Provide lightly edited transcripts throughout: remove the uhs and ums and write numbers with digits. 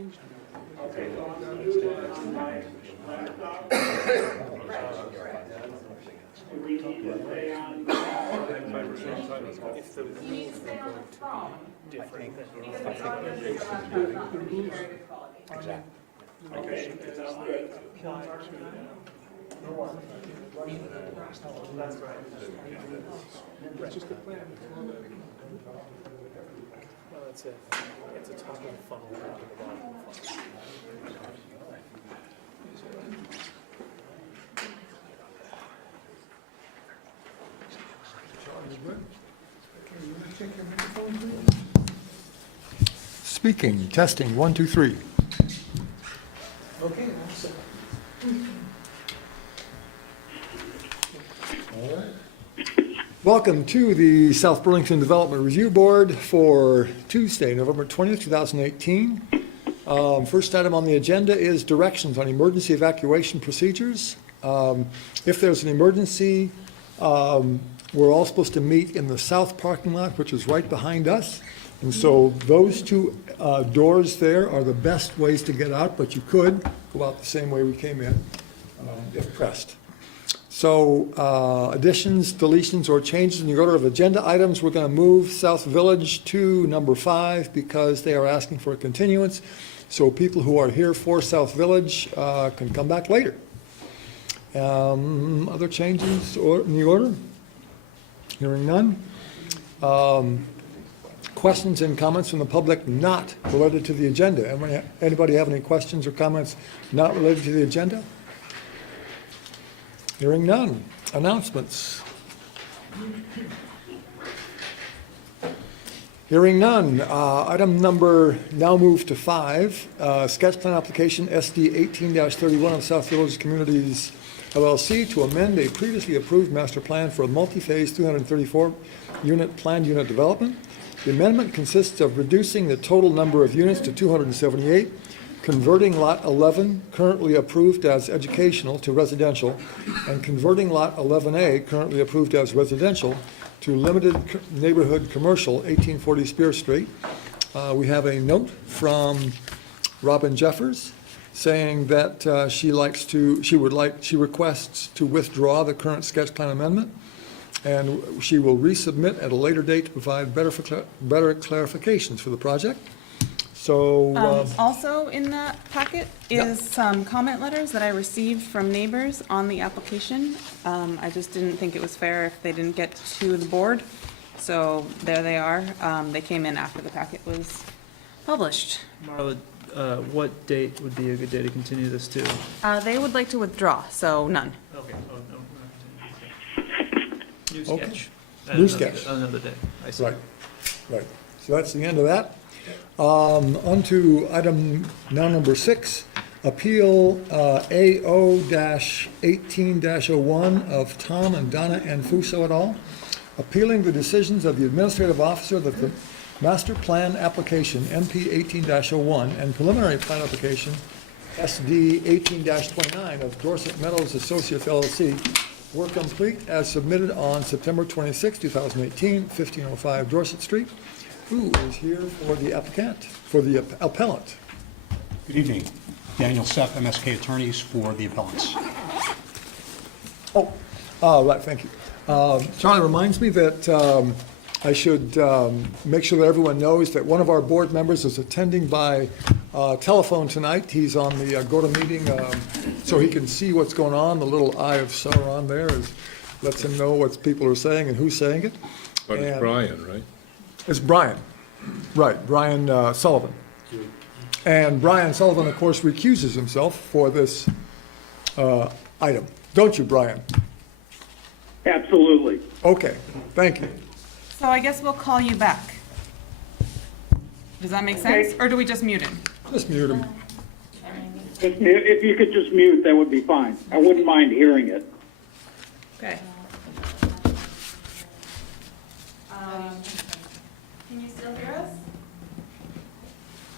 It's a top of the funnel. Speaking, testing, 1, 2, 3. Okay. Welcome to the South Burlington Development Review Board for Tuesday, November 20th, 2018. First item on the agenda is directions on emergency evacuation procedures. If there's an emergency, we're all supposed to meet in the south parking lot, which is right behind us. And so those two doors there are the best ways to get out, but you could go out the same way we came in if pressed. So additions, deletions, or changes in the order of agenda items, we're going to move South Village to number 5 because they are asking for a continuance. So people who are here for South Village can come back later. Other changes in the order? Hearing none. Questions and comments from the public not related to the agenda. Anybody have any questions or comments not related to the agenda? Hearing none. Announcements. Hearing none. Item number, now move to 5, sketch plan application SD 18-31 of South Village Communities LLC to amend a previously approved master plan for a multi-phase 334-unit planned unit development. The amendment consists of reducing the total number of units to 278, converting Lot 11, currently approved as educational, to residential, and converting Lot 11A, currently approved as residential, to limited neighborhood commercial, 1840 Spear Street. We have a note from Robin Jeffers saying that she requests to withdraw the current sketch plan amendment, and she will resubmit at a later date to provide better clarifications for the project. So also in that packet is some comment letters that I received from neighbors on the application. I just didn't think it was fair if they didn't get to the board. So there they are. They came in after the packet was published. Marla, what date would be a good day to continue this to? They would like to withdraw, so none. Okay. Oh, no. New Okay. sketch. New sketch. Another day. I see. Right. So that's the end of that. On to item now number 6, appeal AO-18-01 of Tom and Donna Anfuso et al., appealing the decisions of the administrative officer that the master plan application MP 18-01 and preliminary plan application SD 18-29 of Dorset Meadows Associates LLC were complete as submitted on September 26, 2018, 1505 Dorset Street. Who is here for the applicant, for the appellant? Good evening. Daniel Sepp, MSK Attorneys for the appellants. Right, thank you. Charlie reminds me that I should make sure that everyone knows that one of our board members is attending by telephone tonight. He's on the GoToMeeting, so he can see what's going on. The little eye of Sauron there lets him know what people are saying and who's saying it. But it's Brian, right? It's Brian, right, Brian Sullivan. And Brian Sullivan, of course, recuses himself for this item. Don't you, Brian? Absolutely. Okay, thank you. So I guess we'll call you back. Does that make sense? Okay. Or do we just mute him? Just mute him. If you could just mute, that would be fine. I wouldn't mind hearing it. Okay. Can you still hear us?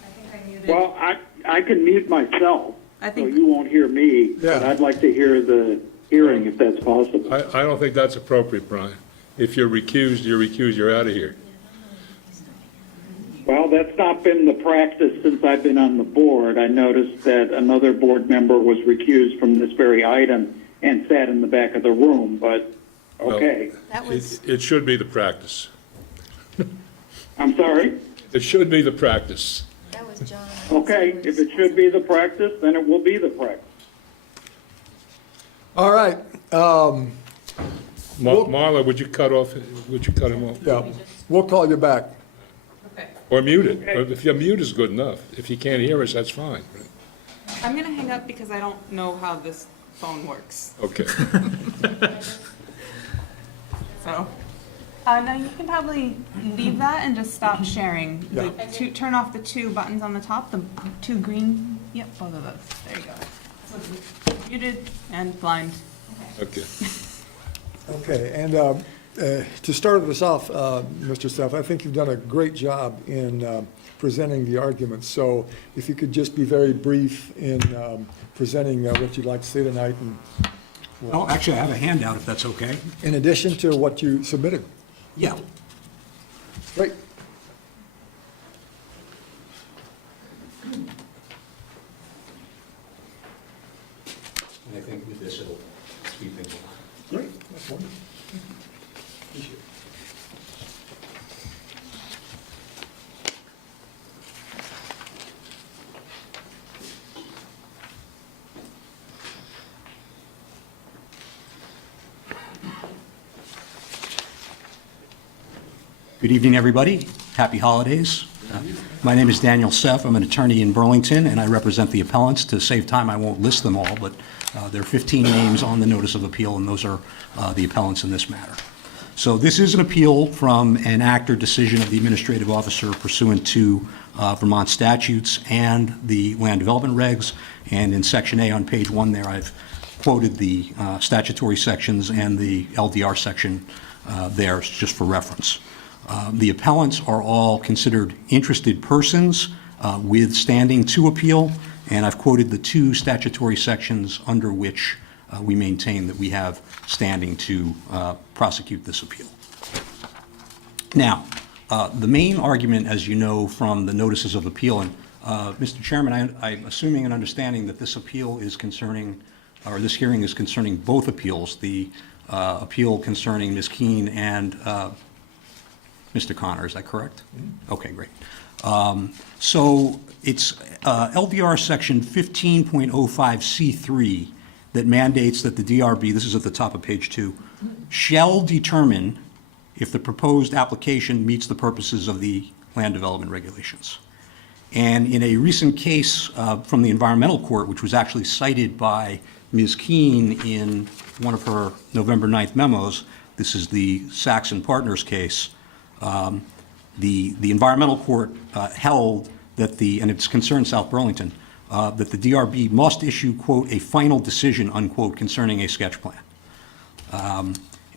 I think I muted. Well, I can mute myself, I so think- you won't hear me. Yeah. But I'd like to hear the hearing if that's possible. I don't think that's appropriate, Brian. If you're recused, you're out of here. Well, that's not been the practice since I've been on the board. I noticed that another board member was recused from this very item and sat in the back of the room, but, okay. That was, It should be the practice. I'm sorry? It should be the practice. that was John. Okay, if it should be the practice, then it will be the practice. All right, Marla, would you cut him off? yeah, we'll call you back. Okay. Or mute it. Or if your mute is good enough. If you can't hear us, that's fine. I'm gonna hang up because I don't know how this phone works. Okay. So, no, you can probably leave that and just stop sharing. The two, turn off the two buttons on the top, the two green, yep, both of those. There you go. So muted and blind. Okay. Okay, and to start this off, Mr. Steff, I think you've done a great job in presenting the arguments. So if you could just be very brief in presenting what you'd like to say tonight, and Oh, actually, I have a handout, if that's okay. in addition to what you submitted. Yeah. Great. And I think with this, it'll speed things along. Great, that's wonderful. Appreciate it. Good evening, everybody. Happy holidays. My name is Daniel Seff. I'm an attorney in Burlington, and I represent the appellants. To save time, I won't list them all, but there are 15 names on the notice of appeal, and those are the appellants in this matter. So this is an appeal from an act or decision of the administrative officer pursuant to Vermont statutes and the land development regs. And in Section A on page 1 there, I've quoted the statutory sections and the LDR section there just for reference. The appellants are all considered interested persons with standing to appeal, and I've quoted the two statutory sections under which we maintain that we have standing to prosecute this appeal. Now, the main argument, as you know from the notices of appeal, and Mr. Chairman, I'm assuming and understanding that this appeal is concerning, or this hearing is concerning both appeals, the appeal concerning Ms. Keene and Mr. Connor, is that correct? Mm-hmm. Okay, great. So it's LDR section 15.05C3 that mandates that the DRB, this is at the top of page 2, shall determine if the proposed application meets the purposes of the land development regulations. And in a recent case from the environmental court, which was actually cited by Ms. Keene in one of her November 9th memos, this is the Saxon Partners case, the environmental court held that and it's concerned South Burlington, that the DRB must issue, quote, a final decision, unquote, concerning a sketch plan.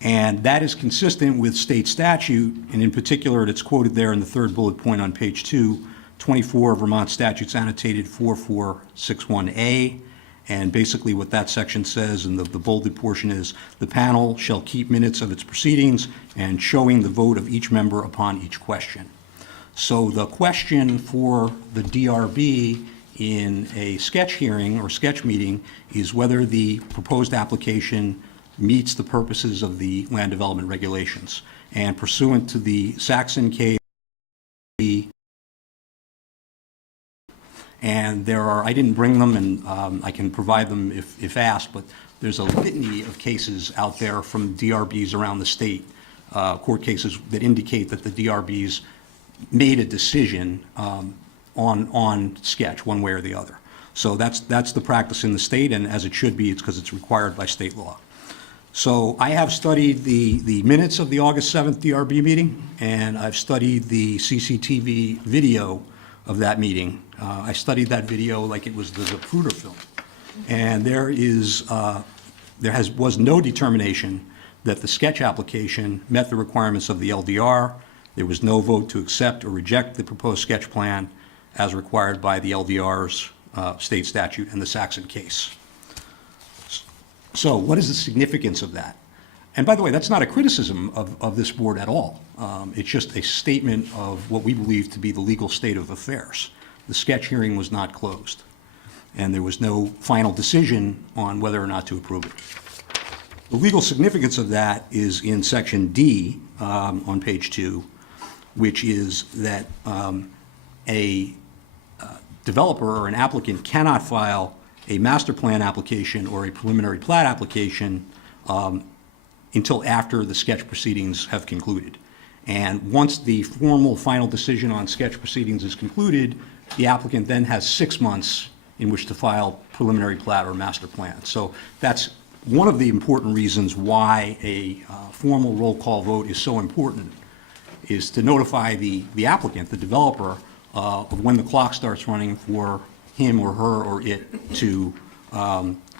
And that is consistent with state statute, and in particular, it's quoted there in the third bullet point on page 2, 24 Vermont statutes annotated 4461A. And basically what that section says, and the bolded portion is, the panel shall keep minutes of its proceedings and showing the vote of each member upon each question. So the question for the DRB in a sketch hearing or sketch meeting is whether the proposed application meets the purposes of the land development regulations. And pursuant to the Saxon case, and there are, I didn't bring them, and I can provide them if asked, but there's a litany of cases out there from DRBs around the state, court cases that indicate that the DRBs made a decision on sketch one way or the other. So that's the practice in the state, and as it should be, it's because it's required by state law. So I have studied the minutes of the August 7th DRB meeting, and I've studied the CCTV video of that meeting. I studied that video like it was the Zapruder film. And there was no determination that the sketch application met the requirements of the LDR. There was no vote to accept or reject the proposed sketch plan as required by the LDR's state statute and the Saxon case. So what is the significance of that? And by the way, that's not a criticism of this board at all. It's just a statement of what we believe to be the legal state of affairs. The sketch hearing was not closed, and there was no final decision on whether or not to approve it. The legal significance of that is in section D on page 2, which is that a developer or an applicant cannot file a master plan application or a preliminary plat application until after the sketch proceedings have concluded. And once the formal final decision on sketch proceedings is concluded, the applicant then has 6 months in which to file preliminary plat or master plan. So that's one of the important reasons why a formal roll call vote is so important, is to notify the applicant, the developer, of when the clock starts running for him or her or it to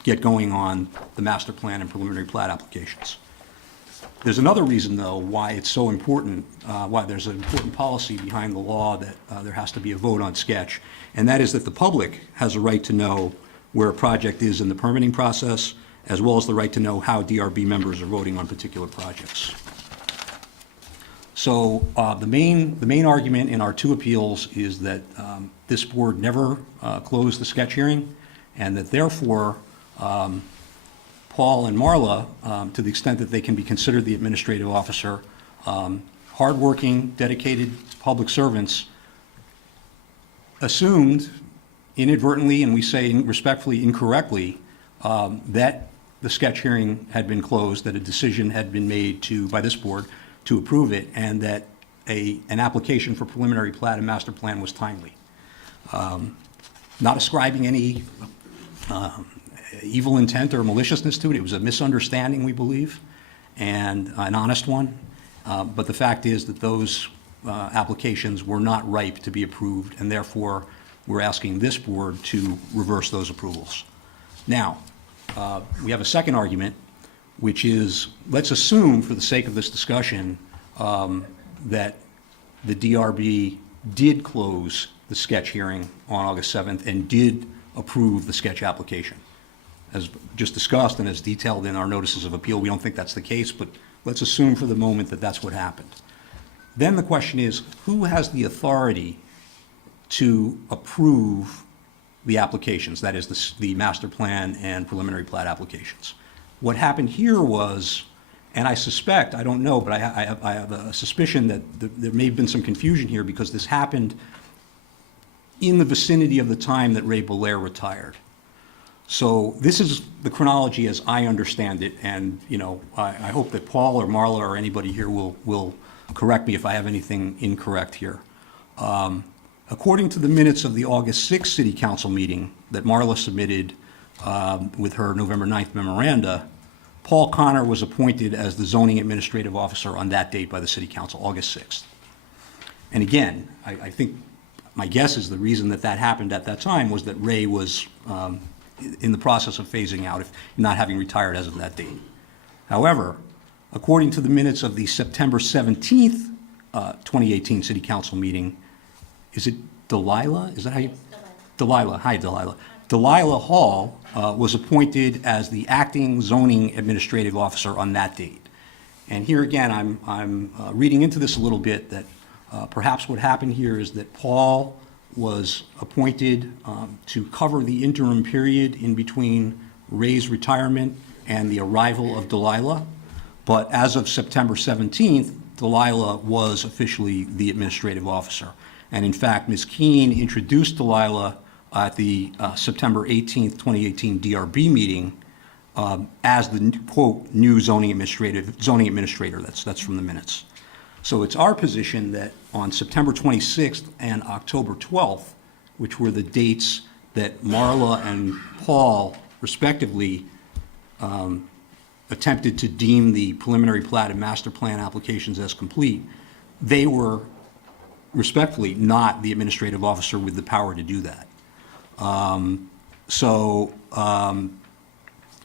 get going on the master plan and preliminary plat applications. There's another reason, though, why it's so important, why there's an important policy behind the law that there has to be a vote on sketch, and that is that the public has a right to know where a project is in the permitting process, as well as the right to know how DRB members are voting on particular projects. So the main argument in our 2 appeals is that this board never closed the sketch hearing, and that therefore Paul and Marla, to the extent that they can be considered the administrative officer, hardworking, dedicated public servants, assumed inadvertently, and we say respectfully incorrectly, that the sketch hearing had been closed, that a decision had been made by this board to approve it, and that an application for preliminary plat and master plan was timely. Not ascribing any evil intent or maliciousness to it. It was a misunderstanding, we believe, and an honest one. But the fact is that those applications were not ripe to be approved, and therefore we're asking this board to reverse those approvals. Now, we have a second argument, which is, let's assume for the sake of this discussion that the DRB did close the sketch hearing on August 7th and did approve the sketch application. As just discussed and as detailed in our notices of appeal, we don't think that's the case, but let's assume for the moment that that's what happened. Then the question is, who has the authority to approve the applications, that is the master plan and preliminary plat applications? What happened here was, and I suspect, I don't know, but I have a suspicion that there may have been some confusion here because this happened in the vicinity of the time that Ray Belair retired. So this is the chronology as I understand it, and I hope that Paul or Marla or anybody here will correct me if I have anything incorrect here. According to the minutes of the August 6th City Council meeting that Marla submitted with her November 9th memoranda, Paul Connor was appointed as the zoning administrative officer on that date by the City Council, August 6th. And again, I think my guess is the reason that happened at that time was that Ray was in the process of phasing out, if not having retired as of that date. However, according to the minutes of the September 17th, 2018 City Council meeting, is it Delilah? Is that how you? Delilah. Hi, Delilah. Delilah Hall was appointed as the acting zoning administrative officer on that date. And here again, I'm reading into this a little bit that perhaps what happened here is that Paul was appointed to cover the interim period in between Ray's retirement and the arrival of Delilah. But as of September 17th, Delilah was officially the administrative officer. And in fact, Ms. Keene introduced Delilah at the September 18th, 2018 DRB meeting as the, quote, new zoning administrator. That's from the minutes. So it's our position that on September 26th and October 12th, which were the dates that Marla and Paul respectively attempted to deem the preliminary plat and master plan applications as complete, they were respectfully not the administrative officer with the power to do that.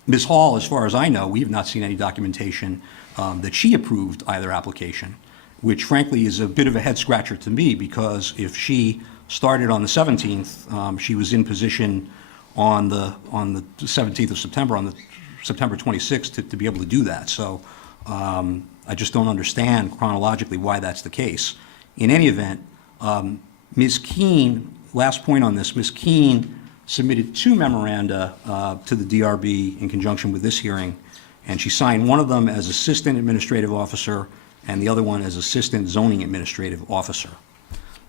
Ms. Hall, as far as I know, we have not seen any documentation that she approved either application, which frankly is a bit of a head scratcher to me, because if she started on the 17th, she was in position on the 17th of September, on the September 26th to be able to do that. So I just don't understand chronologically why that's the case. In any event, Ms. Keene, last point on this, Ms. Keene submitted 2 memoranda to the DRB in conjunction with this hearing, and she signed one of them as Assistant Administrative Officer and the other one as Assistant Zoning Administrative Officer.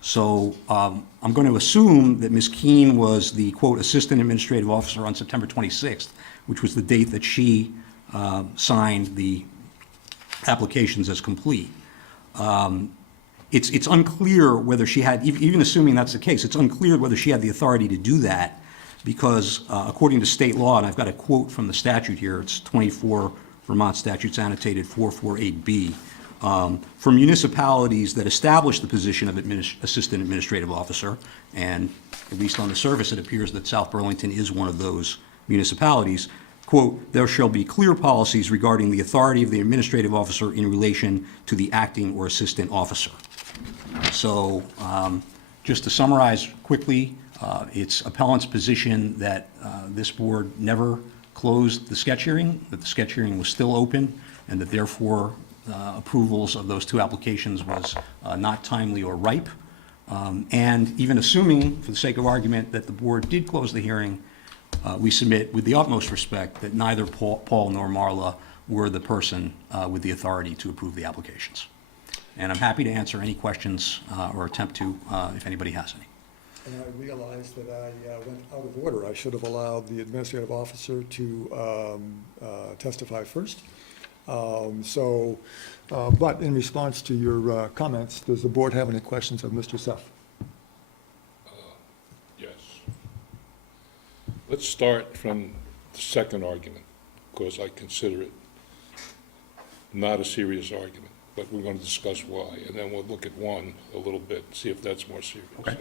So I'm going to assume that Ms. Keene was the, quote, Assistant Administrative Officer on September 26th, which was the date that she signed the applications as complete. It's unclear whether she had, even assuming that's the case, it's unclear whether she had the authority to do that because according to state law, and I've got a quote from the statute here, it's 24 Vermont Statutes Annotated 448B, for municipalities that establish the position of Assistant Administrative Officer, and at least on the surface it appears that South Burlington is one of those municipalities, quote, there shall be clear policies regarding the authority of the administrative officer in relation to the acting or assistant officer. So just to summarize quickly, it's appellant's position that this board never closed the sketch hearing, that the sketch hearing was still open, and that therefore approvals of those 2 applications was not timely or ripe. And even assuming, for the sake of argument, that the board did close the hearing, we submit with the utmost respect that neither Paul nor Marla were the person with the authority to approve the applications. And I'm happy to answer any questions or attempt to if anybody has any. And I realized that I went out of order. I should have allowed the administrative officer to testify first. But in response to your comments, does the board have any questions of Mr. Seff? Yes. Let's start from the second argument, because I consider it not a serious argument, but we're going to discuss why, and then we'll look at one a little bit, see if that's more serious. Okay.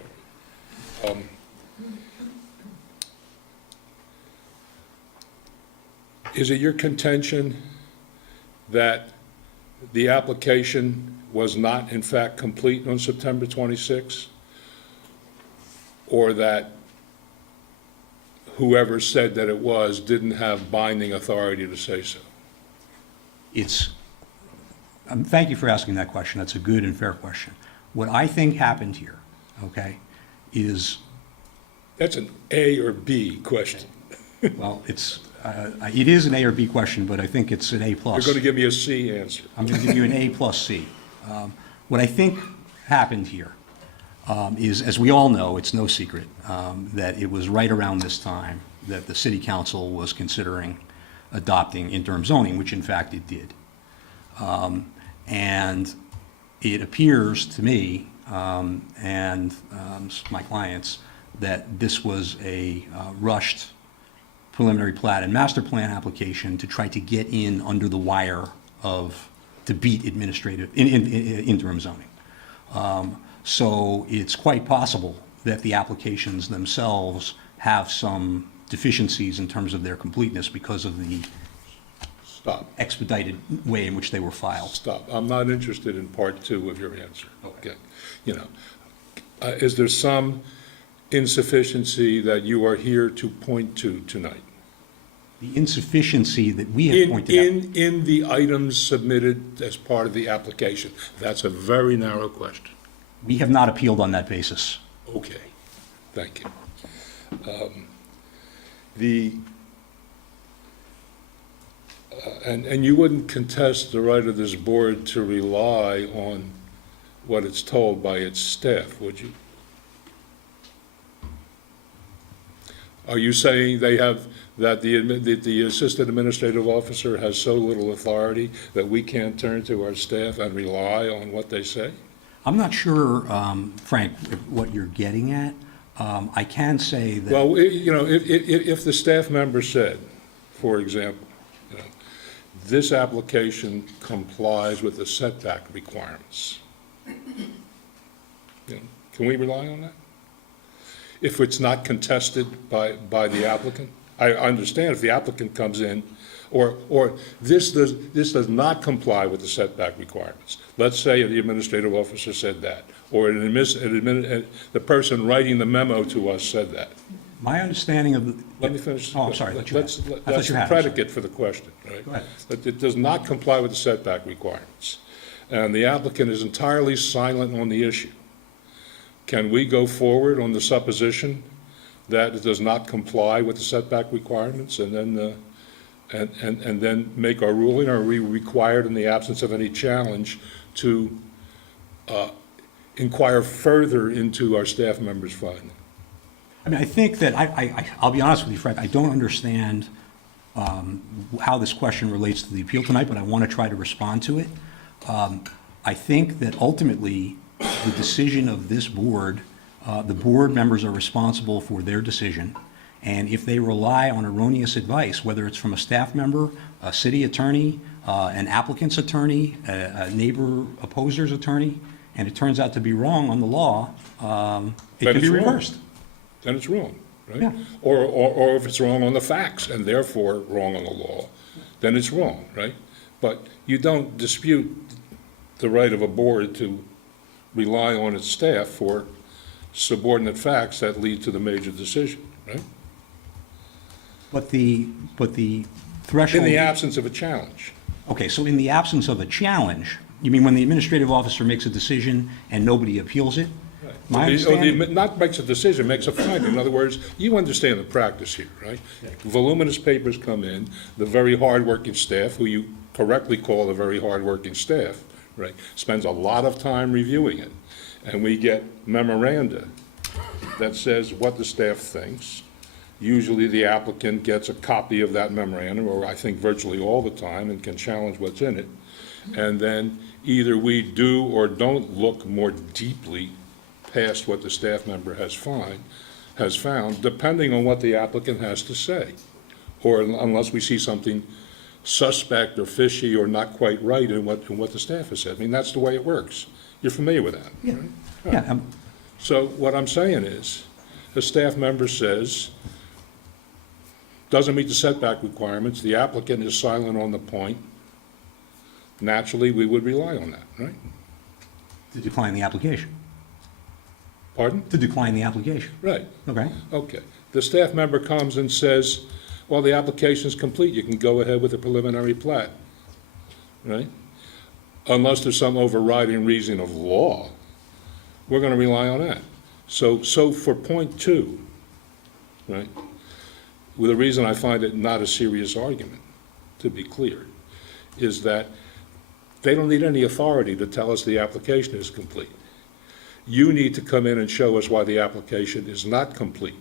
Is it your contention that the application was not in fact complete on September 26th? Or that whoever said that it was didn't have binding authority to say so? Thank you for asking that question. That's a good and fair question. What I think happened here, okay, is... That's an A or B question. Well, it is an A or B question, but I think it's an A plus. You're going to give me a C answer. I'm going to give you an A plus C. What I think happened here is, as we all know, it's no secret, that it was right around this time that the city council was considering adopting interim zoning, which in fact it did. And it appears to me and my clients that this was a rushed preliminary plat and master plan application to try to get in under the wire to beat interim zoning. So it's quite possible that the applications themselves have some deficiencies in terms of their completeness because of the Stop. expedited way in which they were filed. Stop. I'm not interested in part 2 of your answer. Okay. You know, is there some insufficiency that you are here to point to tonight? The insufficiency that we have pointed out. In the items submitted as part of the application. That's a very narrow question. We have not appealed on that basis. Okay. Thank you. And you wouldn't contest the right of this board to rely on what it's told by its staff, would you? Are you saying that the assistant administrative officer has so little authority that we can't turn to our staff and rely on what they say? I'm not sure, Frank, what you're getting at. I can say that... Well, you know, if the staff member said, for example, you know, this application complies with the setback requirements, you know, can we rely on that? If it's not contested by the applicant? I understand if the applicant comes in, or this does not comply with the setback requirements. Let's say the administrative officer said that, or the person writing the memo to us said that. My understanding of the... Let me finish. Oh, I'm sorry. I That's thought the you had. predicate for the question, right? Go ahead. That it does not comply with the setback requirements, and the applicant is entirely silent on the issue. Can we go forward on the supposition that it does not comply with the setback requirements, and then make our ruling? Or are we required, in the absence of any challenge, to inquire further into our staff members' finding? I mean, I think that, I'll be honest with you, Frank, I don't understand how this question relates to the appeal tonight, but I want to try to respond to it. I think that ultimately, the decision of this board, the board members are responsible for their decision, and if they rely on erroneous advice, whether it's from a staff member, a city attorney, an applicant's attorney, a neighbor opposer's attorney, and it turns out to be wrong on the law, it Then can be it's wrong. reversed. Then it's wrong, right? Yeah. Or if it's wrong on the facts, and therefore wrong on the law, then it's wrong, right? But you don't dispute the right of a board to rely on its staff for subordinate facts that lead to the major decision, right? But the threshold... In the absence of a challenge. Okay, so in the absence of a challenge, you mean when the administrative officer makes a decision and nobody appeals it? My understanding... Not makes a decision, makes a finding. In other words, you understand the practice here, right? Voluminous papers come in, the very hardworking staff, who you correctly call the very hardworking staff, right, spends a lot of time reviewing it. And we get memoranda that says what the staff thinks. Usually the applicant gets a copy of that memorandum, or I think virtually all the time, and can challenge what's in it. And then either we do or don't look more deeply past what the staff member has found, depending on what the applicant has to say. Or unless we see something suspect or fishy or not quite right in what the staff has said. I mean, that's the way it works. You're familiar with that, Yeah. right? Yeah, So what I'm saying is, a staff member says, doesn't meet the setback requirements, the applicant is silent on the point, naturally, we would rely on that, right? to decline the application. Pardon? To decline the application. Right, Okay. okay. The staff member comes and says, well, the application's complete, you can go ahead with the preliminary plat, right? Unless there's some overriding reason of law, we're gonna rely on that. So for point 2, right, well, the reason I find it not a serious argument, to be clear, is that they don't need any authority to tell us the application is complete. You need to come in and show us why the application is not complete.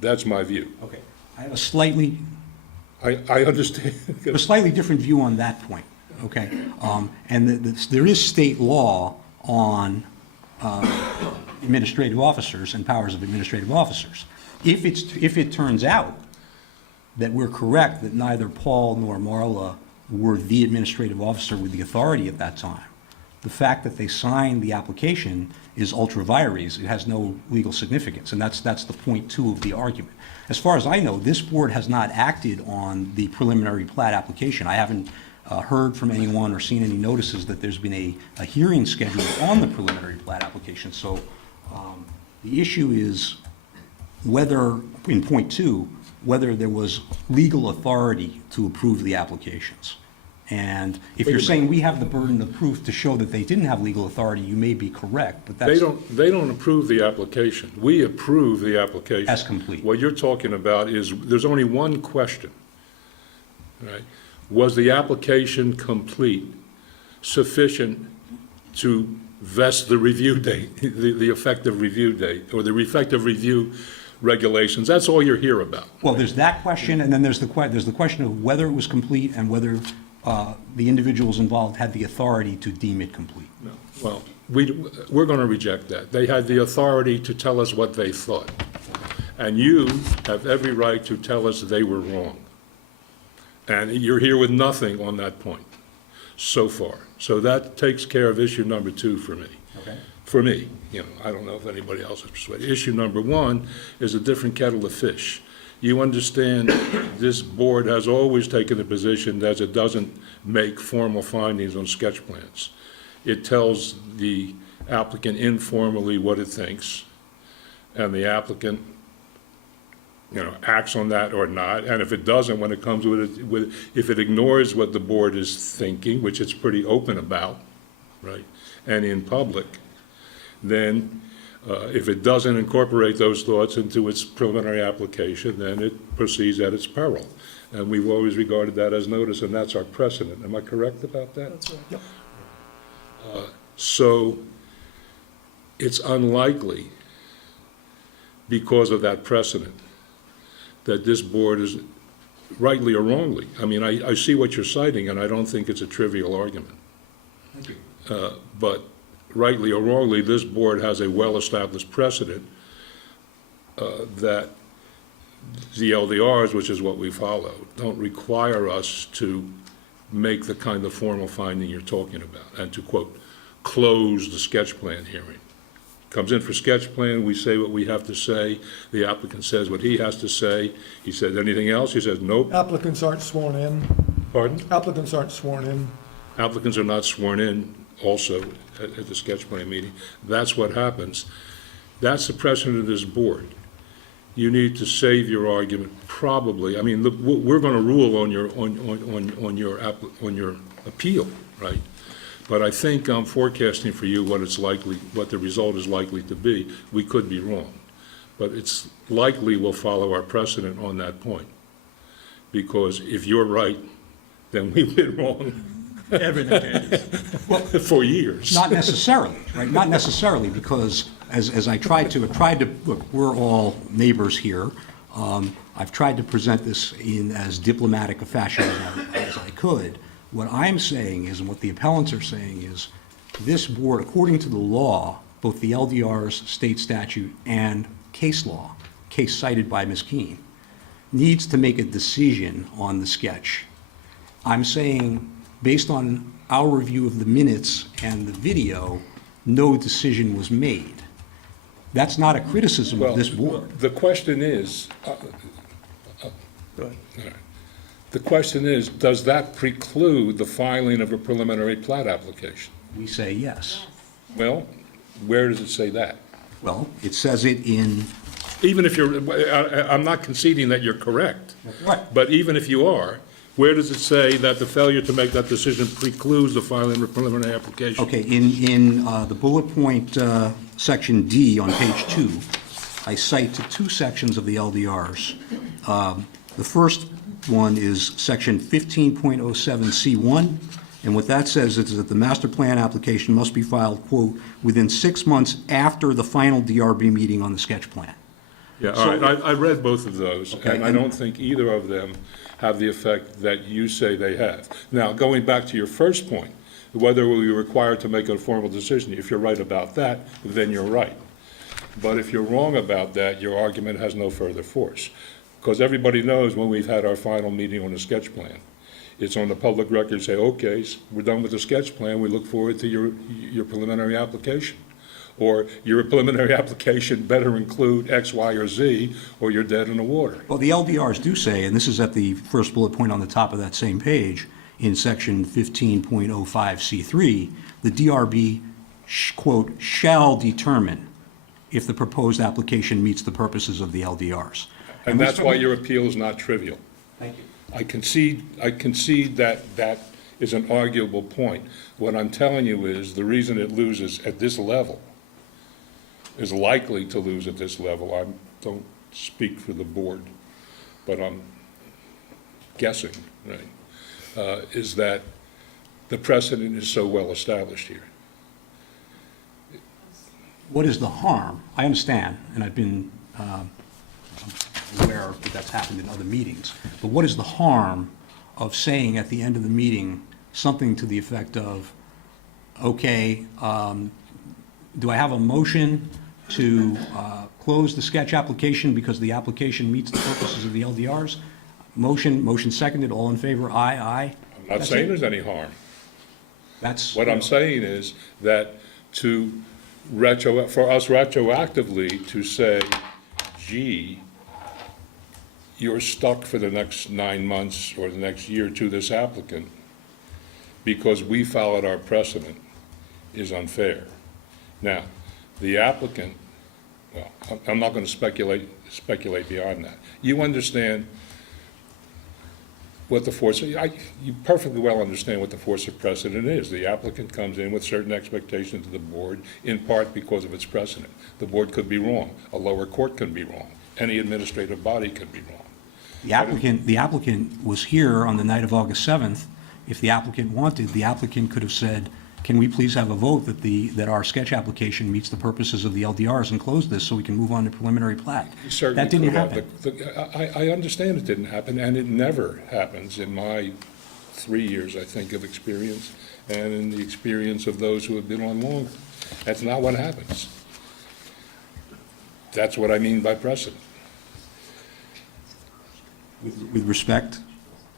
That's my view. Okay. I have a slightly I understand. different view on that point, okay? And there is state law on administrative officers and powers of administrative officers. If it turns out that we're correct, that neither Paul nor Marla were the administrative officer with the authority at that time, the fact that they signed the application is ultra vires. It has no legal significance, and that's the point 2 of the argument. As far as I know, this board has not acted on the preliminary plat application. I haven't heard from anyone or seen any notices that there's been a hearing scheduled on the preliminary plat application. So the issue is whether, in point 2, whether there was legal authority to approve the applications. And if you're saying we have the burden of proof to show that they didn't have legal authority, you may be correct, but that's... They don't approve the application. We approve the application. As complete. What you're talking about is, there's only one question, right? Was the application complete, sufficient to vest the review date, the effective review date, or the effective review regulations? That's all you're here about. Well, there's that question, and then there's the question of whether it was complete and whether the individuals involved had the authority to deem it complete. No. Well, we're going to reject that. They had the authority to tell us what they thought. And you have every right to tell us they were wrong. And you're here with nothing on that point so far. So that takes care of issue number 2 for me. Okay. For me, I don't know if anybody else is persuaded. Issue number 1 is a different kettle of fish. You understand this board has always taken the position that it doesn't make formal findings on sketch plans. It tells the applicant informally what it thinks, and the applicant acts on that or not, and if it doesn't, when it comes if it ignores what the board is thinking, which it's pretty open about, right, and in public, then if it doesn't incorporate those thoughts into its preliminary application, then it proceeds at its peril. And we've always regarded that as notice, and that's our precedent. Am I correct about that? That's right. Yep. So it's unlikely, because of that precedent, that this board is, rightly or wrongly, I mean, I see what you're citing, and I don't think it's a trivial argument. Thank you. But rightly or wrongly, this board has a well-established precedent that the LDRs, which is what we follow, don't require us to make the kind of formal finding you're talking about, and to, quote, close the sketch plan hearing. Comes in for sketch plan, we say what we have to say, the applicant says what he has to say, he says anything else, he says nope. Applicants aren't sworn in. Pardon? Applicants aren't sworn in. Applicants are not sworn in also at the sketch plan meeting. That's what happens. That's the precedent of this board. You need to save your argument, probably. I mean, we're going to rule on your appeal, right? But I think I'm forecasting for you what the result is likely to be. We could be wrong, but it's likely we'll follow our precedent on that point. Because if you're right, then we've been wrong for years. Not necessarily, right? Not necessarily, because as I tried to, look, we're all neighbors here. I've tried to present this in as diplomatic a fashion as I could. What I'm saying is, and what the appellants are saying is, this board, according to the law, both the LDR's state statute and case law, case cited by Ms. Keene, needs to make a decision on the sketch. I'm saying, based on our review of the minutes and the video, no decision was made. That's not a criticism of this board. The question is, Go ahead. the question is, does that preclude the filing of a preliminary plat application? We say yes. Well, where does it say that? Well, it says it in, Even if I'm not conceding that you're correct. Right. But even if you are, where does it say that the failure to make that decision precludes the filing of a preliminary application? okay, in the bullet point, section D on page 2, I cite two sections of the LDRs. The first one is section 15.07C1, and what that says is that the master plan application must be filed, quote, within 6 months after the final DRB meeting on the sketch plan. Yeah, all right, I read both of those, Okay, and I don't think either of them have the effect that you say they have. Now, going back to your first point, whether we're required to make a formal decision, if you're right about that, then you're right. But if you're wrong about that, your argument has no further force. Because everybody knows when we've had our final meeting on the sketch plan, it's on the public record, say, okay, we're done with the sketch plan, we look forward to your preliminary application. Or your preliminary application better include X, Y, or Z, or you're dead in the water. Well, the LDRs do say, and this is at the first bullet point on the top of that same page, in section 15.05C3, the DRB, quote, shall determine if the proposed application meets the purposes of the LDRs. And that's why your appeal is not trivial. Thank you. I concede that that is an arguable point. What I'm telling you is the reason it loses at this level, is likely to lose at this level, I don't speak for the board, but I'm guessing, right, is that the precedent is so well established here. What is the harm? I understand, and I've been aware that that's happened in other meetings, but what is the harm of saying at the end of the meeting something to the effect of, okay, do I have a motion to close the sketch application because the application meets the purposes of the LDRs? Motion seconded, all in favor, aye, aye. I'm not saying there's any harm. That's What I'm saying is that for us retroactively to say, gee, you're stuck for the next 9 months or the next year to this applicant because we followed our precedent is unfair. Now, the applicant, well, I'm not going to speculate speculate beyond that. You understand what the force, you perfectly well understand what the force of precedent is. The applicant comes in with certain expectations of the board, in part because of its precedent. The board could be wrong. A lower court can be wrong. Any administrative body could be wrong. The applicant was here on the night of August 7th. If the applicant wanted, the applicant could have said, can we please have a vote that our sketch application meets the purposes of the LDRs and close this so we can move on to preliminary plat? You certainly That didn't could have. happen. I understand it didn't happen, and it never happens in my 3 years, I think, of experience, and in the experience of those who have been on longer. That's not what happens. That's what I mean by precedent. With respect,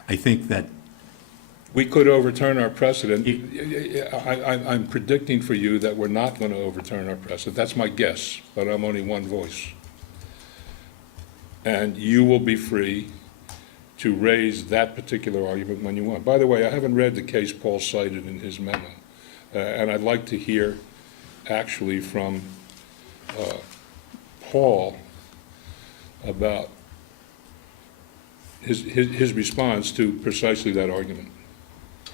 I think that We could overturn our precedent. I'm predicting for you that we're not going to overturn our precedent. That's my guess, but I'm only one voice. And you will be free to raise that particular argument when you want. By the way, I haven't read the case Paul cited in his memo, and I'd like to hear actually from Paul about his response to precisely that argument.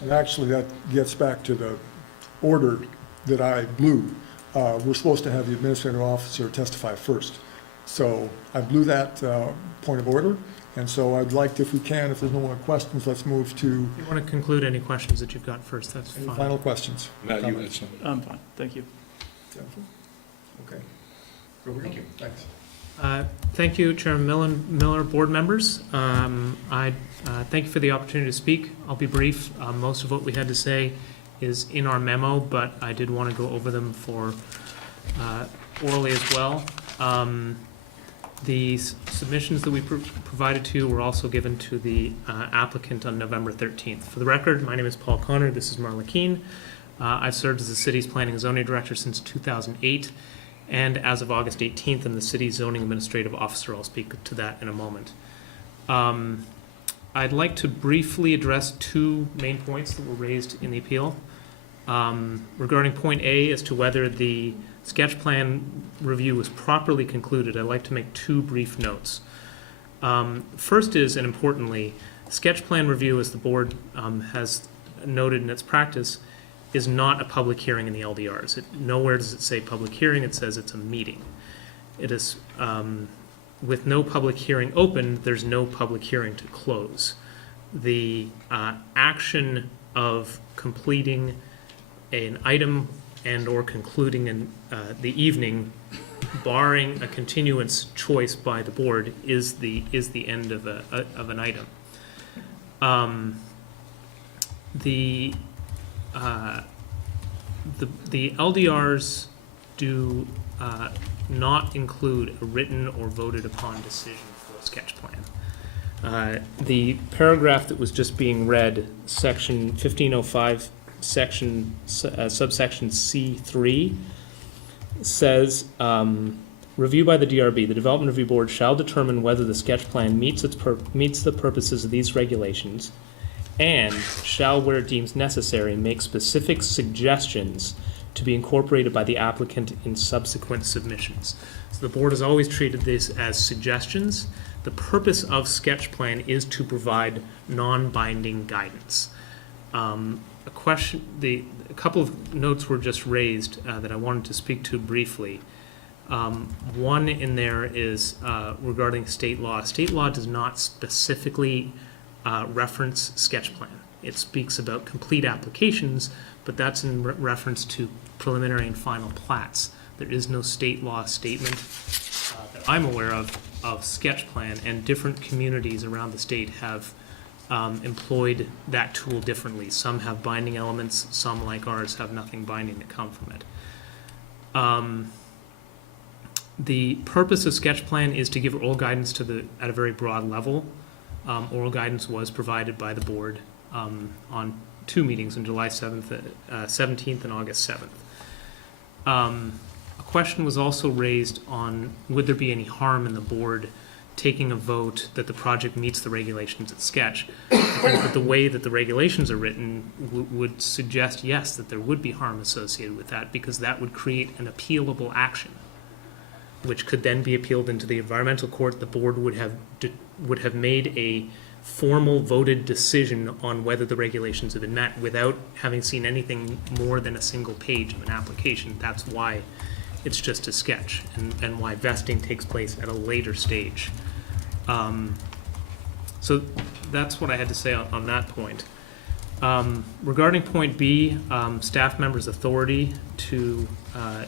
And actually, that gets back to the order that I blew. We're supposed to have the administrative officer testify first. So I blew that point of order, and so I'd like, to, if we can, if there's no more questions, let's move to You want to conclude any questions that you've got first, that's any fine. final questions. Matt, you had something. I'm fine, thank you. Jennifer? Okay. Thank you. Thanks. Thank you, Chairman Miller, board members. I thank you for the opportunity to speak. I'll be brief. Most of what we had to say is in our memo, but I did want to go over them for orally as well. The submissions that we provided to you were also given to the applicant on November 13th. For the record, my name is Paul Connor. This is Marla Keene. I've served as the city's planning and zoning director since 2008. And as of August 18th, I'm the city's zoning administrative officer. I'll speak to that in a moment. I'd like to briefly address two main points that were raised in the appeal. Regarding point A as to whether the sketch plan review was properly concluded, I'd like to make two brief notes. First is, and importantly, sketch plan review, as the board has noted in its practice, is not a public hearing in the LDRs. Nowhere does it say public hearing, it says it's a meeting. It is, with no public hearing open, there's no public hearing to close. The action of completing an item and or concluding the evening, barring a continuance choice by the board, is the end of an item. The LDRs do not include a written or voted upon decision for a sketch plan. The paragraph that was just being read, section 1505, subsection C3, says, review by the DRB, the Development Review Board shall determine whether the sketch plan meets the purposes of these regulations, and shall, where it deems necessary, make specific suggestions to be incorporated by the applicant in subsequent submissions. So the board has always treated this as suggestions. The purpose of sketch plan is to provide non-binding guidance. A couple of notes were just raised that I wanted to speak to briefly. One in there is regarding state law. State law does not specifically reference sketch plan. It speaks about complete applications, but that's in reference to preliminary and final plats. There is no state law statement that I'm aware of sketch plan, and different communities around the state have employed that tool differently. Some have binding elements, some, like ours, have nothing binding that come from it. The purpose of sketch plan is to give oral guidance at a very broad level. Oral guidance was provided by the board on two meetings on July 17th and August 7th. A question was also raised on would there be any harm in the board taking a vote that the project meets the regulations at sketch. I think that the way that the regulations are written would suggest, yes, that there would be harm associated with that, because that would create an appealable action. which could then be appealed into the environmental court. The board would have made a formal voted decision on whether the regulations have been met without having seen anything more than a single page of an application. That's why it's just a sketch, and why vesting takes place at a later stage. So that's what I had to say on that point. Regarding point B, staff members' authority to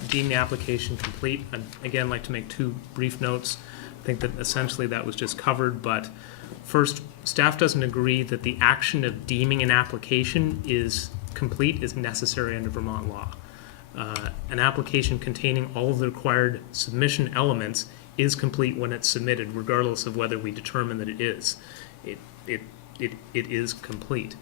deem the application complete, I'd again like to make two brief notes. I think that essentially that was just covered, but first, staff doesn't agree that the action of deeming an application is complete is necessary under Vermont law. An application containing all of the required submission elements is complete when it's submitted, regardless of whether we determine that it is. It is complete.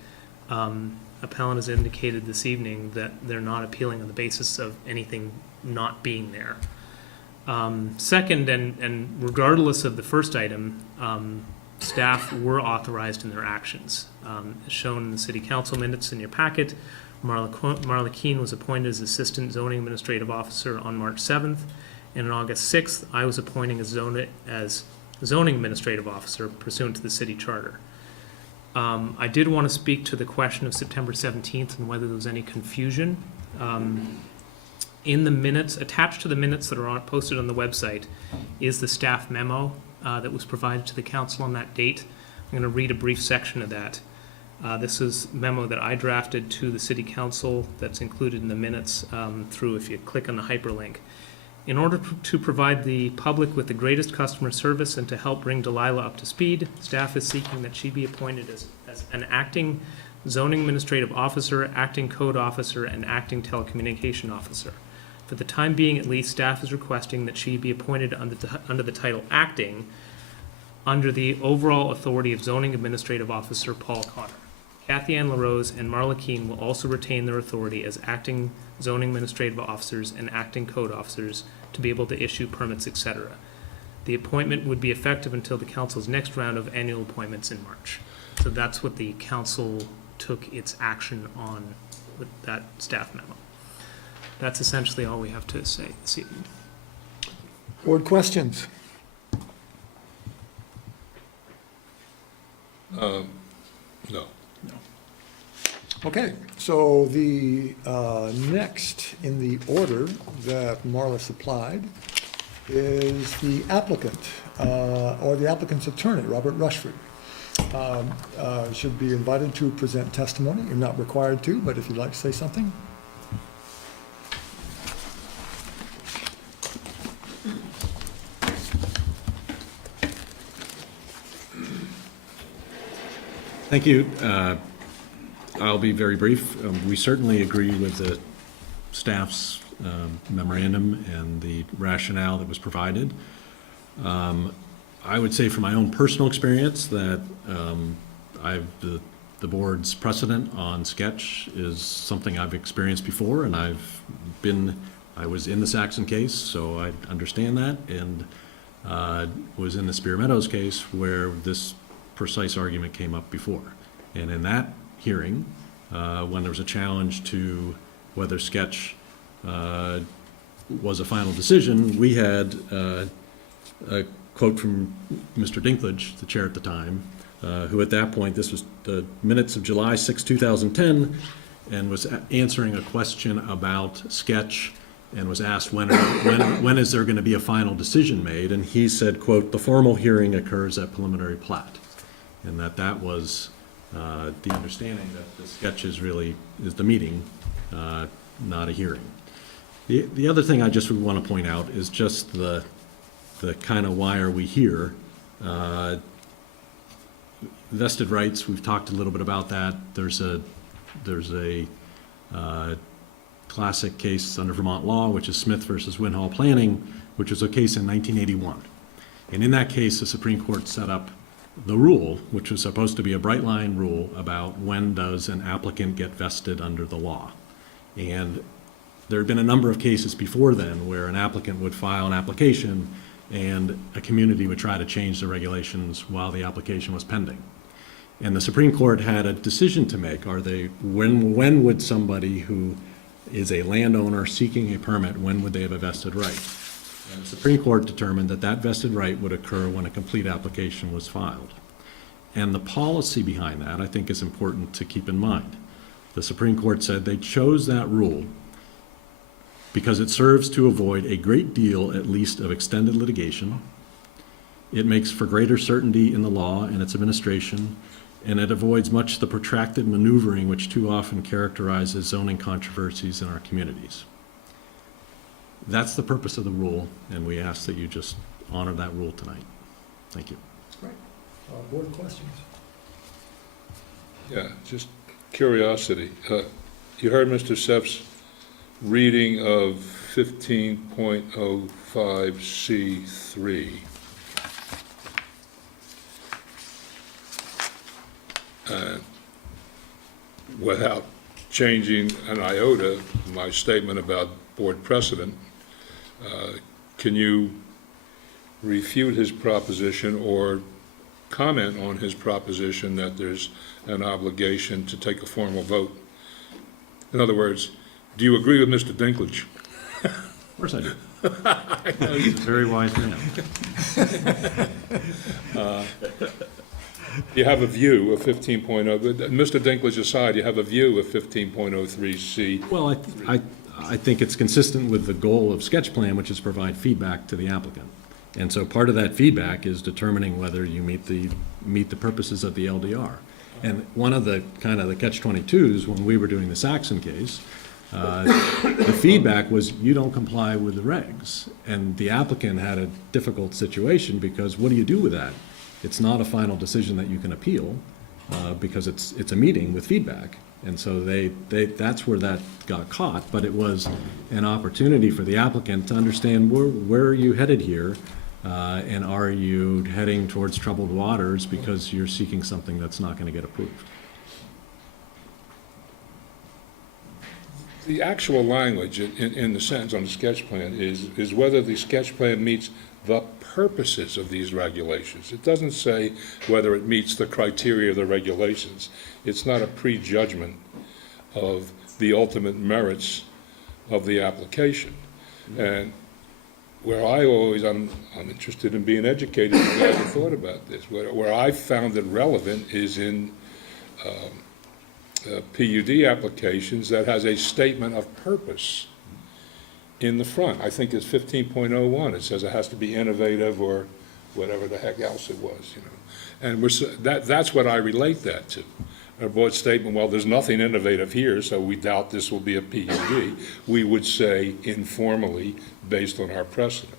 Appellant has indicated this evening that they're not appealing on the basis of anything not being there. Second, and regardless of the first item, staff were authorized in their actions. As shown in the city council minutes in your packet, Marla Keene was appointed as Assistant Zoning Administrative Officer on March 7th, and on August 6th, I was appointed as Zoning Administrative Officer pursuant to the city charter. I did want to speak to the question of September 17th and whether there was any confusion. In the minutes, attached to the minutes that are posted on the website, is the staff memo that was provided to the council on that date. I'm going to read a brief section of that. This is a memo that I drafted to the city council that's included in the minutes through, if you click on the hyperlink. In order to provide the public with the greatest customer service and to help bring Delilah up to speed, staff is seeking that she be appointed as an acting zoning administrative officer, acting code officer, and acting telecommunication officer. For the time being, at least, staff is requesting that she be appointed under the title acting under the overall authority of zoning administrative officer Paul Connor. Kathy Ann LaRose and Marla Keene will also retain their authority as acting zoning administrative officers and acting code officers to be able to issue permits, etc. The appointment would be effective until the council's next round of annual appointments in March. So that's what the council took its action on with that staff memo. That's essentially all we have to say this evening. Board questions? No. Okay, so the next in the order that Marla supplied is the applicant, or the applicant's attorney, Robert Rushford. Should be invited to present testimony. You're not required to, but if you'd like to say something. Thank you. I'll be very brief. We certainly agree with the staff's memorandum and the rationale that was provided. I would say from my own personal experience that the board's precedent on sketch is something I've experienced before, and I was in the Saxon case, so I understand that, and was in the Spear Meadows case where this precise argument came up before. And in that hearing, when there was a challenge to whether sketch was a final decision, we had a quote from Mr. Dinklage, the chair at the time, who at that point, this was the minutes of July 6, 2010, and was answering a question about sketch and was asked when is there going to be a final decision made, and he said, quote, "The formal hearing occurs at preliminary plat," and that was the understanding that the sketch is the meeting, not a hearing. The other thing I just would want to point out is just the kind of why are we here. Vested rights, we've talked a little bit about that. There's a classic case under Vermont law, which is Smith versus Winhall Planning, which was a case in 1981. And in that case, the Supreme Court set up the rule, which was supposed to be a bright line rule about when does an applicant get vested under the law. And there had been a number of cases before then where an applicant would file an application and a community would try to change the regulations while the application was pending. And the Supreme Court had a decision to make. When would somebody who is a landowner seeking a permit, when would they have a vested right? And the Supreme Court determined that that vested right would occur when a complete application was filed. And the policy behind that, I think, is important to keep in mind. The Supreme Court said they chose that rule because it serves to avoid a great deal, at least, of extended litigation. It makes for greater certainty in the law and its administration, and it avoids much of the protracted maneuvering which too often characterizes zoning controversies in our communities. That's the purpose of the rule, and we ask that you just honor that rule tonight. Thank you. Board questions? Yeah, just curiosity. You heard Mr. Seff's reading of 15.05C3. Without changing an iota my statement about board precedent, can you refute his proposition or comment on his proposition that there's an obligation to take a formal vote? In other words, do you agree with Mr. Dinklage? Of course I do. He's a very wise man. You have a view of 15.0, Mr. Dinklage aside, you have a view of 15.03C. Well, I think it's consistent with the goal of sketch plan, which is provide feedback to the applicant. And so part of that feedback is determining whether you meet the purposes of the LDR. And one of the kind of the catch-22s when we were doing the Saxon case, the feedback was you don't comply with the regs. And the applicant had a difficult situation because what do you do with that? It's not a final decision that you can appeal because it's a meeting with feedback. And so that's where that got caught, but it was an opportunity for the applicant to understand where are you headed here, and are you heading towards troubled waters because you're seeking something that's not going to get approved. The actual language in the sentence on the sketch plan is whether the sketch plan meets the purposes of these regulations. It doesn't say whether it meets the criteria of the regulations. It's not a prejudgment of the ultimate merits of the application. And where I'm interested in being educated, and glad you thought about this. Where I found it relevant is in PUD applications that has a statement of purpose in the front. I think it's 15.01. It says it has to be innovative or whatever the heck else it was, you know. And that's what I relate that to. A board statement, well, there's nothing innovative here, so we doubt this will be a PUD. We would say informally, based on our precedent.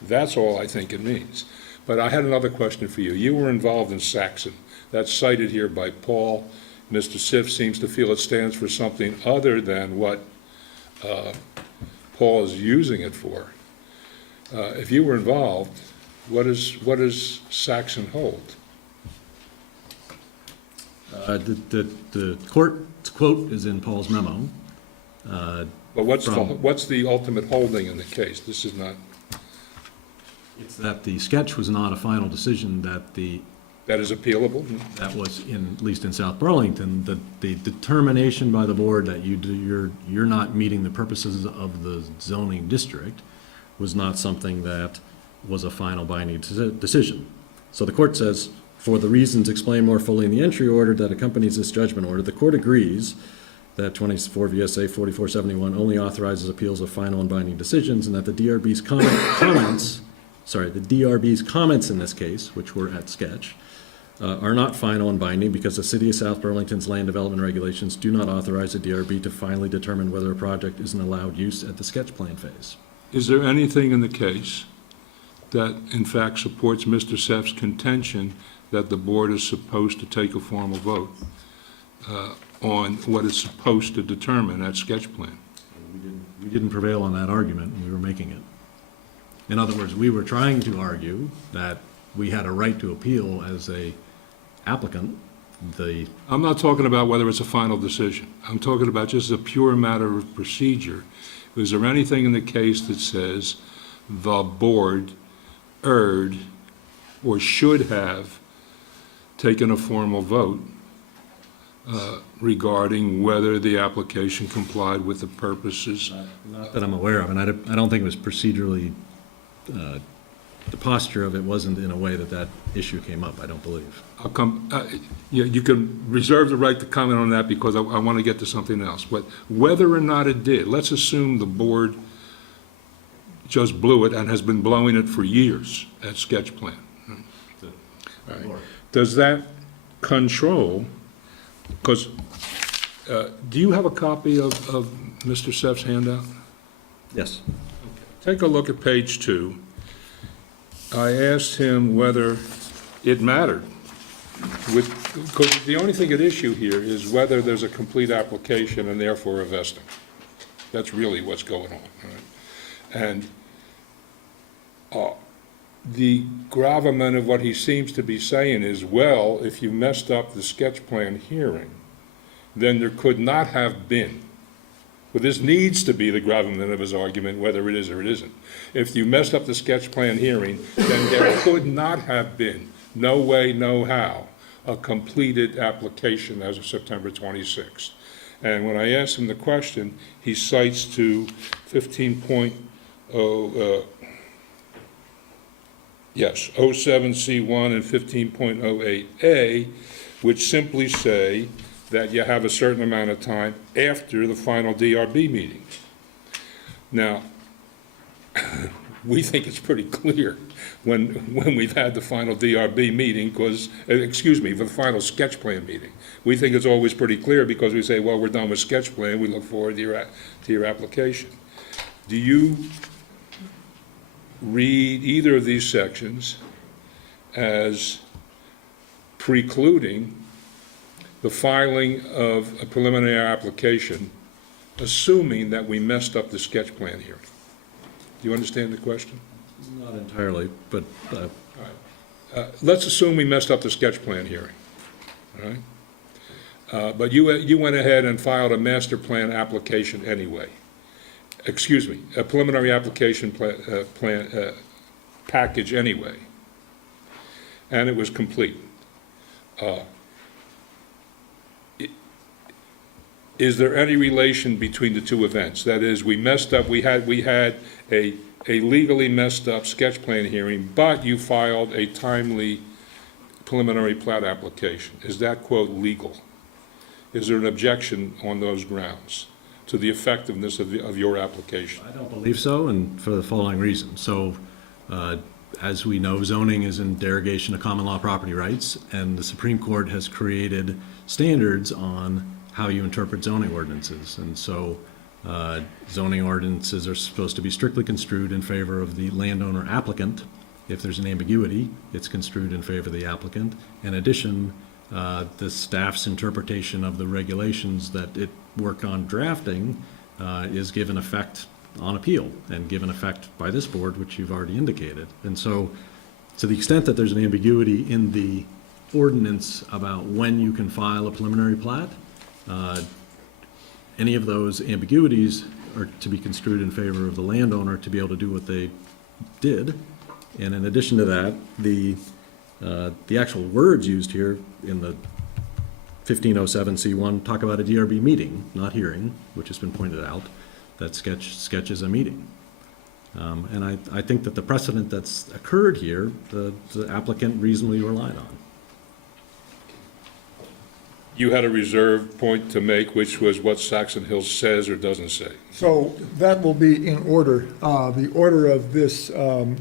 That's all I think it means. But I had another question for you. You were involved in Saxon. That's cited here by Paul. Mr. Siff seems to feel it stands for something other than what Paul is using it for. If you were involved, what does Saxon hold? The court's quote is in Paul's memo. But what's the ultimate holding in the case? This is not. It's that the sketch was not a final decision, that is appealable? that was at least in South Burlington, the determination by the board that you're not meeting the purposes of the zoning district was not something that was a final binding decision. So the court says, for the reasons explained more fully in the entry order that accompanies this judgment order, the court agrees that 24 VSA 4471 only authorizes appeals of final and binding decisions, and that the DRB's comments in this case, which were at sketch, are not final and binding because the City of South Burlington's land development regulations do not authorize the DRB to finally determine whether a project is an allowed use at the sketch plan phase. Is there anything in the case that in fact supports Mr. Seff's contention that the board is supposed to take a formal vote on what it's supposed to determine at sketch plan? We didn't prevail on that argument, and we were making it. In other words, we were trying to argue that we had a right to appeal as a applicant. I'm not talking about whether it's a final decision. I'm talking about just a pure matter of procedure. Is there anything in the case that says the board erred or should have taken a formal vote regarding whether the application complied with the purposes? Not that I'm aware of, and I don't think it was procedurally the posture of it wasn't in a way that that issue came up, I don't believe. I'll come, you can reserve the right to comment on that because I want to get to something else. But whether or not it did, let's assume the board just blew it and has been blowing it for years at sketch plan. All right. Does that control, because, do you have a copy of Mr. Seff's handout? Yes. Take a look at page 2. I asked him whether it mattered, because the only thing at issue here is whether there's a complete application and therefore a vesting. That's really what's going on. Right? And the gravamen of what he seems to be saying is, well, if you messed up the sketch plan hearing, then there could not have been. But this needs to be the gravamen of his argument, whether it is or it isn't. If you messed up the sketch plan hearing, then there could not have been, no way, no how, a completed application as of September 26th. And when I asked him the question, he cites to 15.0, 07C1 and 15.08A, which simply say that you have a certain amount of time after the final DRB meeting. Now, we think it's pretty clear when we've had the final DRB meeting, because, excuse me, for the final sketch plan meeting. We think it's always pretty clear because we say, well, we're done with sketch plan, we look forward to your application. Do you read either of these sections as precluding the filing of a preliminary application, assuming that we messed up the sketch plan hearing? Do you understand the question? Not entirely, but All right. Let's assume we messed up the sketch plan hearing, all right? But you went ahead and filed a master plan application anyway. Excuse me, a preliminary application package anyway, and it was complete. Is there any relation between the two events? That is, we messed up, we had a legally messed up sketch plan hearing, but you filed a timely preliminary plat application. Is that, quote, legal? Is there an objection on those grounds to the effectiveness of your application? I don't believe so, and for the following reason. So, as we know, zoning is in derogation of common law property rights, and the Supreme Court has created standards on how you interpret zoning ordinances. And so zoning ordinances are supposed to be strictly construed in favor of the landowner applicant. If there's an ambiguity, it's construed in favor of the applicant. In addition, the staff's interpretation of the regulations that it worked on drafting is given effect on appeal and given effect by this board, which you've already indicated. And so to the extent that there's an ambiguity in the ordinance about when you can file a preliminary plat, any of those ambiguities are to be construed in favor of the landowner to be able to do what they did. And in addition to that, the actual words used here in the 1507C1 talk about a DRB meeting, not hearing, which has been pointed out. That sketch is a meeting. And I think that the precedent that's occurred here, the applicant reasonably relied on. You had a reserved point to make, which was what Saxon Hill says or doesn't say. So that will be in order. The order of this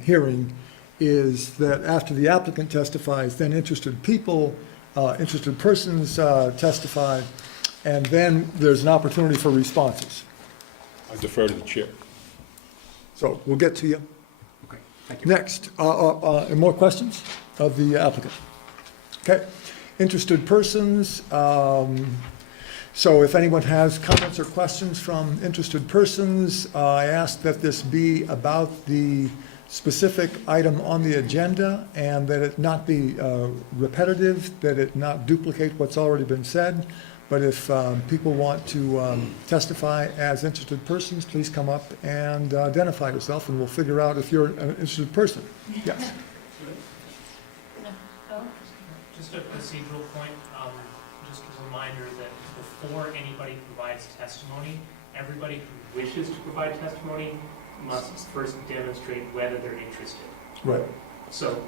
hearing is that after the applicant testifies, then interested people, interested persons testify, and then there's an opportunity for responses. I defer to the chair. So we'll get to you. Okay, thank you. Next, more questions of the applicant? Okay, interested persons. So if anyone has comments or questions from interested persons, I ask that this be about the specific item on the agenda and that it not be repetitive, that it not duplicate what's already been said. But if people want to testify as interested persons, please come up and identify yourself, and we'll figure out if you're an interested person. Yes. Just a procedural point, just a reminder that before anybody provides testimony, everybody who wishes to provide testimony must first demonstrate whether they're interested. Right. So,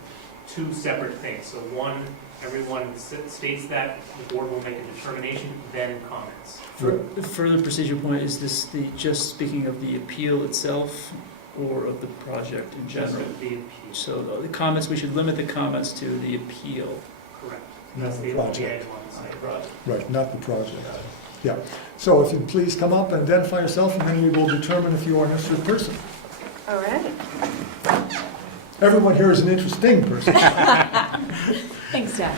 two separate things. So one, everyone states that, the board will make a determination, then comments. For the further procedure point, is this just speaking of the appeal itself or of the project in Just general? of the appeal. So the comments, we should limit the comments to the appeal. Correct. Not That's the the only project. edge one on side. the project. Right, not the project. Yeah. So if you'd please come up and identify yourself, and then we will determine if you are an interested person. All right. Everyone here is an interesting person. Thanks, Dad.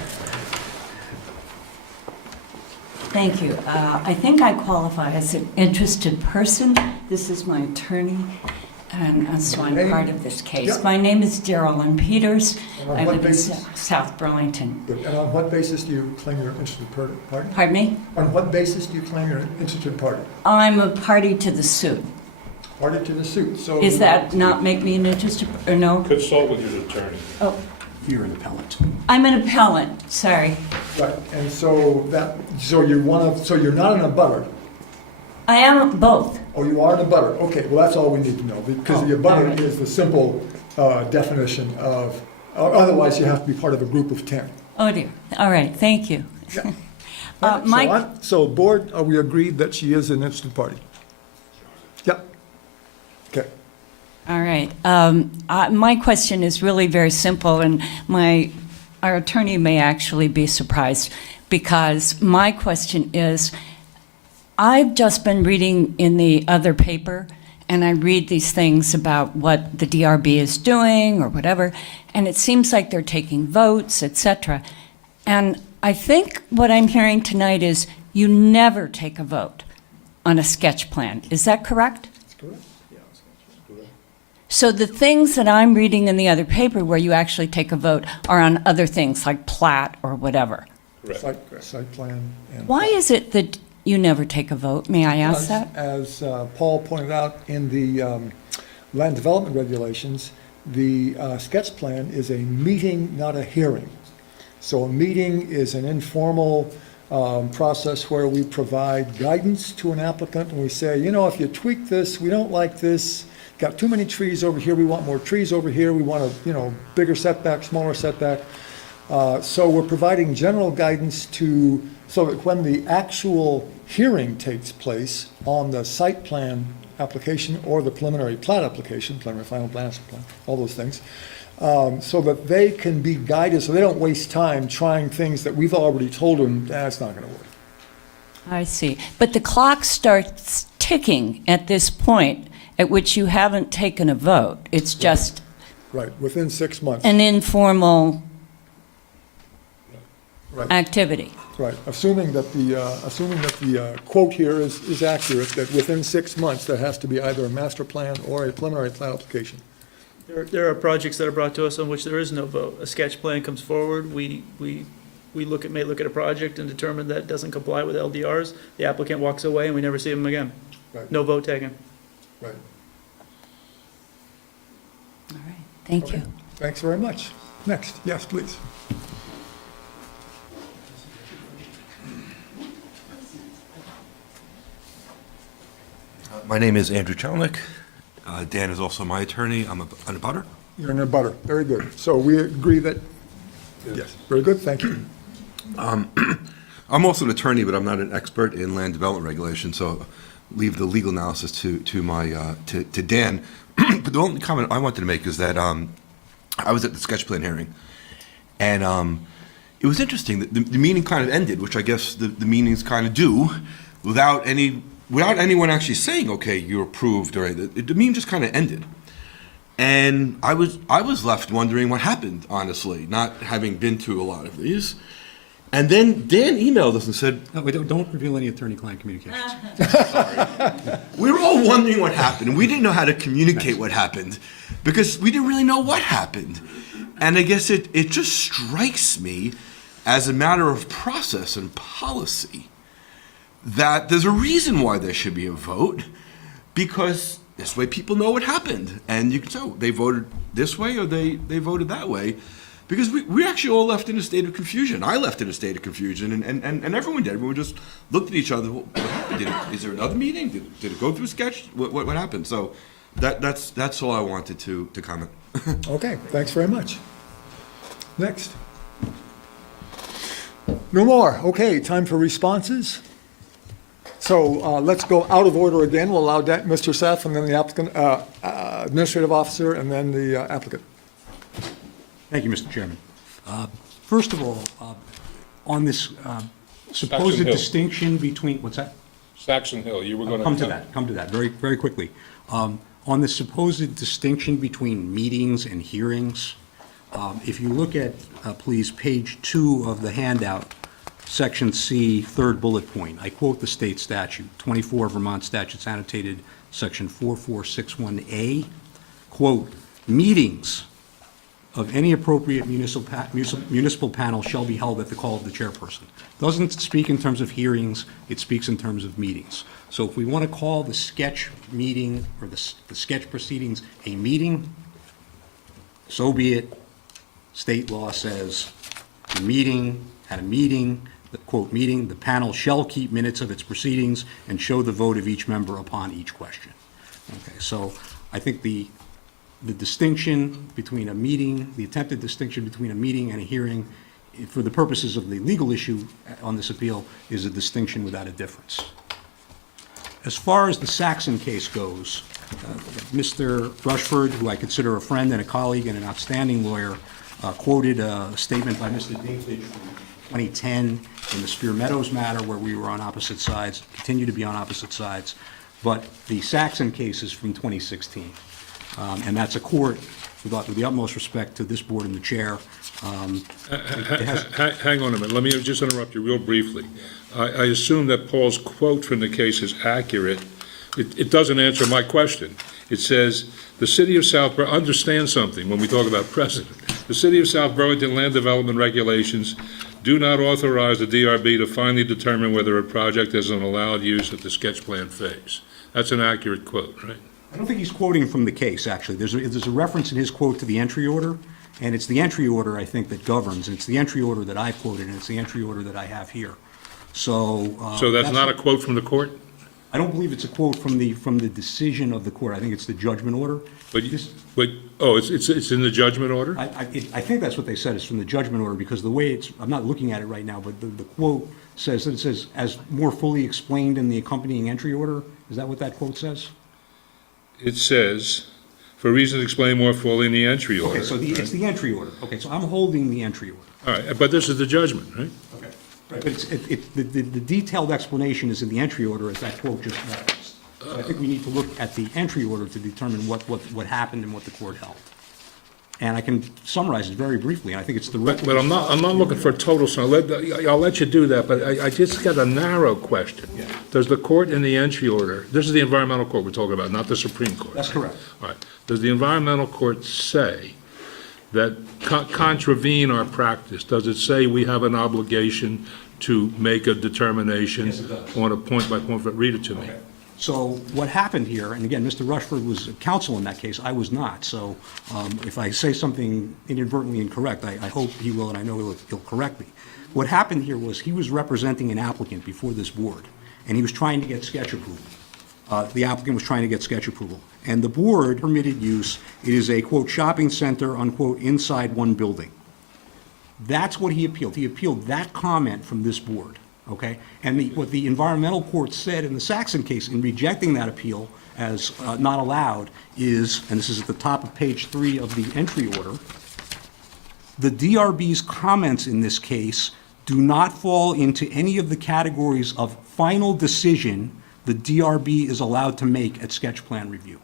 Thank you. I think I qualify as an interested person. This is my attorney, and so I'm part of this case. Yeah. My name is Darylyn Peters. And on I what live in basis? South Burlington. Good. And on what basis do you claim you're an interested party? Pardon me? On what basis do you claim you're an interested party? I'm a party to the suit. Party to the suit, so. Is that not make me an interested, or no? Consult with your attorney. Oh, You're an appellant. I'm an appellant, sorry. Right, and so so you're not an abutter. I am both. Oh, you are an abutter. Okay, well, that's all we need to know, because the Oh, all abutter right. is the simple definition of, otherwise you have to be part of a group of 10. Oh dear. All right, thank you. My So board, are we agreed that she is an interested party? Yep. Okay. All right. My question is really very simple, and our attorney may actually be surprised, because my question is, I've just been reading in the other paper, and I read these things about what the DRB is doing or whatever, and it seems like they're taking votes, etc. And I think what I'm hearing tonight is you never take a vote on a sketch plan. Is that correct? That's correct. So the things that I'm reading in the other paper where you actually take a vote are on other things like plat or whatever. Site plan. And Why is it that you never take a vote? May I ask that? As Paul pointed out in the land development regulations, the sketch plan is a meeting, not a hearing. So a meeting is an informal process where we provide guidance to an applicant, and we say, if you tweak this, we don't like this, got too many trees over here, we want more trees over here, we want a, bigger setback, smaller setback. So we're providing general guidance so that when the actual hearing takes place on the site plan application or the preliminary plat application, preliminary final plan, all those things, so that they can be guided, so they don't waste time trying things that we've already told them, that's not going to work. I see. But the clock starts ticking at this point at which you haven't taken a vote. It's just Right, within 6 months. an informal Right. activity. Right, assuming that the quote here is accurate, that within 6 months, there has to be either a master plan or a preliminary plan application. There are projects that are brought to us on which there is no vote. A sketch plan comes forward, we may look at a project and determine that it doesn't comply with LDRs. The applicant walks away and we never see him again. Right. No vote taken. Right. All right. Thank you. Okay. Thanks very much. Next, yes, please. My name is Andrew Chelnick. Dan is also my attorney. I'm an abutter. You're in a butter, very good. So we agree that, yes, very good, thank you. I'm also an attorney, but I'm not an expert in land development regulation, so leave the legal analysis to Dan. But the only comment I wanted to make is that I was at the sketch plan hearing, and it was interesting that the meeting kind of ended, which I guess the meetings kind of do, without anyone actually saying, okay, you're approved, or the meeting just kind of ended. And I was left wondering what happened, honestly, not having been to a lot of these. And then Dan emailed us and said, No, we don't reveal any attorney-client communications. we were all wondering what happened, and we didn't know how to communicate what happened, because we didn't really know what happened. And I guess it just strikes me as a matter of process and policy that there's a reason why there should be a vote, because this way people know what happened. And you can tell they voted this way or they voted that way. Because we actually all left in a state of confusion. I left in a state of confusion, and everyone did. Everyone just looked at each other. What happened? Is there another meeting? Did it go through sketch? What happened? So that's all I wanted to comment. Okay, thanks very much. Next. No more. Okay, time for responses. So let's go out of order again. We'll allow Mr. Seth and then the applicant, administrative officer, and then the applicant. Thank you, Mr. Chairman. First of all, on this supposed Hill. distinction between, what's that? Saxon Hill, you were going to. Come to that, very, very quickly. On the supposed distinction between meetings and hearings, if you look at, please, page 2 of the handout, section C, third bullet point, I quote the state statute, 24 Vermont statutes annotated, section 4461A, quote, "Meetings of any appropriate municipal panel shall be held at the call of the chairperson." Doesn't speak in terms of hearings, it speaks in terms of meetings. So if we want to call the sketch meeting or the sketch proceedings a meeting, so be it. State law says the meeting, at a meeting, the quote, "meeting, the panel shall keep minutes of its proceedings and show the vote of each member upon each question." Okay, so I think the distinction between a meeting, the attempted distinction between a meeting and a hearing, for the purposes of the legal issue on this appeal, is a distinction without a difference. As far as the Saxon case goes, Mr. Rushford, who I consider a friend and a colleague and an outstanding lawyer, quoted a statement by Mr. Dinklage from 2010 in the Spear Meadows matter, where we were on opposite sides, continue to be on opposite sides. But the Saxon case is from 2016. And that's a court, with the utmost respect to this board and the chair. Hang on a minute, let me just interrupt you real briefly. I assume that Paul's quote from the case is accurate. It doesn't answer my question. It says, "The city of South Burlington," understand something when we talk about precedent. "The city of South Burlington land development regulations do not authorize the DRB to finally determine whether a project is an allowed use at the sketch plan phase." That's an accurate quote, right? I don't think he's quoting from the case, actually. There's a reference in his quote to the entry order, and it's the entry order, I think, that governs. It's the entry order that I quoted, and it's the entry order that I have here. So. So that's not a quote from the court? I don't believe it's a quote from the decision of the court. I think it's the judgment order. It's in the judgment order? I think that's what they said, is from the judgment order, because the way I'm not looking at it right now, but the quote says, that it says, "as more fully explained in the accompanying entry order." Is that what that quote says? It says, "For reasons explained more fully in the entry order." Okay, so it's the entry order. Okay, so I'm holding the entry order. All right, but this is the judgment, right? Okay. But the detailed explanation is in the entry order, as that quote just referenced. So I think we need to look at the entry order to determine what happened and what the court held. And I can summarize it very briefly, and I think it's the record. But I'm not looking for a total, so I'll let you do that, but I just got a narrow question. Yeah. Does the court in the entry order, this is the environmental court we're talking about, not the Supreme Court? That's correct. All right. Does the environmental court say that contravene our practice? Does it say we have an obligation to make a determination? Yes, it does. On a point-by-point, read it to me. Okay. So what happened here, and again, Mr. Rushford was counsel in that case, I was not, so if I say something inadvertently incorrect, I hope he will, and I know he'll correct me. What happened here was he was representing an applicant before this board, and he was trying to get sketch approval. The applicant was trying to get sketch approval. And the board permitted use. It is a, quote, "shopping center," unquote, "inside one building." That's what he appealed. He appealed that comment from this board, okay? And what the environmental court said in the Saxon case in rejecting that appeal as not allowed is, and this is at the top of page 3 of the entry order, "The DRB's comments in this case do not fall into any of the categories of final decision the DRB is allowed to make at sketch plan review."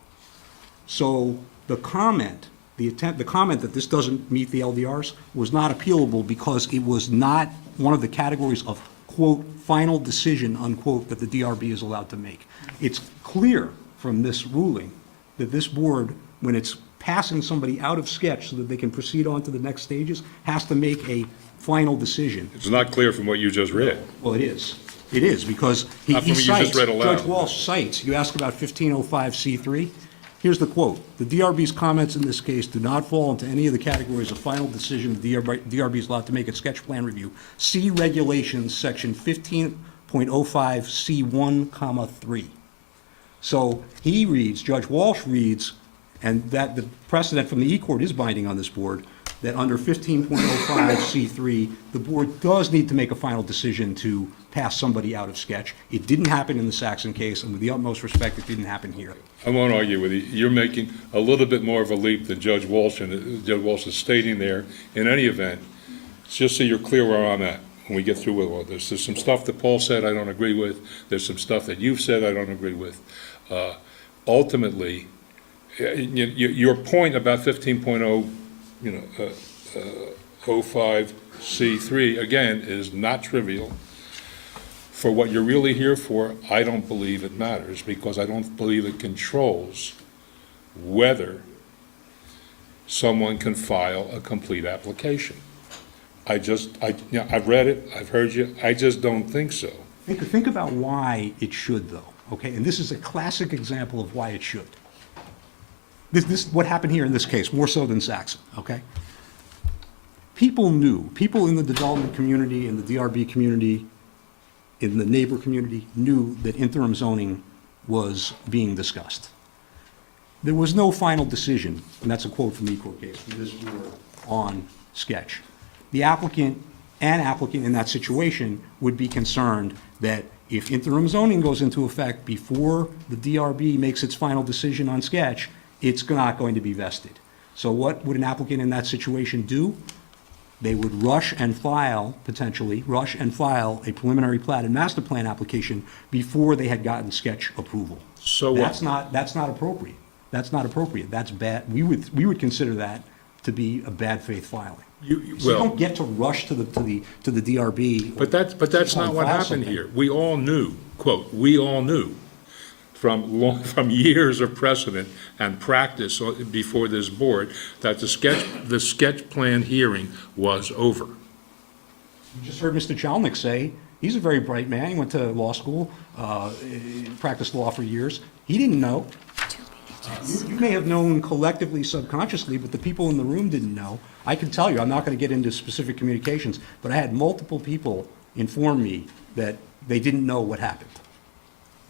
So the comment, the comment that this doesn't meet the LDRs was not appealable because it was not one of the categories of, quote, "final decision," unquote, that the DRB is allowed to make. It's clear from this ruling that this board, when it's passing somebody out of sketch so that they can proceed on to the next stages, has to make a final decision. It's not clear from what you just read. Well, it is. It is, because he How come you just cites, read aloud? Judge Walsh cites, you ask about 1505C3, Here's the quote: "The DRB's comments in this case do not fall into any of the categories of final decision the DRB is allowed to make at sketch plan review. See regulations, section 15.05C1, 3. So he reads, Judge Walsh reads, and that the precedent from the E-Court is binding on this board, that under 15.05C3, the board does need to make a final decision to pass somebody out of sketch. It didn't happen in the Saxon case, and with the utmost respect, it didn't happen here. I won't argue with you. You're making a little bit more of a leap than Judge Walsh, and Judge Walsh is stating there. In any event, just so you're clear where I'm at when we get through with all this. There's some stuff that Paul said I don't agree with. There's some stuff that you've said I don't agree with. Ultimately, your point about 15.0, 05C3, again, is not trivial. For what you're really here for, I don't believe it matters, because I don't believe it controls whether someone can file a complete application. I've read it, I've heard you, I just don't think so. Think about why it should, though, okay? And this is a classic example of why it should. What happened here in this case, more so than Saxon, okay? People in the development community, in the DRB community, in the neighbor community, knew that interim zoning was being discussed. There was no final decision, and that's a quote from the E-Court case, from this board on sketch. The applicant in that situation would be concerned that if interim zoning goes into effect before the DRB makes its final decision on sketch, it's not going to be vested. So what would an applicant in that situation do? They would potentially rush and file a preliminary plat and master plan application before they had gotten sketch approval. So what? That's not appropriate. That's not appropriate. That's bad. We would consider that to be a bad faith filing. So you don't get to rush to the DRB. But that's not what happened here. We all knew, quote, we all knew from years of precedent and practice before this board that the sketch plan hearing was over. You just heard Mr. Chalnick say, he's a very bright man. He went to law school, practiced law for years. He didn't know. You may have known collectively, subconsciously, but the people in the room didn't know. I can tell you, I'm not going to get into specific communications, but I had multiple people inform me that they didn't know what happened.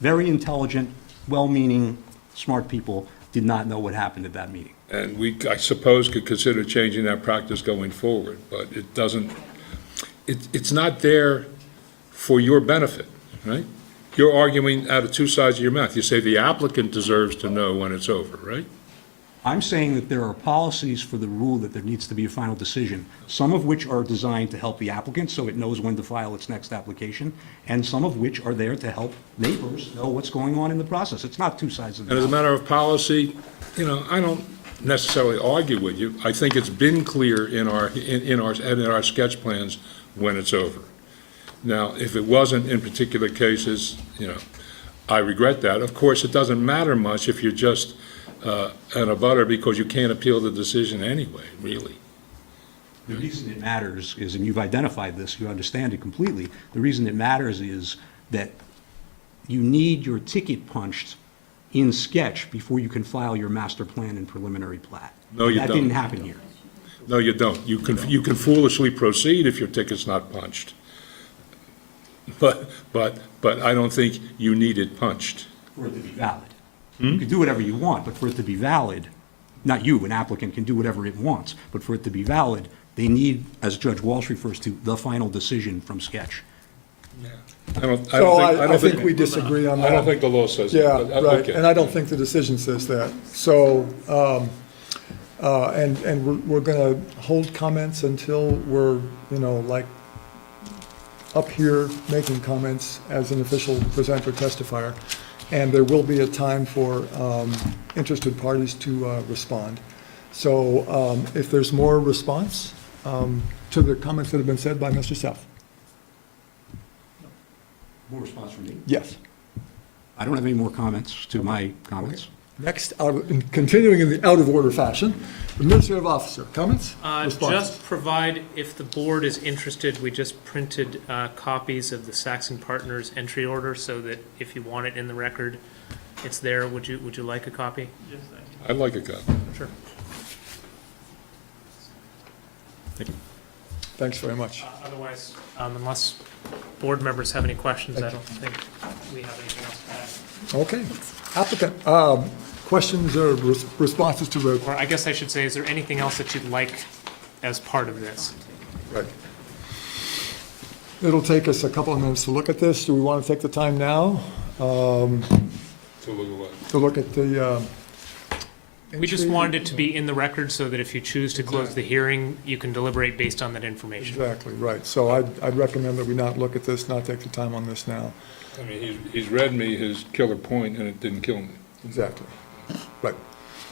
Very intelligent, well-meaning, smart people did not know what happened at that meeting. And we, I suppose, could consider changing that practice going forward, but it doesn't, it's not there for your benefit, right? You're arguing out of two sides of your mouth. You say the applicant deserves to know when it's over, right? I'm saying that there are policies for the rule that there needs to be a final decision, some of which are designed to help the applicant so it knows when to file its next application, and some of which are there to help neighbors know what's going on in the process. It's not two sides of the And as a mouth. matter of policy, I don't necessarily argue with you. I think it's been clear in our sketch plans when it's over. Now, if it wasn't in particular cases, I regret that. Of course, it doesn't matter much if you're just an abutter, because you can't appeal the decision anyway, really. The reason it matters is, and you've identified this, you understand it completely, the reason it matters is that you need your ticket punched in sketch before you can file your master plan and preliminary plat. No, you That don't. didn't happen here. No, you don't. You can foolishly proceed if your ticket's not punched. But I don't think you need it punched. For it to be valid. You can do whatever you want, but for it to be valid, not you, an applicant can do whatever it wants, but for it to be valid, they need, as Judge Walsh refers to, the final decision from sketch. I think we disagree on that. I don't think the law says that. Yeah, but, right, okay. and I don't think the decision says that. So, and we're gonna hold comments until we're, up here making comments as an official presenter testifier. And there will be a time for interested parties to respond. So if there's more response to the comments that have been said by Mr. Self? More response from me? Yes. I don't have any more comments to my comments. Next, continuing in the out-of-order fashion, Administrative Officer, comments? Responses? Just provide, if the board is interested, we just printed copies of the Saxon Partners entry order so that if you want it in the record, it's there. Would you like a copy? Yes, thanks. I'd like a copy. Sure. Thanks very much. Otherwise, unless board members have any questions, I don't think we have anything else to add. Okay. Applicant, questions or responses to the, Or I guess I should say, is there anything else that you'd like as part of this? right. It'll take us a couple of minutes to look at this. Do we want to take the time now So look at what? to look at the? We just entry? wanted it to be in the record so that if you choose to close the hearing, you can deliberate based on that information. Exactly, right. So I'd recommend that we not look at this, not take the time on this now. I mean, he's read me his killer point, and it didn't kill me. Exactly. Right.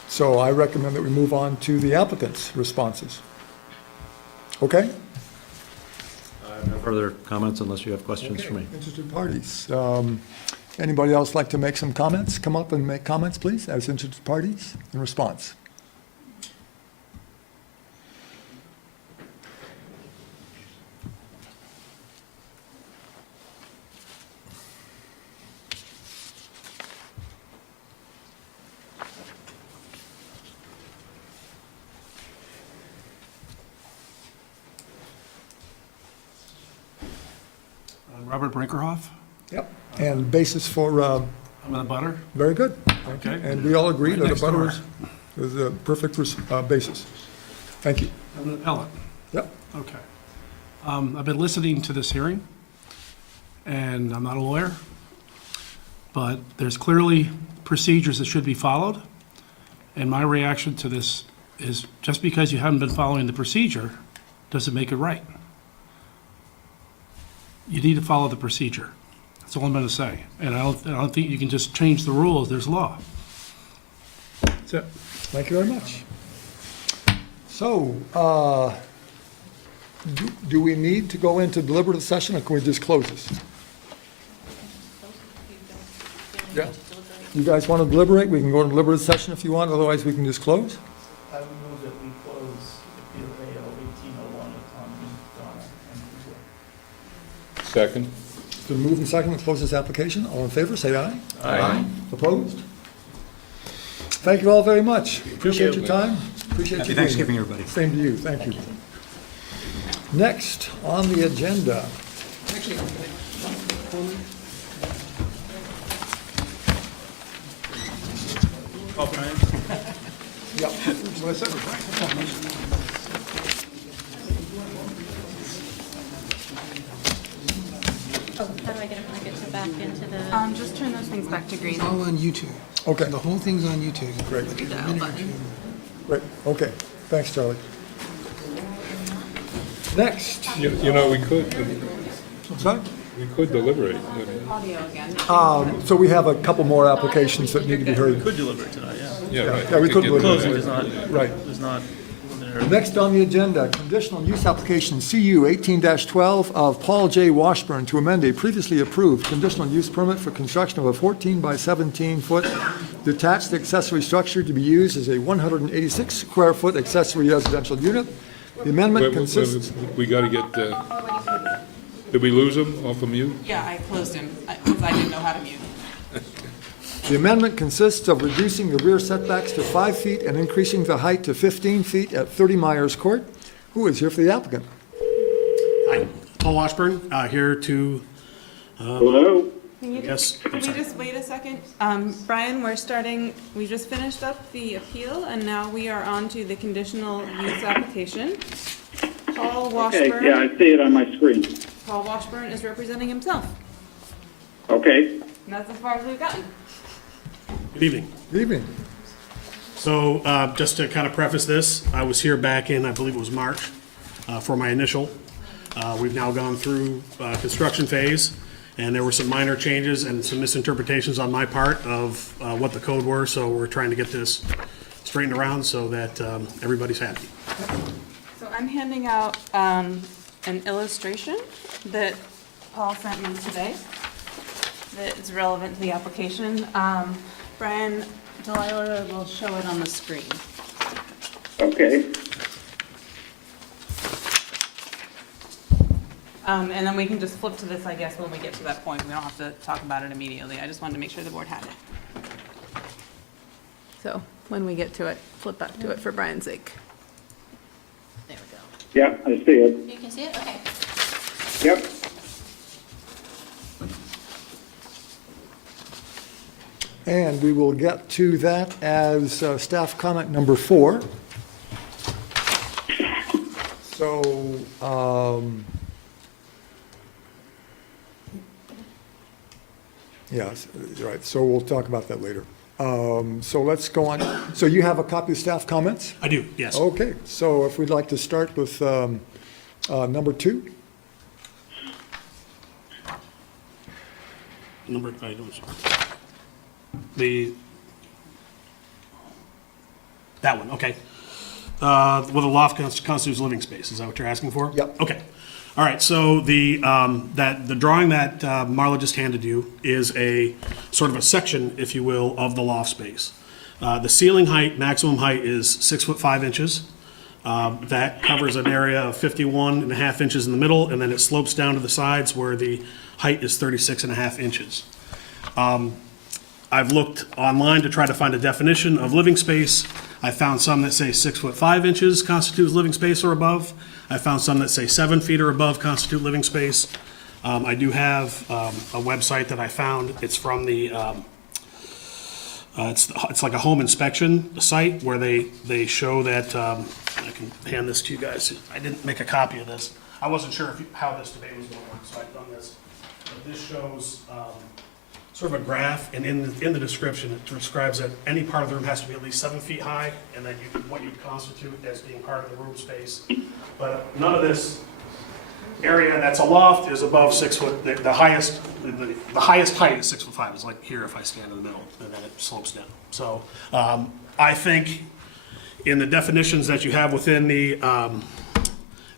So I recommend that we move on to the applicant's responses. Okay? No further comments unless you have questions for me. Interested parties. Anybody else like to make some comments? Come up and make comments, please, as interested parties in response. Robert Brinkerhoff. Yep. And basis for, I'm in a butter. very good. Thank you. Okay. And we all agree Right that a next butter door. is a perfect basis. Thank you. I'm an appellate. Yep. Okay. I've been listening to this hearing, and I'm not a lawyer, but there's clearly procedures that should be followed. And my reaction to this is just because you haven't been following the procedure doesn't make it right. You need to follow the procedure. That's all I'm gonna say. And I don't think you can just change the rules. There's law. That's it. Thank you very much. So, do we need to go into deliberative session, or can we just close this? Yeah. You guys want to deliberate? We can go into deliberative session if you want, otherwise we can just close. I would move that we close Appeal AO 1801 of Tom and Donna and Cooper. Second? It's been moved and seconded to close this application. All in favor, say aye. Aye. Opposed? Thank you all very much. Appreciate your time. Appreciate Happy you being Thanksgiving, here. everybody. Same to you. Thank you. Next on the agenda. Yep. What I said was right. Oh, how do I get it back into the? Just turn those things back to green. All on YouTube. Okay, The whole thing's on YouTube. great, Dial button. great. Okay, thanks, Charlie. Next. You know, we could Sorry? deliberate. Audio again. So we have a couple more applications that need to be heard. Could deliberate tonight, yeah. Yeah, right. Yeah, we could get deliberate. Closing is not, Right. is not there. Next on the agenda, conditional use application CU 18-12 of Paul J. Washburn to amend a previously approved conditional use permit for construction of a 14 by 17-foot detached accessory structure to be used as a 186 square foot accessory residential unit. The amendment consists, We gotta get, did we lose him off of mute? Yeah, I closed him, because I didn't know how to mute. the amendment consists of reducing the rear setbacks to 5 feet and increasing the height to 15 feet at 30 Myers Court. Who is here for the applicant? Hi, Paul Washburn, here to, Hello? Can you Yes, can we just wait a second? Brian, we just finished up the appeal, and now we are on to the conditional use application. Paul Okay, Washburn. yeah, I see it on my screen. Paul Washburn is representing himself, Okay, and that's as far as we've gotten. good evening. Good evening. So, just to kind of preface this, I was here back in, I believe it was March, for my initial. We've now gone through construction phase, and there were some minor changes and some misinterpretations on my part of what the code were, so we're trying to get this straightened around so that everybody's happy. So I'm handing out an illustration that Paul sent me today that is relevant to the application. Brian Delilah will show it on the screen. okay. And then we can just flip to this, I guess, when we get to that point. We don't have to talk about it immediately. I just wanted to make sure the board had it. So when we get to it, flip back to it for Brian's sake. There we go. Yep, I see it. You can see it? Okay. Yep. And we will get to that as staff comment number 4. So, yes, right, so we'll talk about that later. So let's go on. So you have a copy of staff comments? I do, yes. Okay, so if we'd like to start with number 2. Number, I don't, that one, okay. Well, the loft constitutes living space, is that what you're asking for? Yep. Okay. All right, so the drawing that Marla just handed you is a sort of a section, if you will, of the loft space. The ceiling height, maximum height is 6 foot 5 inches. That covers an area of 51.5 inches in the middle, and then it slopes down to the sides where the height is 36.5 inches. I've looked online to try to find a definition of living space. I found some that say 6 foot 5 inches constitutes living space or above. I found some that say 7 feet or above constitute living space. I do have a website that I found. It's from the, it's like a home inspection site where they show that, I can hand this to you guys. I didn't make a copy of this. I wasn't sure how this debate was going to work, so I've done this. But this shows sort of a graph, and in the description, it describes that any part of the room has to be at least 7 feet high, and then what you constitute as being part of the room space. But none of this area that's a loft is above 6 foot. The highest height is 6 foot 5. It's like here if I stand in the middle, and then it slopes down. So I think in the definitions that you have within the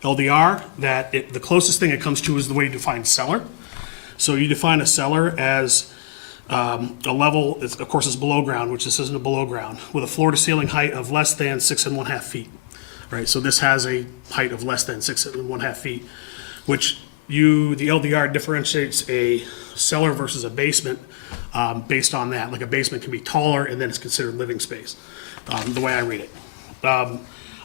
LDR, that the closest thing it comes to is the way you define cellar. So you define a cellar as a level, of course, it's below ground, which this isn't a below ground, with a floor to ceiling height of less than 6.5 feet. Right, so this has a height of less than 6.5 feet, which the LDR differentiates a cellar versus a basement based on that. Like a basement can be taller and then it's considered living space, the way I read it. I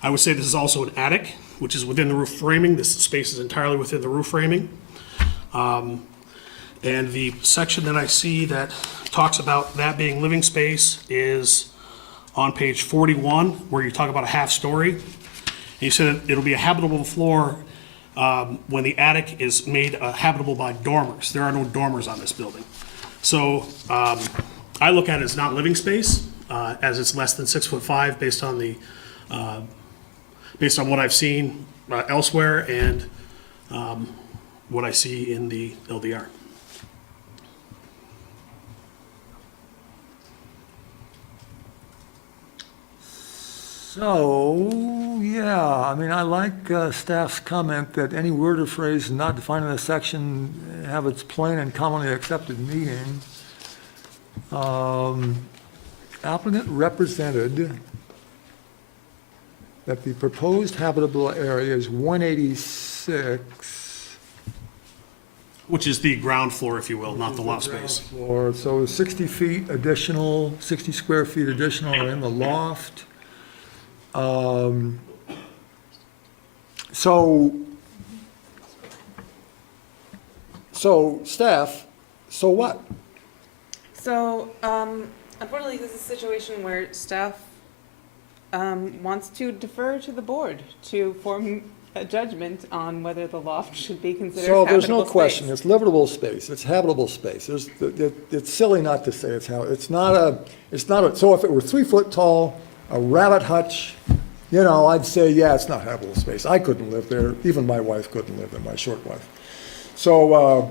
would say this is also an attic, which is within the roof framing. This space is entirely within the roof framing. And the section that I see that talks about that being living space is on page 41, where you talk about a half story. And you said it'll be a habitable floor when the attic is made habitable by dormers. There are no dormers on this building. So I look at it as not living space, as it's less than 6 foot 5 based on what I've seen elsewhere and what I see in the LDR. So, yeah, I mean, I like staff's comment that any word or phrase not defined in this section have its plain and commonly accepted meaning. Applicant represented that the proposed habitable area is 186. Which is the ground floor, if you will, not the loft space. Floor, so 60 feet additional, 60 square feet additional in the loft. So staff, so what? So, unfortunately, this is a situation where staff wants to defer to the board to form a judgment on whether the loft should be considered So habitable there's no question, space. it's livable space, it's habitable space. It's silly not to say it's not a, so if it were 3 foot tall, a rabbit hutch, you know, I'd say, yeah, it's not habitable space. I couldn't live there, even my wife couldn't live there, my short wife. So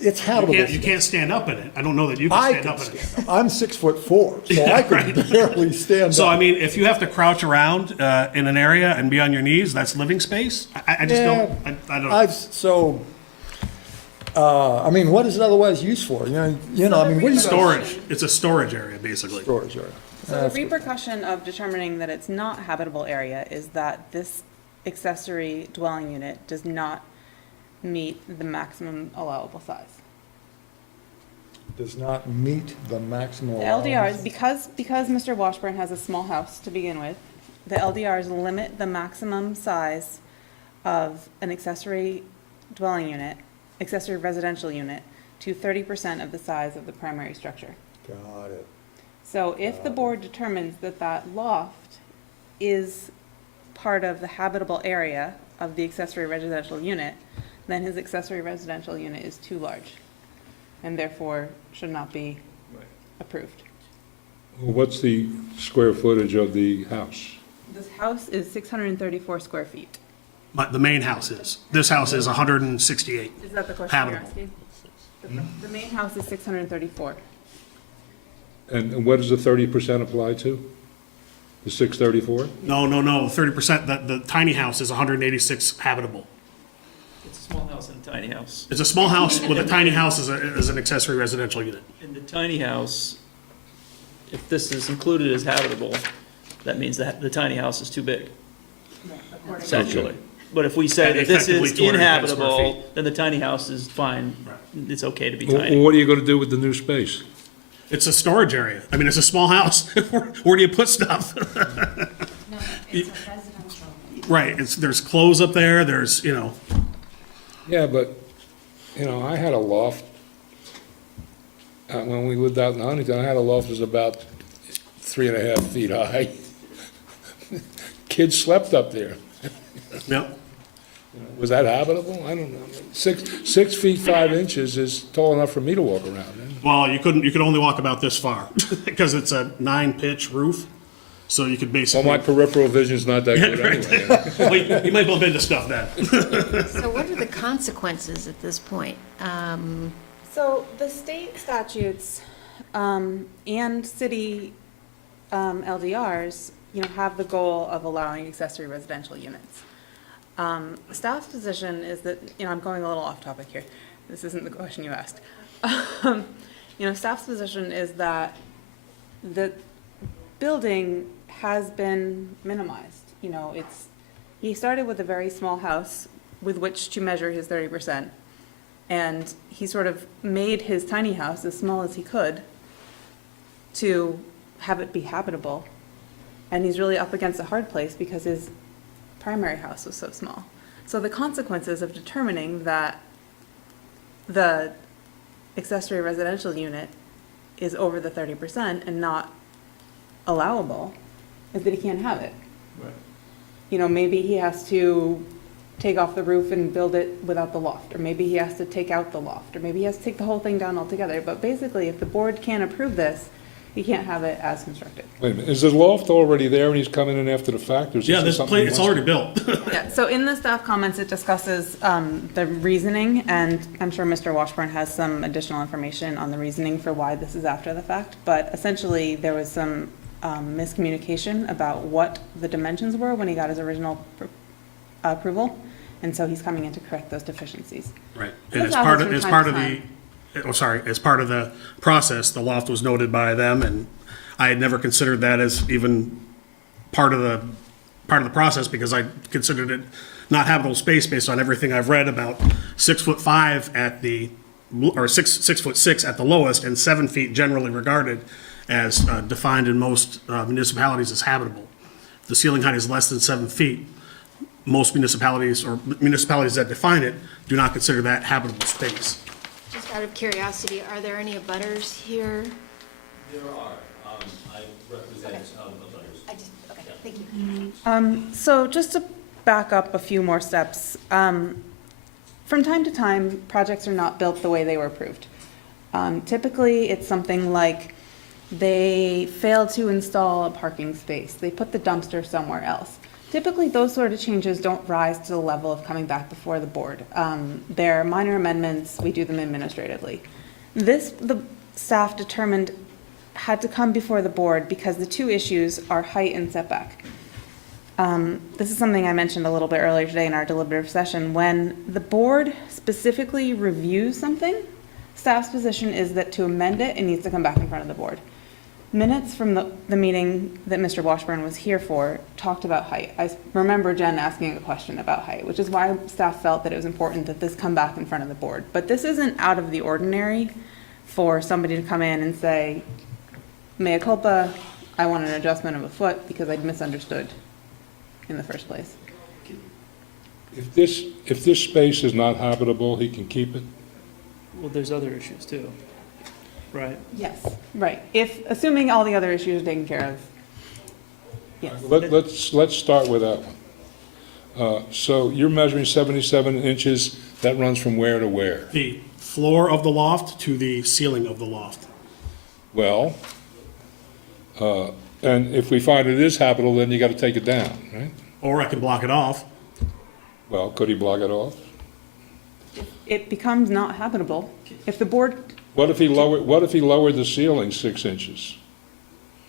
it's habitable space. You can't stand up in it. I don't know that you can stand up in it. I'm 6'4", so I could barely stand up. So, I mean, if you have to crouch around in an area and be on your knees, that's living space? I just don't, I don't know. I mean, what is it otherwise used for? You know, I mean, what do you? Storage. It's a storage area, basically. Storage area. So the repercussion of determining that it's not habitable area is that this accessory dwelling unit does not meet the maximum allowable size. does not meet the maximum The allowance. LDRs, because Mr. Washburn has a small house to begin with, the LDRs limit the maximum size of an accessory dwelling unit, accessory residential unit, to 30% of the size of the primary structure. Got it. So if the board determines that that loft is part of the habitable area of the accessory residential unit, then his accessory residential unit is too large and therefore should not be approved. What's the square footage of the house? This house is 634 square feet. But the main house is. This house is 168. Is that the question you're Habitable. asking? The main house is 634. And what does the 30% apply to? The 634? No, 30%, the tiny house is 186 habitable. It's a small house and a tiny house. It's a small house with a tiny house as an accessory residential unit. In the tiny house, if this is included as habitable, that means that the tiny house is too big, essentially. But if we say that this Effectively is 210 square inhabitable, then the tiny house is fine. It's okay to be Well, tiny. what are you going to do with the new space? It's a storage area. I mean, it's a small house. Where do you put stuff? No, it's a residential. Right, there's clothes up there, there's, Yeah, but, I had a loft. When we lived out in Huntington, I had a loft that was about 3.5 feet high. Kids slept up there. yep. Was that habitable? I don't know. 6 feet 5 inches is tall enough for me to walk around in. Well, you could only walk about this far, because it's a 9-pitch roof, so you could Well, basically. my peripheral vision's not that good anyway. Well, you might bump into stuff then. So what are the consequences at this point? So the state statutes and city LDRs, have the goal of allowing accessory residential units. Staff's position is that, I'm going a little off topic here. This isn't the question you asked. Staff's position is that the building has been minimized. He started with a very small house with which to measure his 30%. And he sort of made his tiny house as small as he could to have it be habitable. And he's really up against a hard place because his primary house was so small. So the consequences of determining that the accessory residential unit is over the 30% and not allowable is that he can't have it. Right. Maybe he has to take off the roof and build it without the loft, or maybe he has to take out the loft, or maybe he has to take the whole thing down altogether. But basically, if the board can't approve this, he can't have it as constructed. Wait a minute, is the loft already there and he's coming in after the fact? Or is Yeah, this this something place, he it's wants already to- built. Yeah, so in the staff comments, it discusses the reasoning, and I'm sure Mr. Washburn has some additional information on the reasoning for why this is after the fact. But essentially, there was some miscommunication about what the dimensions were when he got his original approval, and so he's coming in to correct those deficiencies. Right, This and as happens part from of time to as part of the process, the loft was noted by them, and I had never considered that as even part of the process, because I considered it not habitable space based on everything I've read about 6'5" at the, or 6'6" at the lowest, and 7 feet generally regarded as defined in most municipalities as habitable. If the ceiling height is less than 7 feet, most municipalities, or municipalities that define it, do not consider that habitable space. Just out of curiosity, are there any abutters here? There are. I represent others. Okay, thank you. So just to back up a few more steps, from time to time, projects are not built the way they were approved. Typically, it's something like they failed to install a parking space, they put the dumpster somewhere else. Typically, those sort of changes don't rise to the level of coming back before the board. They're minor amendments, we do them administratively. This, the staff determined, had to come before the board because the two issues are height and setback. This is something I mentioned a little bit earlier today in our deliberative session. When the board specifically reviews something, staff's position is that to amend it, it needs to come back in front of the board. Minutes from the meeting that Mr. Washburn was here for talked about height. I remember Jen asking a question about height, which is why staff felt that it was important that this come back in front of the board. But this isn't out of the ordinary for somebody to come in and say, mea culpa, I want an adjustment of a foot because I'd misunderstood in the first place. If this space is not habitable, he can keep it? Well, there's other issues too, right? Yes. Right. Assuming all the other issues are taken care of, yes. Let's start with that one. So you're measuring 77 inches, that runs from where to where? The floor of the loft to the ceiling of the loft. Well, and if we find it is habitable, then you gotta take it down, right? Or I can block it off. Well, could he block it off? It becomes not habitable. If the board, What if he lowered the ceiling 6 inches?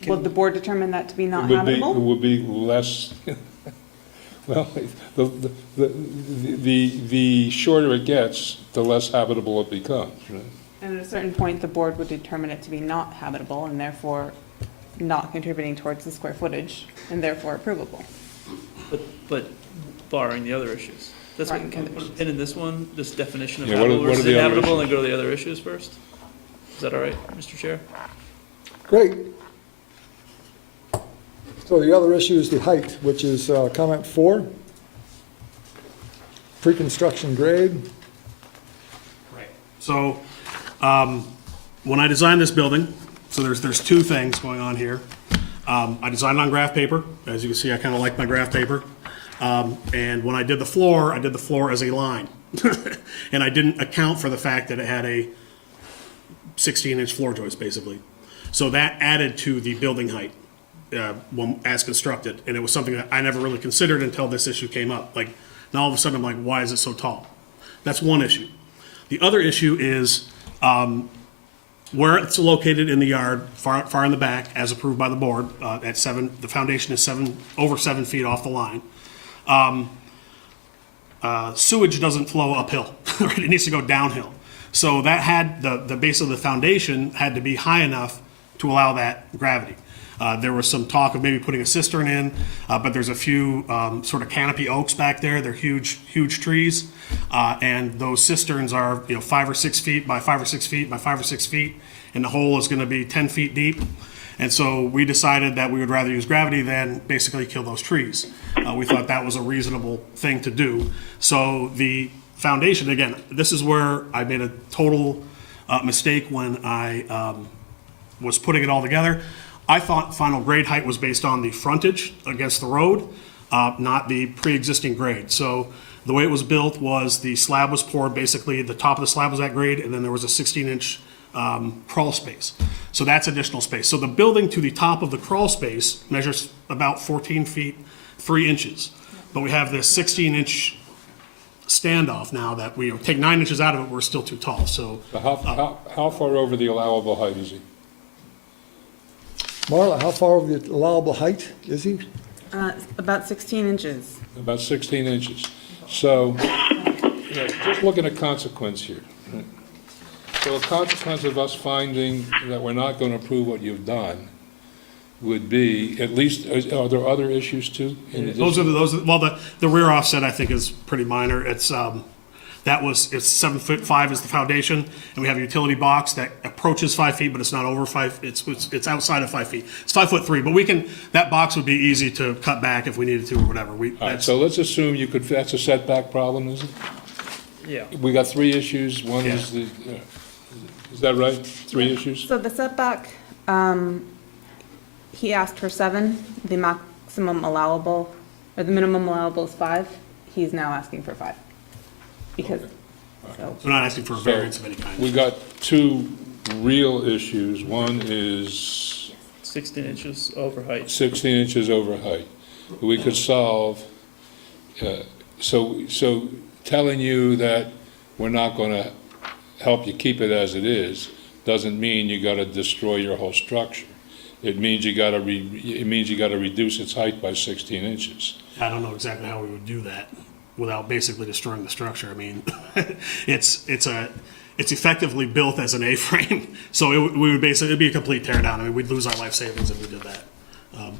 will the board determine that to be not It habitable? would be less, well, the shorter it gets, the less habitable it becomes, right? And at a certain point, the board would determine it to be not habitable and therefore not contributing towards the square footage and therefore approvable. But barring the other issues. That's what, Barring the other issues. and in this one, this definition of Yeah, what are- habitable what are versus the other inhabitable, and issues? then go to the other issues first? Is that all right, Mr. Chair? Great. So the other issue is the height, which is comment 4. Pre-construction grade. So, when I designed this building, so there's two things going on here. I designed it on graph paper. As you can see, I kind of like my graph paper. And when I did the floor as a line. And I didn't account for the fact that it had a 16-inch floor joist, basically. So that added to the building height as constructed. And it was something that I never really considered until this issue came up. Like, now all of a sudden, I'm like, why is it so tall? That's one issue. The other issue is where it's located in the yard, far in the back, as approved by the board, at 7, the foundation is over 7 feet off the line. Sewage doesn't flow uphill, right? It needs to go downhill. So that had, the base of the foundation had to be high enough to allow that gravity. There was some talk of maybe putting a cistern in, but there's a few sort of canopy oaks back there. They're huge, huge trees. And those cisterns are, 5 or 6 feet by 5 or 6 feet by 5 or 6 feet. And the hole is going to be 10 feet deep. And so we decided that we would rather use gravity than basically kill those trees. We thought that was a reasonable thing to do. So the foundation, again, this is where I made a total mistake when I was putting it all together. I thought final grade height was based on the frontage against the road, not the pre-existing grade. So the way it was built was the slab was poured, basically the top of the slab was that grade, and then there was a 16-inch crawl space. So that's additional space. So the building to the top of the crawl space measures about 14 feet, 3 inches. But we have this 16-inch standoff now that we take 9 inches out of it, we're still too tall, so. How far over the allowable height is he? Marla, how far over the allowable height is he? About 16 inches. About 16 inches. So, just looking at consequence here. right? So a consequence of us finding that we're not going to approve what you've done would be, at least, are there other issues too? in addition? Well, the rear offset I think is pretty minor. It's, it's 7 foot 5 is the foundation, and we have a utility box that approaches 5 feet, but it's not over 5, it's outside of 5 feet. It's 5'3", but that box would be easy to cut back if we needed to or whatever. All right, so let's assume that's a setback problem, is it? Yeah. We got 3 issues, one Yeah. is is that right? 3 issues? So the setback, he asked for 7, the maximum allowable, or the minimum allowable is 5. He's now asking for 5. Because, so, We're not asking for a variance of any kind. We got 2 real issues. One is 16 inches over height. 16 inches over height. We could solve, so telling you that we're not going to help you keep it as it is doesn't mean you got to destroy your whole structure. It means you got to reduce its height by 16 inches. I don't know exactly how we would do that without basically destroying the structure. I mean, it's effectively built as an A-frame, so it'd be a complete tear down. I mean, we'd lose our life savings if we did that.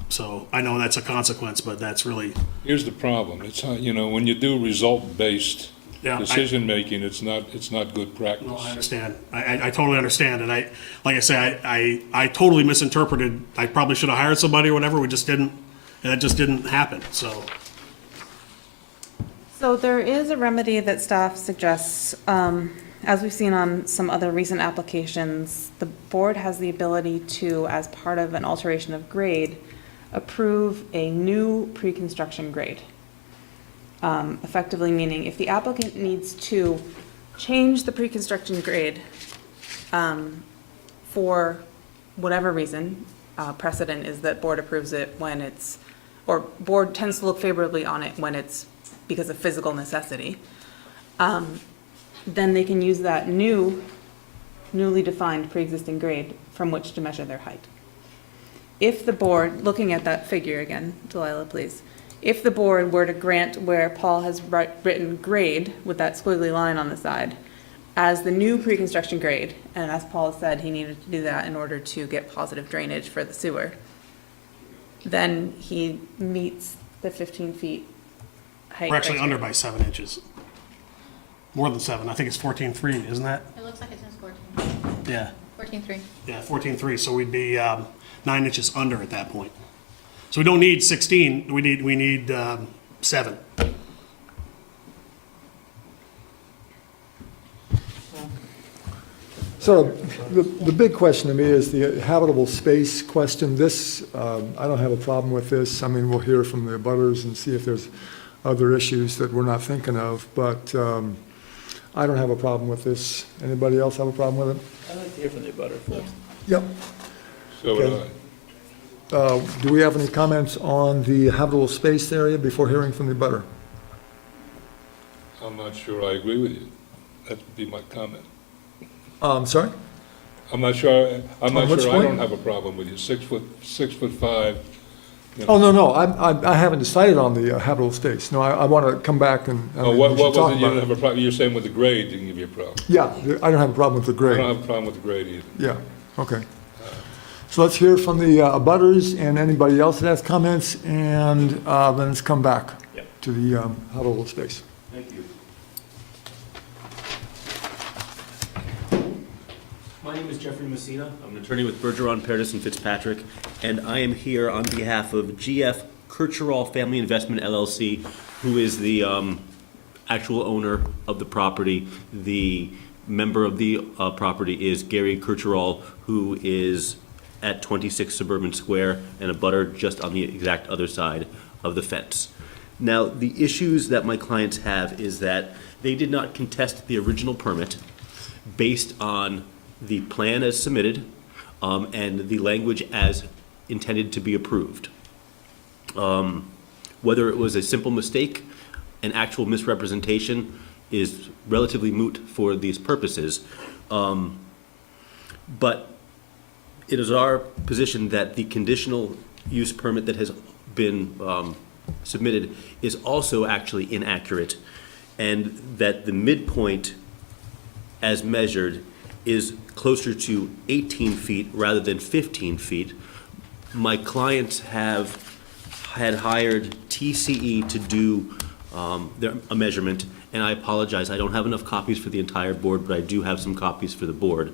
So I know that's a consequence, but that's really. Here's the problem. It's, when you do result-based Yeah, decision-making, it's not good practice. No, I understand. I totally understand, and like I say, I totally misinterpreted. I probably should have hired somebody or whatever, we just didn't, and it just didn't happen, so. So there is a remedy that staff suggests, as we've seen on some other recent applications, the board has the ability to, as part of an alteration of grade, approve a new pre-construction grade. Effectively meaning if the applicant needs to change the pre-construction grade for whatever reason, precedent is that board approves it when it's, or board tends to look favorably on it when it's because of physical necessity, then they can use that newly defined pre-existing grade from which to measure their height. If the board, looking at that figure again, Delilah, please, if the board were to grant where Paul has written grade with that squiggly line on the side as the new pre-construction grade, and as Paul said, he needed to do that in order to get positive drainage for the sewer, then he meets the 15 feet height. We're actually criteria. under by 7 inches. More than 7, I think it's 14.3, isn't that? It looks like it says 14. Yeah, 14.3. yeah, 14.3, so we'd be 9 inches under at that point. So we don't need 16, we need 7. So the big question to me is the habitable space question. This, I don't have a problem with this. I mean, we'll hear from the abutters and see if there's other issues that we're not thinking of, but I don't have a problem with this. Anybody else have a problem with it? I'd like to hear from the abutter first. Yep. So would Okay. I. Do we have any comments on the habitable space area before hearing from the abutter? I'm not sure I agree with you. That would be my comment. Sorry? I'm not sure, On which I point? don't have a problem with you. 6'5". You know. Oh, no, I haven't decided on the habitable space. No, I want to come back and Oh, we what should was talk it you about didn't have a problem, you're saying with the grade didn't give you a problem? Yeah, I don't have a problem with the I grade. don't have a problem with the grade either. Yeah, okay. So let's hear from the abutters and anybody else that has comments, and then let's come back to the habitable space. Thank you. My name is Jeffrey Messina. I'm an attorney with Bergeron, Paradis and Fitzpatrick, and I am here on behalf of GF Kircherall Family Investment LLC, who is the actual owner of the property. The member of the property is Gary Kircherall, who is at 26 Suburban Square, and a butter just on the exact other side of the fence. Now, the issues that my clients have is that they did not contest the original permit based on the plan as submitted and the language as intended to be approved. Whether it was a simple mistake, an actual misrepresentation is relatively moot for these purposes. But it is our position that the conditional use permit that has been submitted is also actually inaccurate, and that the midpoint as measured is closer to 18 feet rather than 15 feet. My clients had hired TCE to do a measurement, and I apologize, I don't have enough copies for the entire board, but I do have some copies for the board.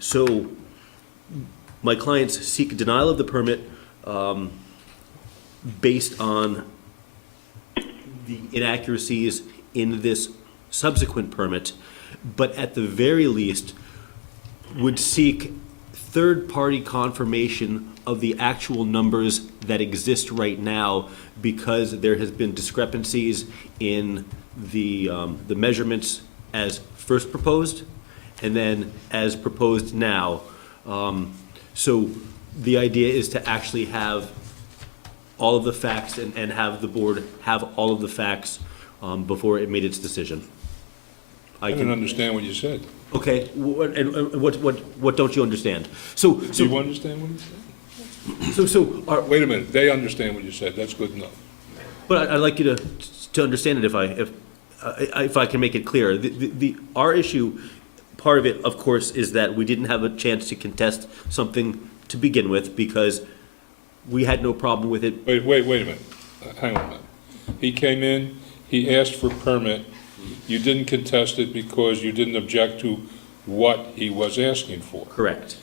So my clients seek a denial of the permit based on the inaccuracies in this subsequent permit, but at the very least would seek third-party confirmation of the actual numbers that exist right now, because there has been discrepancies in the measurements as first proposed and then as proposed now. So the idea is to actually have all of the facts and have the board have all of the facts before it made its decision. I didn't understand what you said. Okay, and what don't you understand? So Do you understand what you said? Wait a minute, they understand what you said, that's good enough. But I'd like you to understand it if I can make it clear. Our issue, part of it, of course, is that we didn't have a chance to contest something to begin with because we had no problem with it. Wait a minute, hang on a minute. He came in, he asked for permit You didn't contest it because you didn't object to what he was asking for. Correct.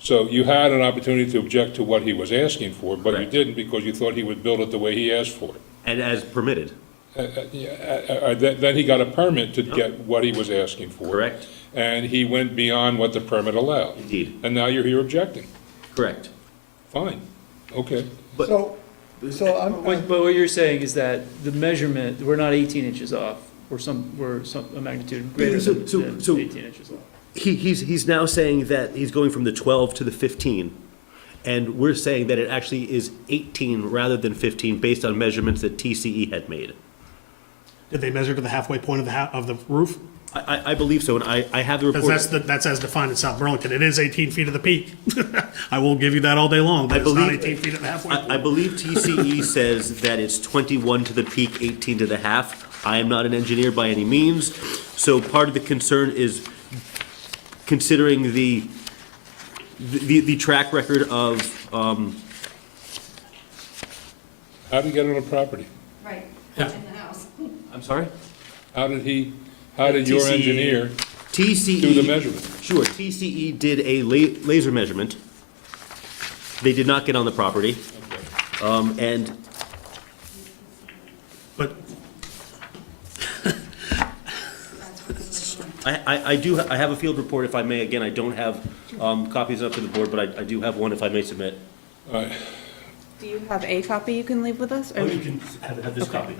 So you had an opportunity to object to what he was asking for, but you Correct. didn't because you thought he would build it the way he asked for it. And as permitted. Then he got a permit to get what he was asking for. Correct. And he went beyond what the permit allowed. Indeed. And now you're here objecting. Correct. Fine, okay. So I'm, But what you're saying is that the measurement, we're not 18 inches off, we're a magnitude greater So- than so- so- 18 inches off. He's now saying that he's going from the 12 to the 15, and we're saying that it actually is 18 rather than 15 based on measurements that TCE had made. Did they measure to the halfway point of the roof? I believe so, and I have the report. Because that's as defined in South Burlington. It is 18 feet at the peak. I will give you that all day long, but it's not 18 feet at the halfway point. I believe TCE says that it's 21 to the peak, 18 to the half. I am not an engineer by any means, so part of the concern is considering the track record of, How did he get on the property? Right, in the house. I'm sorry? How did your TCE engineer TCE. do the measurement? Sure, TCE did a laser measurement. They did not get on the property. And But I have a field report, if I may. Again, I don't have copies up to the board, but I do have one if I may submit. Do you have a copy you can leave with us? or- You can have this copy.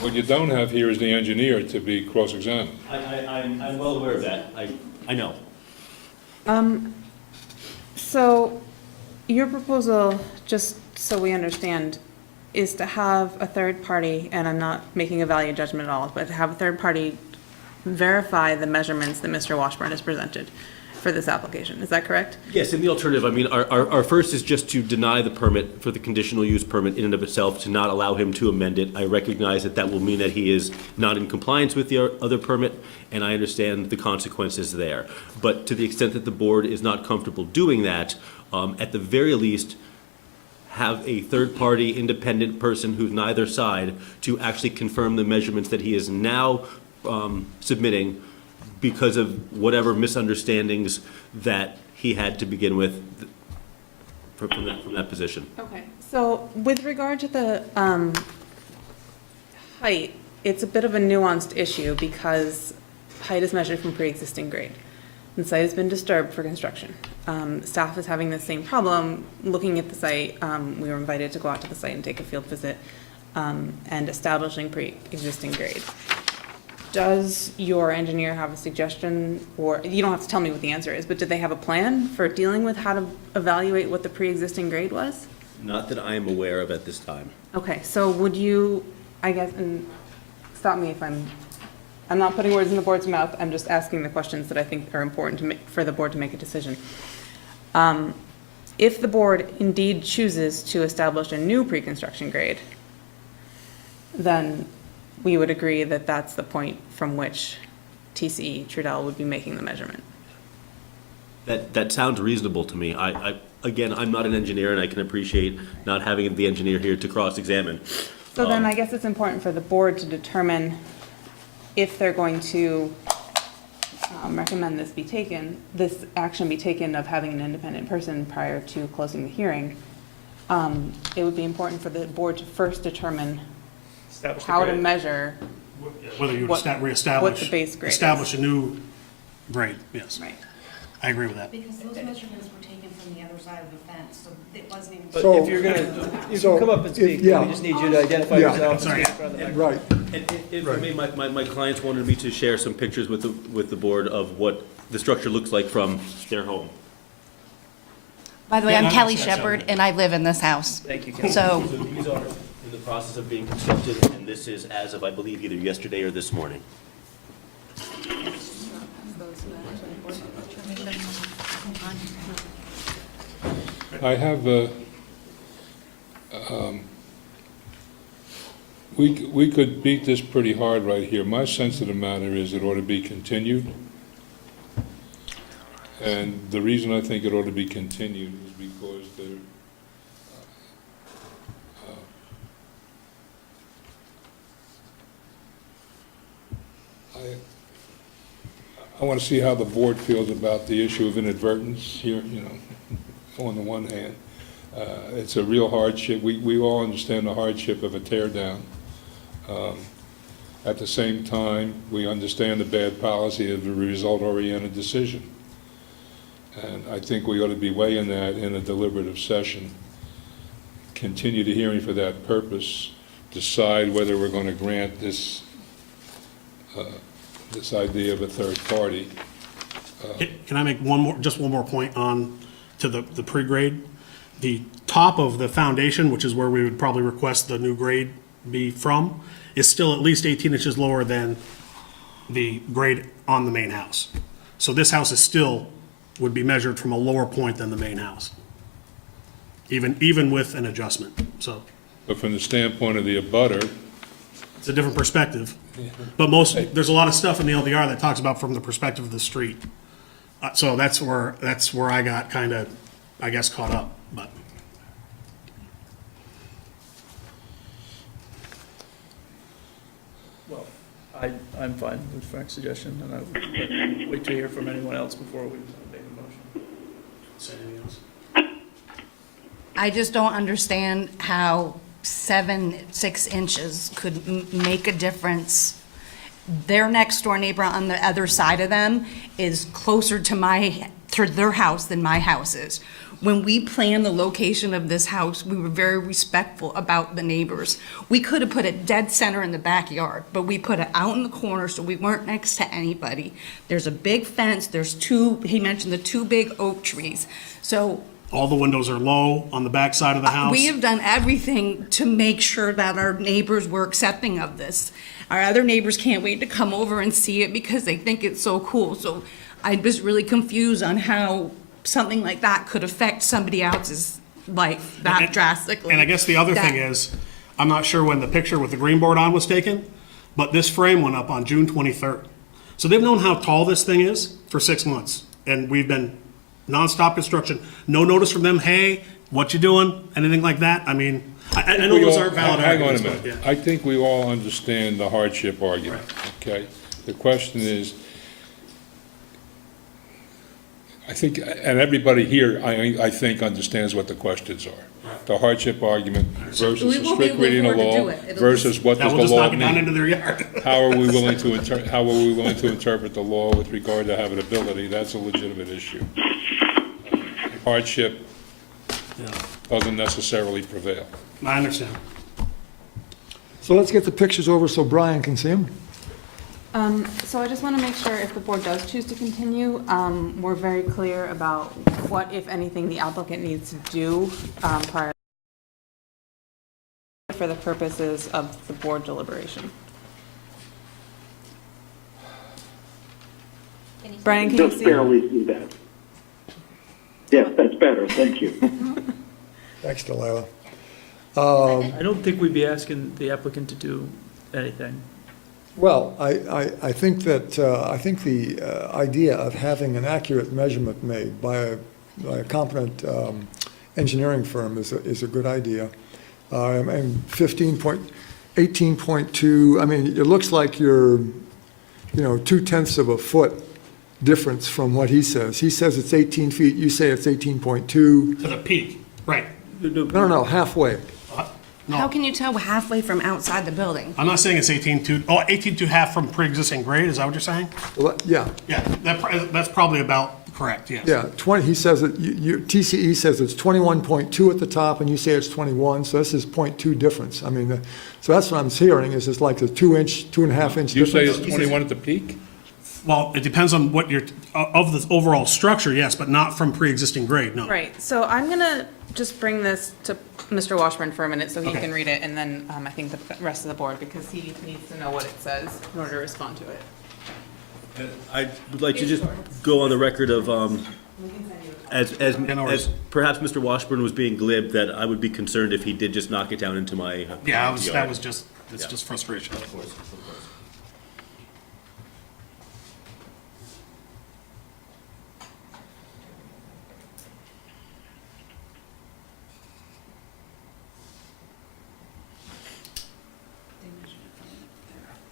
What you don't have here is the engineer to be cross-examined. I'm well aware of that. I know. So your proposal, just so we understand, is to have a third party, and I'm not making a value judgment at all, but to have a third party verify the measurements that Mr. Washburn has presented for this application. Is that correct? Yes, in the alternative, I mean, our first is just to deny the permit for the conditional use permit in and of itself, to not allow him to amend it. I recognize that that will mean that he is not in compliance with the other permit, and I understand the consequences there. But to the extent that the board is not comfortable doing that, at the very least, have a third-party independent person who's neither side to actually confirm the measurements that he is now submitting because of whatever misunderstandings that he had to begin with from that position. Okay, so with regard to the height, it's a bit of a nuanced issue because height is measured from pre-existing grade. The site has been disturbed for construction. Staff is having the same problem. Looking at the site, we were invited to go out to the site and take a field visit and establishing pre-existing grade. Does your engineer have a suggestion, or you don't have to tell me what the answer is, but did they have a plan for dealing with how to evaluate what the pre-existing grade was? Not that I am aware of at this time. Okay, so would you, I guess, and stop me if I'm not putting words in the board's mouth, I'm just asking the questions that I think are important to make, for the board to make a decision. If the board indeed chooses to establish a new pre-construction grade, then we would agree that that's the point from which TCE Trudell would be making the measurement. That sounds reasonable to me. Again, I'm not an engineer, and I can appreciate not having the engineer here to cross-examine. So then I guess it's important for the board to determine if they're going to recommend this action be taken of having an independent person prior to closing the hearing. It would be important for the board to first determine Establish the how to grade. measure. Whether you What- would reestablish. what the base grade is. Establish a new grade, yes. Right. I agree with that. Because those measurements were taken from the other side of the fence, so it wasn't even. But So- if you're gonna, you so can come up and if- speak, we yeah. just need you to identify Yeah. yourself and Sorry. speak in front of the microphone. Right. And if I may, my clients wanted me to share some pictures with the board of what the structure looks like from their home. By the way, Yeah, I'm no, Kelly that's all Shepherd, right. and I live in this house. Thank you, Ken. So, So these are in the process of being constructed, and this is as of, I believe, either yesterday or this morning. I have, we could beat this pretty hard right here. My sense of the matter is it ought to be continued. And the reason I think it ought to be continued is because there, I want to see how the board feels about the issue of inadvertence here, you know, on the one hand. It's a real hardship. We all understand the hardship of a tear down. At the same time, we understand the bad policy of a result-oriented decision. And I think we ought to be weighing that in a deliberative session. Continue the hearing for that purpose, decide whether we're going to grant this this idea of a third party. Can I make just one more point on to the pre-grade? The top of the foundation, which is where we would probably request the new grade be from, is still at least 18 inches lower than the grade on the main house. So this house is still, would be measured from a lower point than the main house, even with an adjustment, so. But from the standpoint of the abutter, It's a different perspective. But there's a lot of stuff in the LDR that talks about from the perspective of the street. So that's where I got kind of, I guess, caught up, but. Well, I'm fine with Frank's suggestion, and I would wait to hear from anyone else before we make a motion. Say anything else? I just don't understand how 6 inches could make a difference. Their next door neighbor on the other side of them is closer to their house than my house is. When we planned the location of this house, we were very respectful about the neighbors. We could have put it dead center in the backyard, but we put it out in the corner so we weren't next to anybody. There's a big fence, he mentioned the 2 big oak trees. So All the windows are low on the back side of the house. we have done everything to make sure that our neighbors were accepting of this. Our other neighbors can't wait to come over and see it because they think it's so cool. So I'm just really confused on how something like that could affect somebody else's life that drastically. And I guess the other thing is, I'm not sure when the picture with the green board on was taken, but this frame went up on June 23rd. So they've known how tall this thing is for 6 months. And we've been nonstop construction. No notice from them, hey, what you doing? Anything like that? I mean, I know those aren't valid hang on a arguments, but minute. yeah. I think we all understand the hardship argument, okay? The question is, I think, and everybody here, I think, understands what the questions are. The hardship argument versus We the won't be strict able to reading of afford to do law it. It'll versus what Now does we'll the just law knock it down into mean? their yard. How are we willing to interpret the law with regard to habitability? That's a legitimate issue. Hardship doesn't necessarily prevail. I understand. So let's get the pictures over so Brian can see them. So I just want to make sure if the board does choose to continue, we're very clear about what, if anything, the applicant needs to do prior for the purposes of the board deliberation. Brian, can you Just see? barely see that. Yes, that's better, thank you. Thanks, Delilah. I don't think we'd be asking the applicant to do anything. Well, I think that, I think the idea of having an accurate measurement made by a competent engineering firm is a good idea. And 18.2, I mean, it looks like you're, 2/10 of a foot difference from what he says. He says it's 18 feet, you say it's 18.2. To the peak, right. No, halfway. How can you tell halfway from outside the building? I'm not saying it's 18.2, 18.2 half from pre-existing grade, is that what you're saying? Well, yeah, Yeah, that's probably about correct, yes. yeah, 20, he says that, TCE says it's 21.2 at the top, and you say it's 21, so this is 0.2 difference. I mean, so that's what I'm hearing, is it's like a 2.5 inch You difference. say it's 21 at the peak? Well, it depends on what of the overall structure, yes, but not from pre-existing grade, no. Right, so I'm gonna just bring this to Mr. Washburn for a minute so he Okay. can read it, and then I think the rest of the board, because he needs to know what it says in order to respond to it. I would like to just go on the record of, as perhaps Mr. Washburn was being glib, that I would be concerned if he did just knock it down into my Yeah, yard. that was just, it's just frustration. Of course, of course.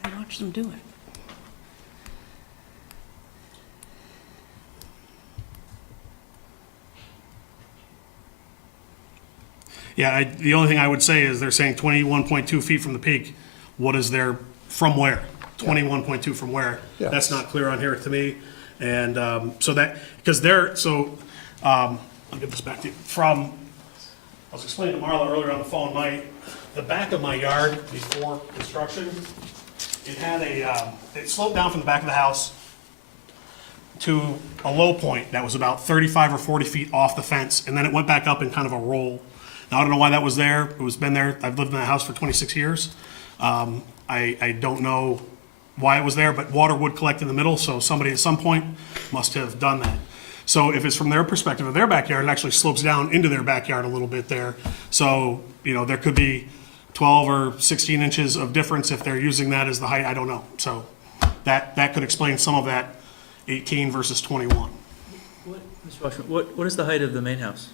I watched them do it. Yeah, the only thing I would say is they're saying 21.2 feet from the peak. What is their, from where? 21.2 from where? Yeah. That's not clear on here to me. And so that, because I'll get this back to you. I was explaining to Marla earlier on the phone, the back of my yard before construction, it sloped down from the back of the house to a low point that was about 35 or 40 feet off the fence, and then it went back up in kind of a roll. Now, I don't know why that was there. It was been there. I've lived in that house for 26 years. I don't know why it was there, but water would collect in the middle, so somebody at some point must have done that. So if it's from their perspective of their backyard, it actually slopes down into their backyard a little bit there. So, there could be 12 or 16 inches of difference if they're using that as the height. I don't know. So that could explain some of that 18 versus 21. Mr. Washburn, what is the height of the main house?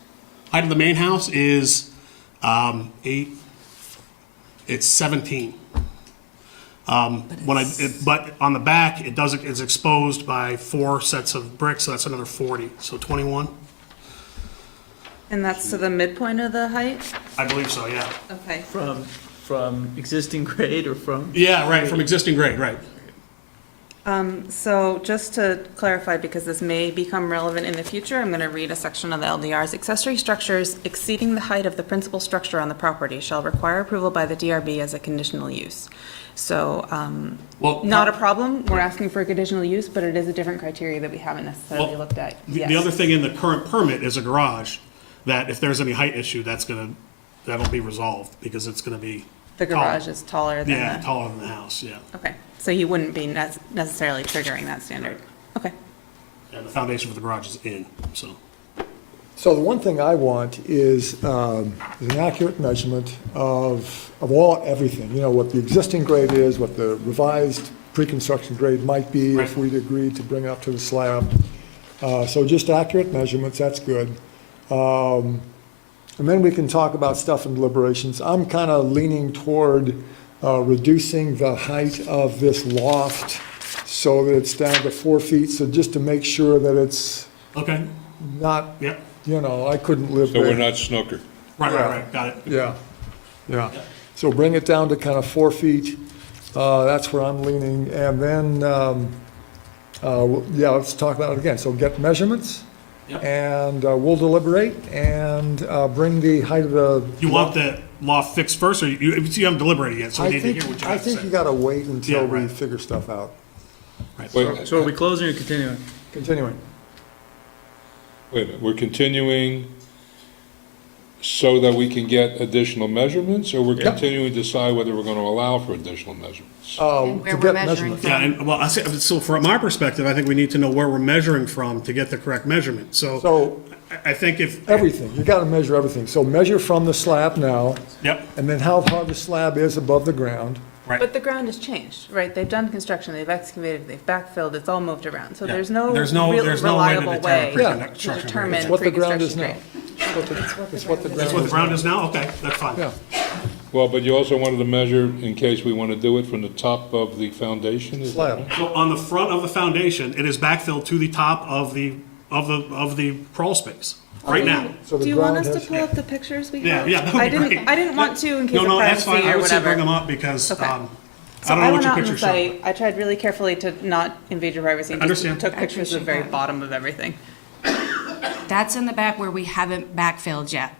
Height of the main house is 8, it's 17. But on the back, it's exposed by 4 sets of bricks, so that's another 40, so 21. And that's to the midpoint of the height? I believe so, yeah. Okay. From existing grade or from? Yeah, right, from existing grade, right. So just to clarify, because this may become relevant in the future, I'm going to read a section of the LDRs. Accessory structures exceeding the height of the principal structure on the property shall require approval by the DRB as a conditional use. So, not a problem. We're asking for a conditional use, but it is a different criteria that we haven't necessarily looked at. The other thing in the current permit is a garage, that if there's any height issue, that'll be resolved, because it's gonna be. The garage is taller than Yeah, taller than the house, yeah. Okay, so you wouldn't be necessarily triggering that standard. Okay. And the foundation for the garage is in, so. So the one thing I want is an accurate measurement of everything, what the existing grade is, what the revised pre-construction grade might be if we'd agreed to bring it up to the slab. So just accurate measurements, that's good. And then we can talk about stuff in deliberations. I'm kind of leaning toward reducing the height of this loft so that it's down to 4 feet, so just to make sure that it's Okay, not, yep, I couldn't live So there. we're not snooker. right, got it. Yeah. So bring it down to kind of 4 feet. That's where I'm leaning. And then, let's talk about it again. So get measurements. Yep. And we'll deliberate and bring the height of the. You want the loft fixed first, or you haven't deliberated yet, so we I need to think, hear what you I have to think say. you gotta wait until Yeah, we right. figure stuff out. Wait, So are we closing or continuing? Continuing. wait a minute, we're continuing so that we can get additional measurements, or we're Yep. continuing to decide whether we're going to allow for additional measurements? And where we're measuring Yeah, and, well, so from my perspective, I think we need to know where we're measuring from to get the correct measurement. So I think if. Everything, you gotta measure everything. So measure from the slab now, Yep, and then how far the slab is above the ground. right. But the ground has changed, right? They've done construction, they've excavated, they've backfilled, it's all moved around. So Yeah. there's no There's no way to reliable way determine to pre-construction grade. determine It's what the ground is pre-construction now. grade. It's what the That's what the ground is now? Okay, that's fine. Yeah. Well, but you also wanted to measure in case we want to do it from the top of the foundation? is that Slab. right? So on the front of the foundation, it is backfilled to the top of the crawl space, right now. So the Do you want ground us to has- pull up the pictures we Yeah, have? yeah, that would I be didn't, great. I didn't want to in case No, of that's fine. privacy I or would say bring whatever. them up because, Okay. I So don't know I what went your out on the pictures show. site, I tried really carefully to not invade your privacy. and just Understand. Took I pictures of the very appreciate that. bottom of everything. That's in the back where we haven't backfilled yet.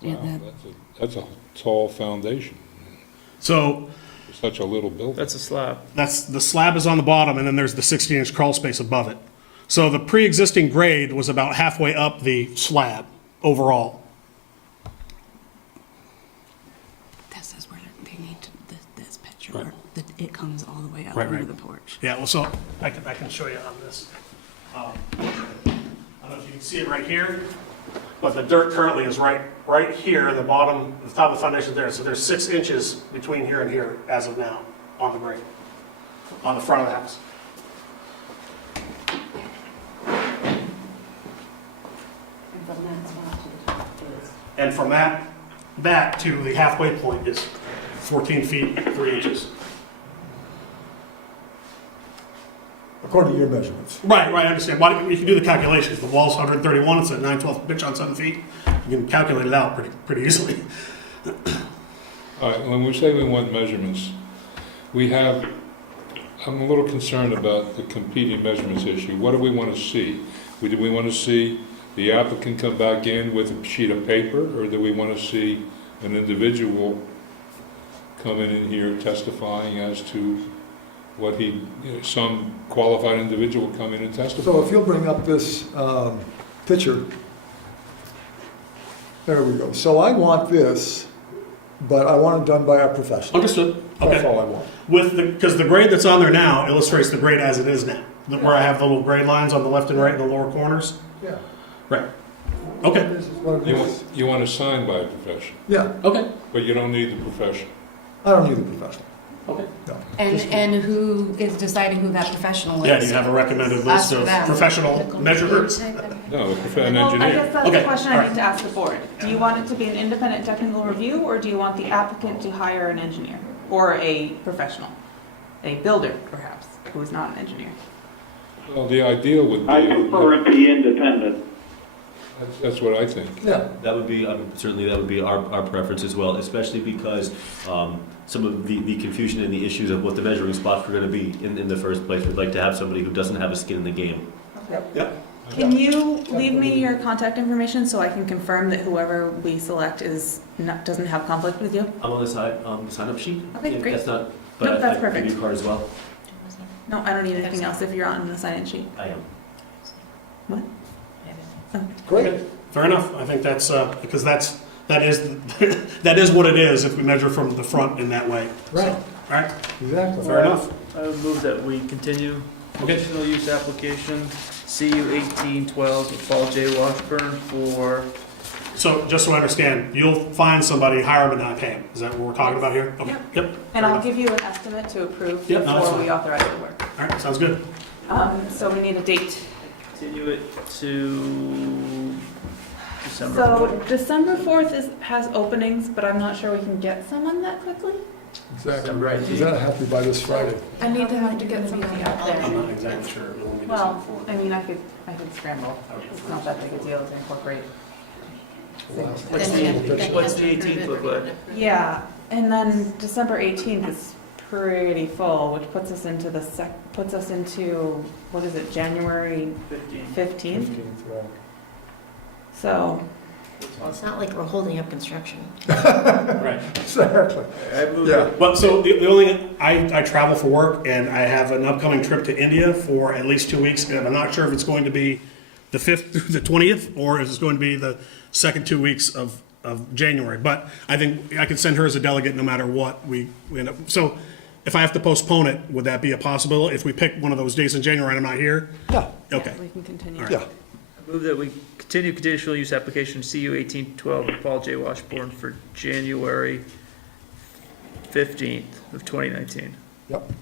Yeah, Wow, that's a tall foundation So for such a little building. That's a slab. the slab is on the bottom and then there's the 16-inch crawl space above it. So the pre-existing grade was about halfway up the slab overall. This is where they need this picture, Right. that it comes all the way up Right, under right. the porch. Yeah, well, so I can show you on this. I don't know if you can see it right here, but the dirt currently is right here, the bottom, the top of the foundation there. So there's 6 inches between here and here as of now on the grade, on the front of the house. And from that back to the halfway point is 14 feet, 3 inches. according to your measurements. Right, I understand. Why, you can do the calculations. The wall's 131, it's a 9/12 pitch on 7 feet. You can calculate it out pretty easily. All right, when we say we want measurements, I'm a little concerned about the competing measurements issue. What do we want to see? Do we want to see the applicant come back in with a sheet of paper, or do we want to see an individual coming in here testifying as to what some qualified individual come in and testify? So if you'll bring up this picture. There we go. So I want this, but I want it done by a professional. Understood. Okay. That's all I want. Because the grade that's on there now illustrates the grade as it is now, where I have the little grade lines on the left and right in the lower corners. Yeah. Right. Okay. This is what it is. You want to sign by a professional, Yeah, Okay. but you don't need the professional. I don't need a professional. Okay. No. And who is deciding who that professional is? Yeah, do you have a recommended Us list or of them? professional measurers? No, an Well, I engineer. guess that's Okay, the question all I need to ask the board. Do you want it to be an independent technical review, or do you want the applicant to hire an engineer? Or a professional? A builder, perhaps, who is not an engineer? Well, the ideal would be. I prefer it be independent. That's what I think. Yeah. That would be, certainly that would be our preference as well, especially because some of the confusion and the issues of what the measuring spots were going to be in the first place. We'd like to have somebody who doesn't have a skin in the game. Yeah. Can you leave me your contact information so I can confirm that whoever we select doesn't have conflict with you? I'm on the sign-up sheet. Okay, if great. That's not, Nope, but that's I perfect. give you a card as well. No, I don't need anything else if you're on the sign-in sheet. I am. What? Great. Fair enough. I think that's, because that is what it is if we measure from the front in that way. Right. All right, Exactly. fair enough. I would move that we continue conditional use application CU 1812 with Paul J. Washburn for, So just so I understand, you'll find somebody, hire them and not pay them. Is that what we're talking about here? Okay, yep. And Fair I'll enough. give you an estimate to approve Yep, no, that's before we fine. authorize the work. All right, sounds good. So we need a date. continue it to December So 4th. December 4th has openings, but I'm not sure we can get someone that quickly. Exactly. Right. Does that have to be by this Friday? I need to get somebody up there. I'm not exactly sure. It won't be Well, December 4th. I mean, I could scramble. It's not that big a deal to incorporate. What's the 18th look like? Yeah, and then December 18th is pretty full, which puts us into what is it, January 15th? Right. So, Well, it's not like we're holding up construction. Right. Exactly. I move Yeah. that But so the only, I travel for work and I have an upcoming trip to India for at least 2 weeks. And I'm not sure if it's going to be the 5th through the 20th or if it's going to be the second 2 weeks of January. But I think I can send her as a delegate no matter what we end up. So if I have to postpone it, would that be a possibility? If we pick one of those days in January and I'm not here? Yeah, Okay. we can continue. All right. yeah. I move that we continue conditional use application CU 1812 with Paul J. Washburn for January 15th of 2019. Yep.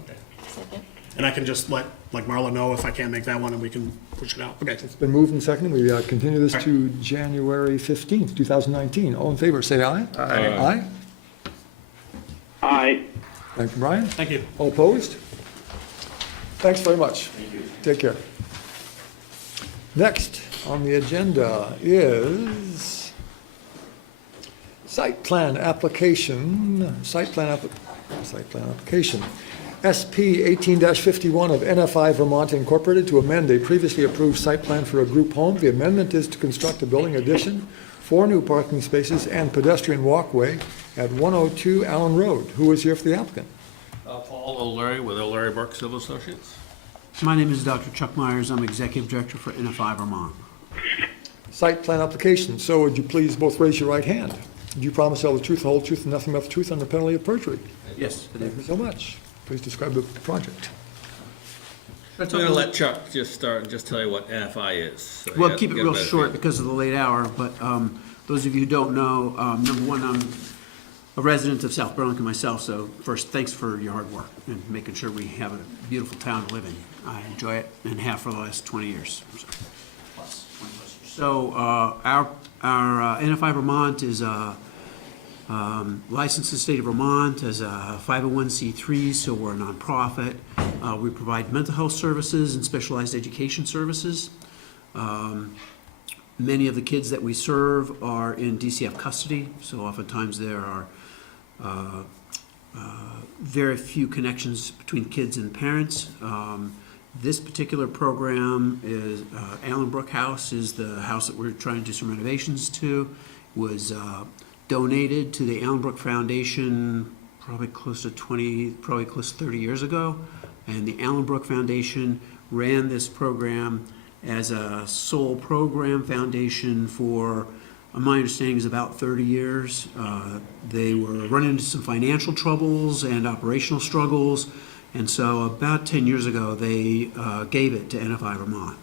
Second. And I can just let, like Marla know if I can't make that one and we can push it out. Okay. It's been moved and seconded. We continue this to January 15th, 2019. All in favor, say aye. Aye. Aye. Aye. Thank you, Brian. Thank you. All opposed? Thanks very much. Thank you. Take care. Next on the agenda is site plan application, application. SP 18-51 of NFI Vermont Incorporated to amend a previously approved site plan for a group home. The amendment is to construct a building addition, 4 new parking spaces, and pedestrian walkway at 102 Allen Road. Who is here for the applicant? Paul O'Leary with O'Leary Burke Civil Associates. My name is Dr. Chuck Myers. I'm Executive Director for NFI Vermont. Site plan application. So would you please both raise your right hand? Do you promise to tell the truth, the whole truth, and nothing but the truth under penalty of perjury? Yes. Thank you so much. Please describe the project. I'm going to let Chuck just start and just tell you what NFI is. So you Well, got- keep it get a real better short feel. because of the late hour, but those of you who don't know, number one, I'm a resident of South Burlington myself, so first, thanks for your hard work and making sure we have a beautiful town to live in. I enjoy it and have for the last 20 years. Plus 20 plus years. So our NFI Vermont is licensed in the state of Vermont as a 501c3, so we're a nonprofit. We provide mental health services and specialized education services. Many of the kids that we serve are in DCF custody, so oftentimes there are very few connections between kids and parents. This particular program is, Allenbrook House is the house that we're trying to do some renovations to, was donated to the Allenbrook Foundation probably close to 30 years ago. And the Allenbrook Foundation ran this program as a sole program foundation for, my understanding is about 30 years. They were running into some financial troubles and operational struggles. And so about 10 years ago, they gave it to NFI Vermont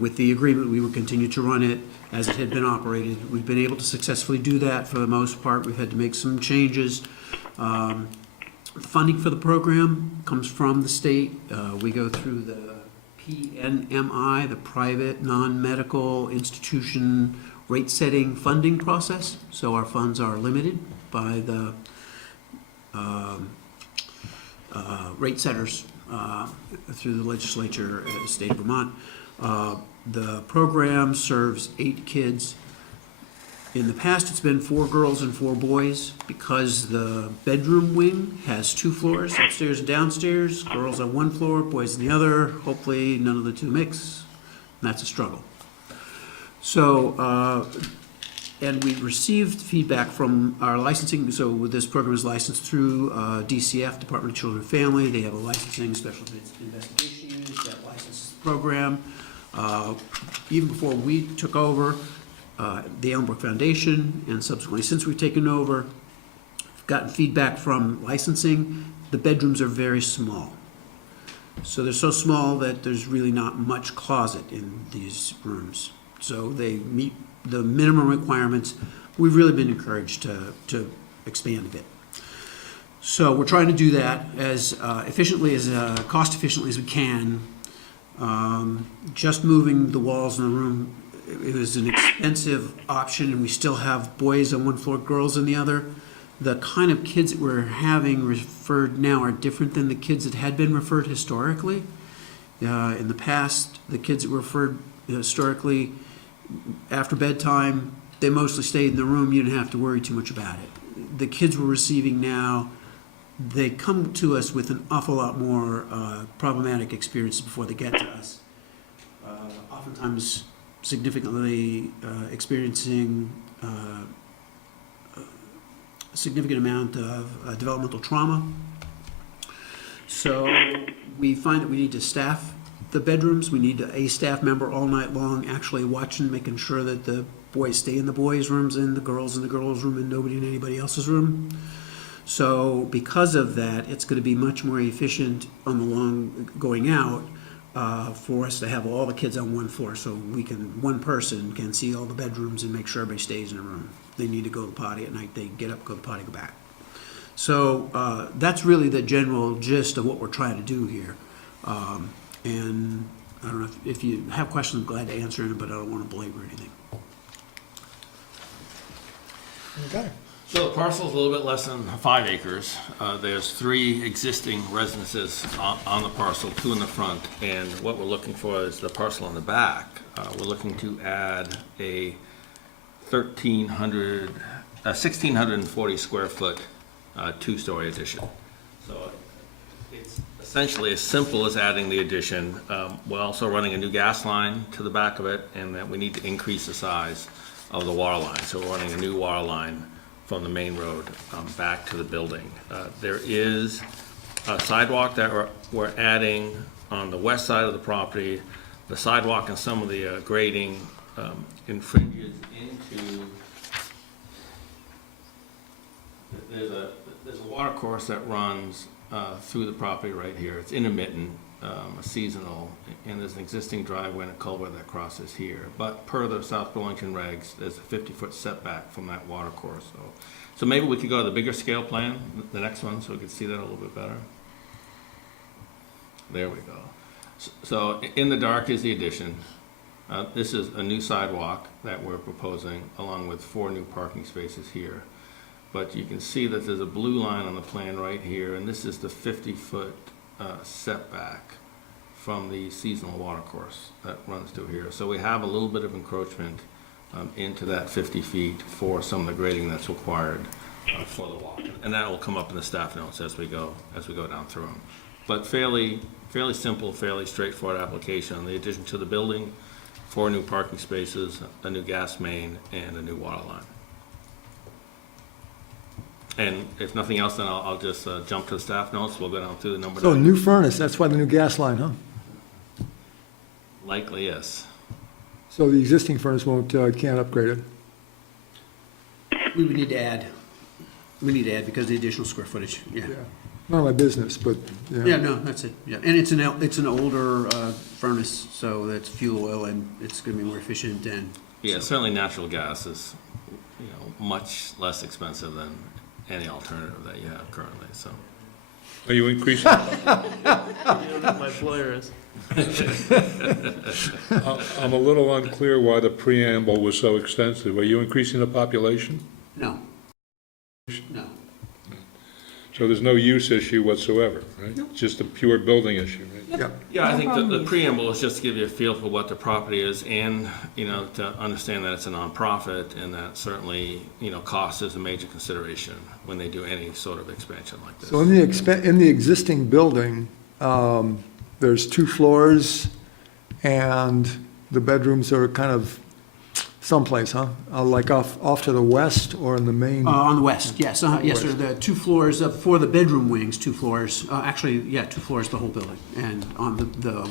with the agreement we would continue to run it as it had been operated. We've been able to successfully do that for the most part. We've had to make some changes. The funding for the program comes from the state. We go through the PNMI, the Private Non-Medical Institution Rate Setting Funding Process. So our funds are limited by the rate setters through the legislature of the state of Vermont. The program serves 8 kids. In the past, it's been 4 girls and 4 boys because the bedroom wing has 2 floors, upstairs and downstairs. Girls on 1 floor, boys on the other. Hopefully, none of the 2 mix. And that's a struggle. So, and we received feedback from our licensing. So this program is licensed through DCF, Department of Children and Family. They have a licensing special investigation unit that licenses the program. Even before we took over, the Allenbrook Foundation, and subsequently since we've taken over, we've gotten feedback from licensing. The bedrooms are very small. So they're so small that there's really not much closet in these rooms. So they meet the minimum requirements. We've really been encouraged to expand a bit. So we're trying to do that as efficiently, as cost efficiently as we can. Just moving the walls in the room, it was an expensive option, and we still have boys on 1 floor, girls on the other. The kind of kids that we're having referred now are different than the kids that had been referred historically. In the past, the kids that were referred historically, after bedtime, they mostly stayed in the room. You didn't have to worry too much about it. The kids we're receiving now, they come to us with an awful lot more problematic experiences before they get to us. Oftentimes, significantly experiencing a significant amount of developmental trauma. So we find that we need to staff the bedrooms. We need a staff member all night long actually watching, making sure that the boys stay in the boys' rooms and the girls in the girls' room and nobody in anybody else's room. So because of that, it's going to be much more efficient on the long going out for us to have all the kids on 1 floor, so one person can see all the bedrooms and make sure everybody stays in a room. They need to go to the potty at night, they get up, go to the potty, go back. So that's really the general gist of what we're trying to do here. And I don't know if you have questions, I'm glad to answer them, but I don't want to belabor anything. Okay. So the parcel's a little bit less than 5 acres. There's 3 existing residences on the parcel, 2 in the front, and what we're looking for is the parcel on the back. We're looking to add a 1,640 square foot 2-story addition. So it's essentially as simple as adding the addition. We're also running a new gas line to the back of it, and that we need to increase the size of the water line. So we're running a new water line from the main road back to the building. There is a sidewalk that we're adding on the west side of the property. The sidewalk and some of the grading infringes into, there's a water course that runs through the property right here. It's intermittent, seasonal, and there's an existing driveway and a culvert that crosses here. But per the South Burlington regs, there's a 50-foot setback from that water course. So maybe we could go to the bigger scale plan, the next one, so we could see that a little bit better. There we go. So in the dark is the addition. This is a new sidewalk that we're proposing, along with 4 new parking spaces here. But you can see that there's a blue line on the plan right here, and this is the 50-foot setback from the seasonal water course that runs through here. So we have a little bit of encroachment into that 50 feet for some of the grading that's required for the walk. And that will come up in the staff notes as we go down through them. But fairly simple, fairly straightforward application. The addition to the building, 4 new parking spaces, a new gas main, and a new water line. And if nothing else, then I'll just jump to the staff notes. We'll go down through the number. So new furnace, that's why the new gas line, huh? Likely, yes. So the existing furnace can't upgrade it? We would need to add, because of the additional square footage, yeah. None of my business, but, Yeah, no, that's it, yeah. And it's an older furnace, so that's fuel oil, and it's gonna be more efficient and. Yeah, certainly natural gas is, much less expensive than any alternative that you have currently, so. Are you increasing? My employer is. I'm a little unclear why the preamble was so extensive. Are you increasing the population? No. No. So there's no use issue whatsoever, right? Just a pure building issue, right? yeah. Yeah, I think the preamble is just to give you a feel for what the property is and, to understand that it's a nonprofit and that certainly, cost is a major consideration when they do any sort of expansion like this. So in the existing building, there's 2 floors, and the bedrooms are kind of someplace, huh? Like off to the west or in the main? On the west, yes, yes, sir, the 2 floors, for the bedroom wings, 2 floors, actually, yeah, 2 floors, the whole building. And on the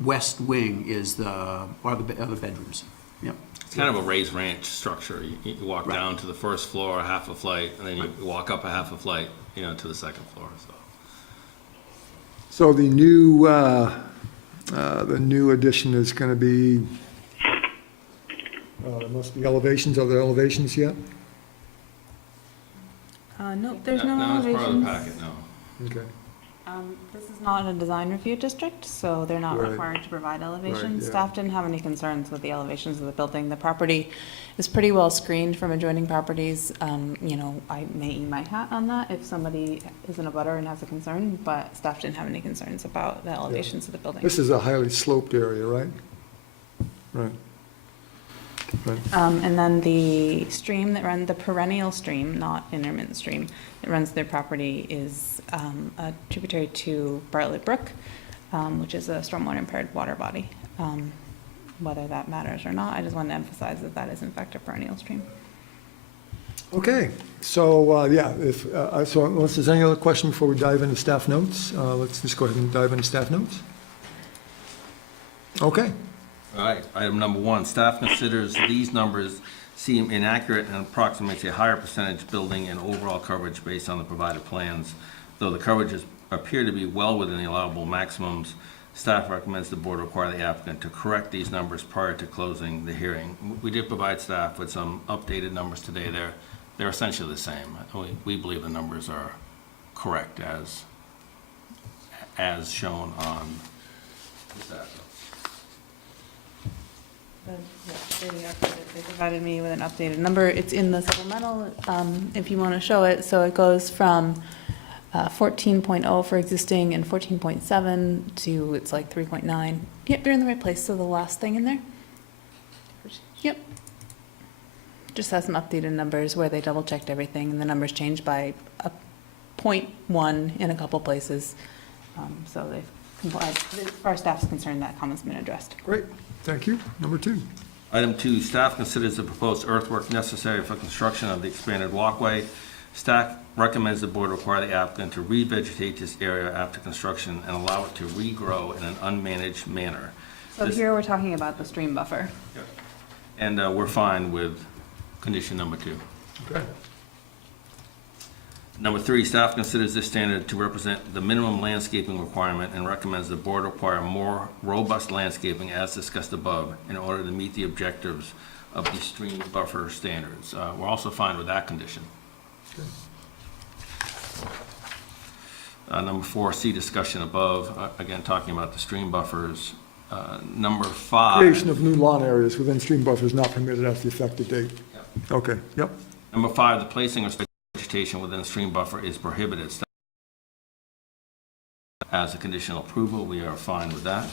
west wing are the other bedrooms, yep. It's kind of a raised ranch structure. You walk Right. down to the first floor, half a flight, and then you walk up a half a flight, to the second floor, so. So the new addition is going to be, there must be elevations. Are there elevations yet? No, there's no Not as part of the elevations. packet, no. Okay. This is not a design review district, so they're not Right. required to provide elevations. Right, yeah. Staff didn't have any concerns with the elevations of the building. The property is pretty well screened from adjoining properties. I may eat my hat on that if somebody is in a butter and has a concern, but staff didn't have any concerns about the elevations of the building. This is a highly sloped area, right? Right. Right. And then the stream the perennial stream, not intermittent stream, that runs their property is a tributary to Bartlett Brook, which is a stormwater impaired water body. Whether that matters or not, I just want to emphasize that that is in fact a perennial stream. Okay, so, so unless there's any other question before we dive into staff notes, let's just go ahead and dive into staff notes. Okay. All right, item number 1, staff considers these numbers seem inaccurate and approximates a higher percentage building and overall coverage based on the provided plans. Though the coverages appear to be well within the allowable maximums, staff recommends the board require the applicant to correct these numbers prior to closing the hearing. We did provide staff with some updated numbers today. They're essentially the same. We believe the numbers are correct as shown on the staff. They provided me with an updated number. It's in the supplemental, if you want to show it. So it goes from 14.0 for existing and 14.7 to it's like 3.9. Yep, you're in the right place. So the last thing in there. Yep. Just has some updated numbers where they double checked everything and the numbers changed by a 0.1 in a couple places. So they've complied. As far as staff's concerned, that comment's been addressed. Great, thank you. Number 2. Item 2, staff considers the proposed earthwork necessary for construction of the expanded walkway. Staff recommends the board require the applicant to revegetate this area after construction and allow it to regrow in an unmanaged manner. So here we're talking about the stream buffer. And we're fine with condition number 2. Okay. Number 3, staff considers this standard to represent the minimum landscaping requirement and recommends the board require more robust landscaping as discussed above in order to meet the objectives of the stream buffer standards. We're also fine with that condition. Number 4, see discussion above, again, talking about the stream buffers. Number 5. Creation of new lawn areas within stream buffers not permitted after the effective date. Okay, yep. Number 5, the placing of vegetation within the stream buffer is prohibited. as a conditional approval. We are fine with that.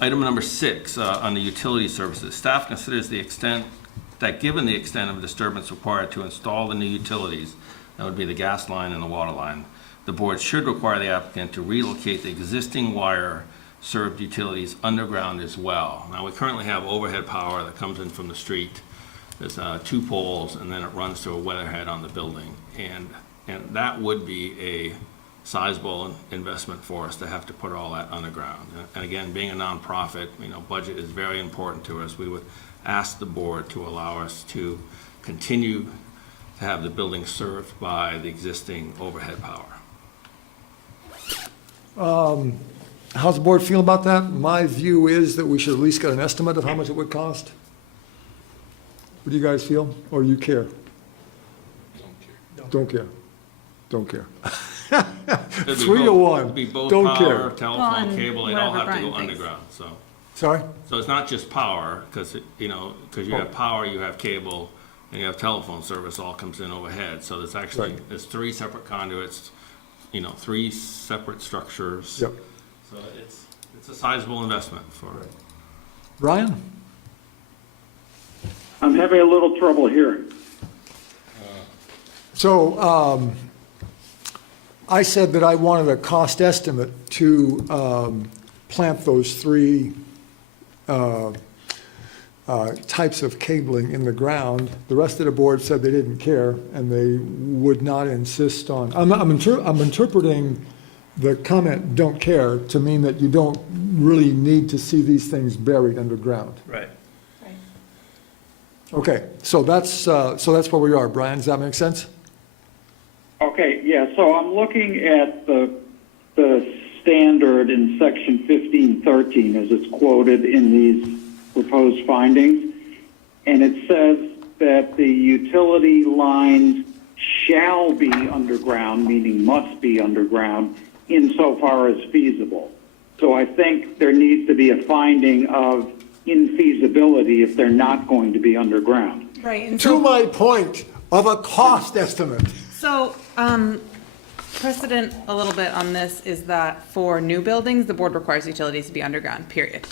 Item number 6, on the utility services. Staff considers that given the extent of disturbance required to install the new utilities, that would be the gas line and the water line, the board should require the applicant to relocate the existing wire-served utilities underground as well. Now, we currently have overhead power that comes in from the street. There's 2 poles, and then it runs to a weatherhead on the building. And that would be a sizable investment for us to have to put all that underground. And again, being a nonprofit, budget is very important to us. We would ask the board to allow us to continue to have the building served by the existing overhead power. How's the board feel about that? My view is that we should at least get an estimate of how much it would cost. What do you guys feel, or you care? Don't care. Don't care. It'd be 3 to both- 1. It'd be both Don't power, care. telephone, Well, cable, they all whatever have to go Brian thinks. underground, so. Sorry? So it's not just power, because, because you have power, you have cable, and you have telephone service, all comes in overhead. So there's actually, there's 3 separate conduits, 3 separate structures. Yep. So it's a sizable investment for. Ryan? I'm having a little trouble hearing. So, I said that I wanted a cost estimate to plant those 3 types of cabling in the ground. The rest of the board said they didn't care, and they would not insist on, I'm interpreting the comment, "don't care," to mean that you don't really need to see these things buried underground. Right. Okay, so that's where we are. Brian, does that make sense? Okay, yeah, so I'm looking at the standard in section 1513 as it's quoted in these proposed findings, and it says that the utility lines shall be underground, meaning must be underground, insofar as feasible. So I think there needs to be a finding of infeasibility if they're not going to be underground. Right, and To my point of a cost estimate. So, precedent a little bit on this is that for new buildings, the board requires utilities to be underground, period.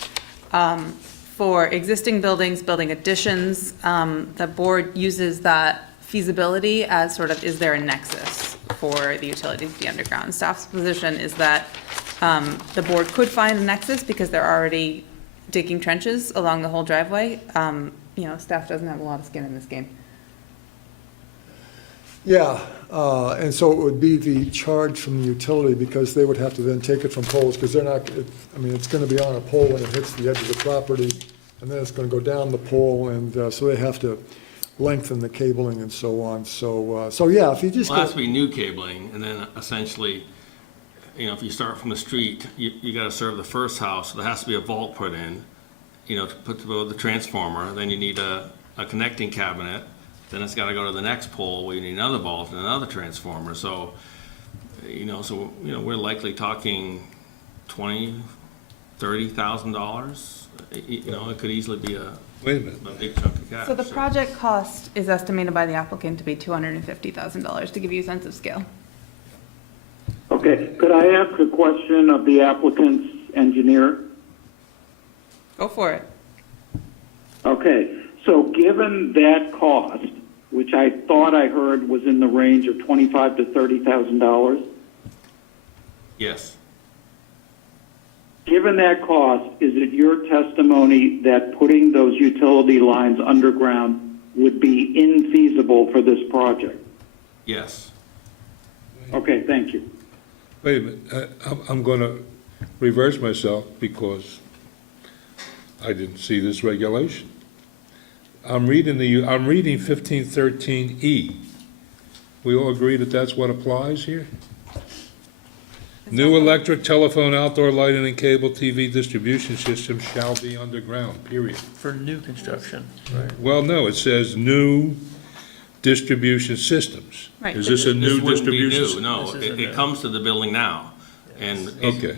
For existing buildings, building additions, the board uses that feasibility as sort of, is there a nexus for the utilities to be underground? Staff's position is that the board could find a nexus because they're already digging trenches along the whole driveway. Staff doesn't have a lot of skin in this game. Yeah, and so it would be the charge from the utility, because they would have to then take it from poles, because they're not, it's gonna be on a pole when it hits the edge of the property, and then it's gonna go down the pole, and so they have to lengthen the cabling and so on, so yeah, if you just. Well, it has to be new cabling, and then essentially, if you start from the street, you gotta serve the first house, so there has to be a vault put in, to put the transformer, then you need a connecting cabinet, then it's gotta go to the next pole where you need another vault and another transformer, so, we're likely talking $20,000-$30,000. It could easily be a Wait a minute. big chunk of cash. So the project cost is estimated by the applicant to be $250,000, to give you a sense of scale. Okay, could I ask a question of the applicant's engineer? Go for it. Okay, so given that cost, which I thought I heard was in the range of $25,000 to $30,000, Yes. given that cost, is it your testimony that putting those utility lines underground would be infeasible for this project? Yes. Okay, thank you. Wait a minute, I'm going to reverse myself because I didn't see this regulation. I'm reading 1513E. We all agree that that's what applies here? New electric, telephone, outdoor lighting, and cable TV distribution systems shall be underground, period. For new construction, right? Well, no, it says new distribution systems. Right. Is this a new wouldn't be distribution? new. No, This isn't it new. comes to the building now, and Okay.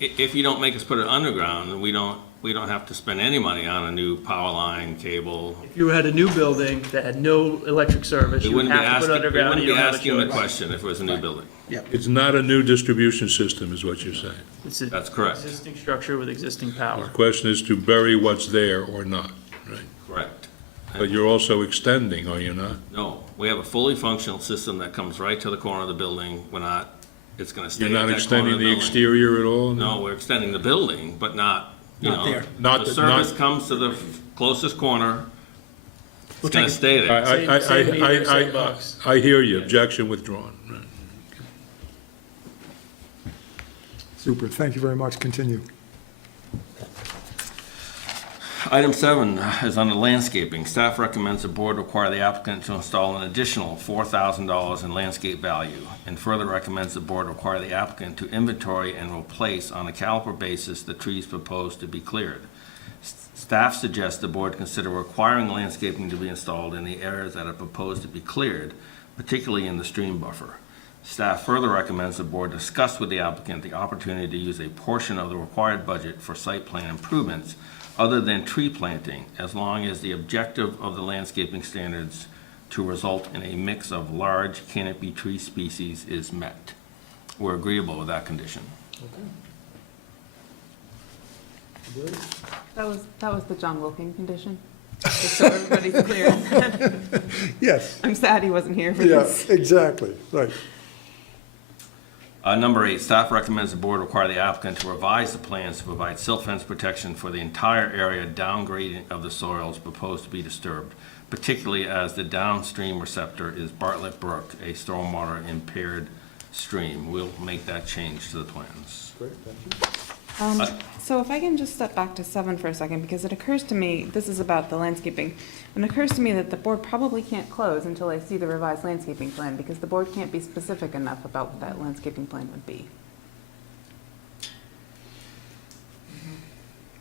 If you don't make us put it underground, we don't have to spend any money on a new power line, cable. If you had a new building that had no electric service, We you would wouldn't be have to put asking, we underground, wouldn't and you be don't have a asking the choice. question if it was a new building. It's not a new distribution system, is what you're saying. It's an That's correct. existing structure with existing The power. question is to bury what's there or not, right? Correct. But you're also extending, are you not? No, we have a fully functional system that comes right to the corner of the building. It's gonna stay You're at not that corner extending of the the building. exterior at all? No, we're extending the building, but not, you Not know. there. Not The the- service not- comes to the closest corner. It's We'll gonna take it. stay there. Same meter, same box. I hear you, objection withdrawn. Right. Super, thank you very much. Continue. Item 7 is on the landscaping. Staff recommends the board require the applicant to install an additional $4,000 in landscape value, and further recommends the board require the applicant to inventory and replace on a caliper basis the trees proposed to be cleared. Staff suggests the board consider requiring landscaping to be installed in the areas that are proposed to be cleared, particularly in the stream buffer. Staff further recommends the board discuss with the applicant the opportunity to use a portion of the required budget for site plan improvements other than tree planting, as long as the objective of the landscaping standards to result in a mix of large canopy tree species is met. We're agreeable with that condition. That was the John Wilking condition, just so everybody's clear. Yes, I'm sad he wasn't here for yeah, this. exactly, right. Number 8, staff recommends the board require the applicant to revise the plans to provide silt fence protection for the entire area downgrading of the soils proposed to be disturbed, particularly as the downstream receptor is Bartlett Brook, a stormwater impaired stream. We'll make that change to the plans. Great, thank you. So if I can just step back to 7 for a second, because it occurs to me, this is about the landscaping, and it occurs to me that the board probably can't close until they see the revised landscaping plan, because the board can't be specific enough about what that landscaping plan would be.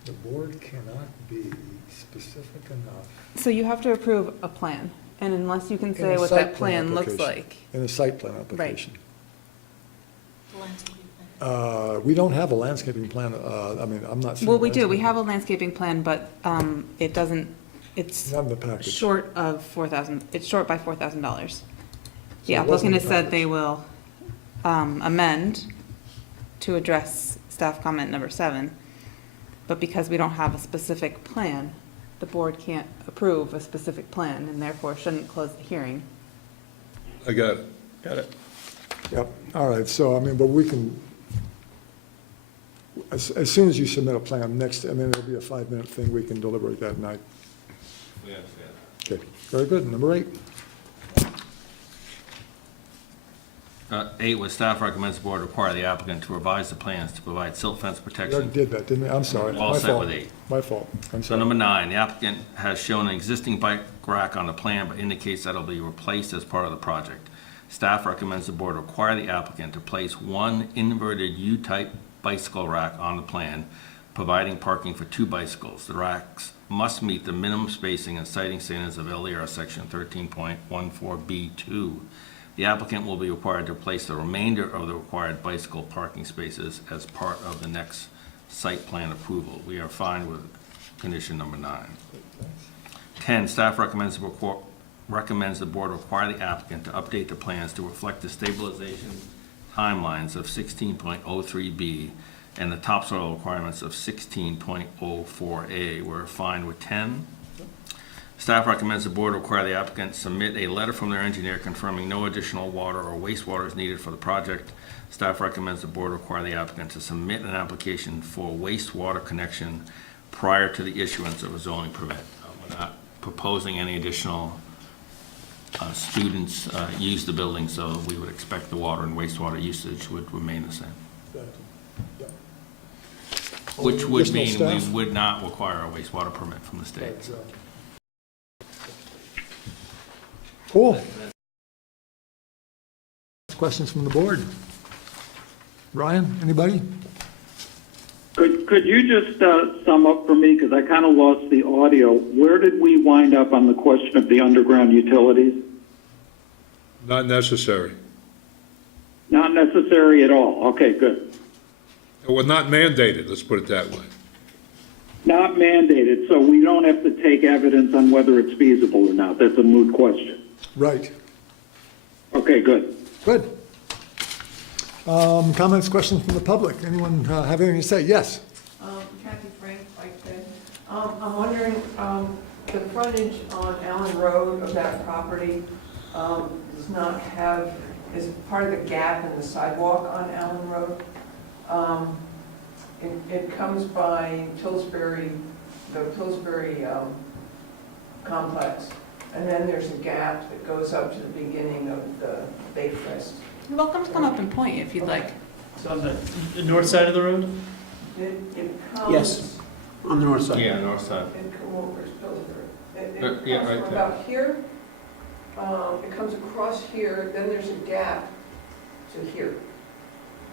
The board cannot be specific enough. So you have to approve a plan, and unless you can In say a what site that plan plan looks application. like. In a site plan application. The landscaping plan. We don't have a landscaping plan, I mean, I'm not seeing. Well, we do, we landscaping. have a landscaping plan, but it doesn't, it's Not in the package. short of 4,000, it's short by $4,000. The it wasn't applicant in has the said package. they will amend to address staff comment number 7, but because we don't have a specific plan, the board can't approve a specific plan, and therefore shouldn't close the hearing. I got it. Got it. Yep, all right, so, I mean, but we can, as soon as you submit a plan, next, I mean, it'll be a 5-minute thing, we can deliberate that night. We understand. Okay, very good. Number 8. 8, with staff recommends the board require the applicant to revise the plans to provide silt fence We already protection. did that, didn't we? I'm sorry. All My set fault. with 8. My fault. I'm So sorry. number 9, the applicant has shown an existing bike rack on the plan, but indicates that it'll be replaced as part of the project. Staff recommends the board require the applicant to place one inverted U-type bicycle rack on the plan, providing parking for 2 bicycles. The racks must meet the minimum spacing and sighting standards of LER section 13.14B2. The applicant will be required to place the remainder of the required bicycle parking spaces as part of the next site plan approval. We are fine with condition number 9. 10, staff recommends the board require the applicant to update the plans to reflect the stabilization timelines of 16.03B and the topsoil requirements of 16.04A. We're fine with 10. Staff recommends the board require the applicant submit a letter from their engineer confirming no additional water or wastewater is needed for the project. Staff recommends the board require the applicant to submit an application for wastewater connection prior to the issuance of a zoning permit. We're not proposing any additional students use the building, so we would expect the water and wastewater usage would remain the same. Which would Additional mean we staff? would not require a wastewater permit from the state. Cool. Questions from the board? Ryan, anybody? Could you just sum up for me, because I kind of lost the audio. Where did we wind up on the question of the underground utilities? Not necessary. Not necessary at all. Okay, good. Well, not mandated, let's put it that way. Not mandated, so we don't have to take evidence on whether it's feasible or not. That's a moot question. Right. Okay, good. Good. Comments, questions from the public? Anyone have anything to say? Yes. Kathy Frank, like that. I'm wondering, the frontage on Allen Road of that property does not have, is part of the gap in the sidewalk on Allen Road. It comes by Pillsbury, the Pillsbury complex, and then there's a gap that goes up to the beginning of the Baycrest. You're welcome to come up and point if you'd like. So on the north side of the road? It comes. Yes, on the north side. Yeah, north side. It comes over to Pillsbury. It Yeah, comes right from there. about here, it comes across here, then there's a gap to here,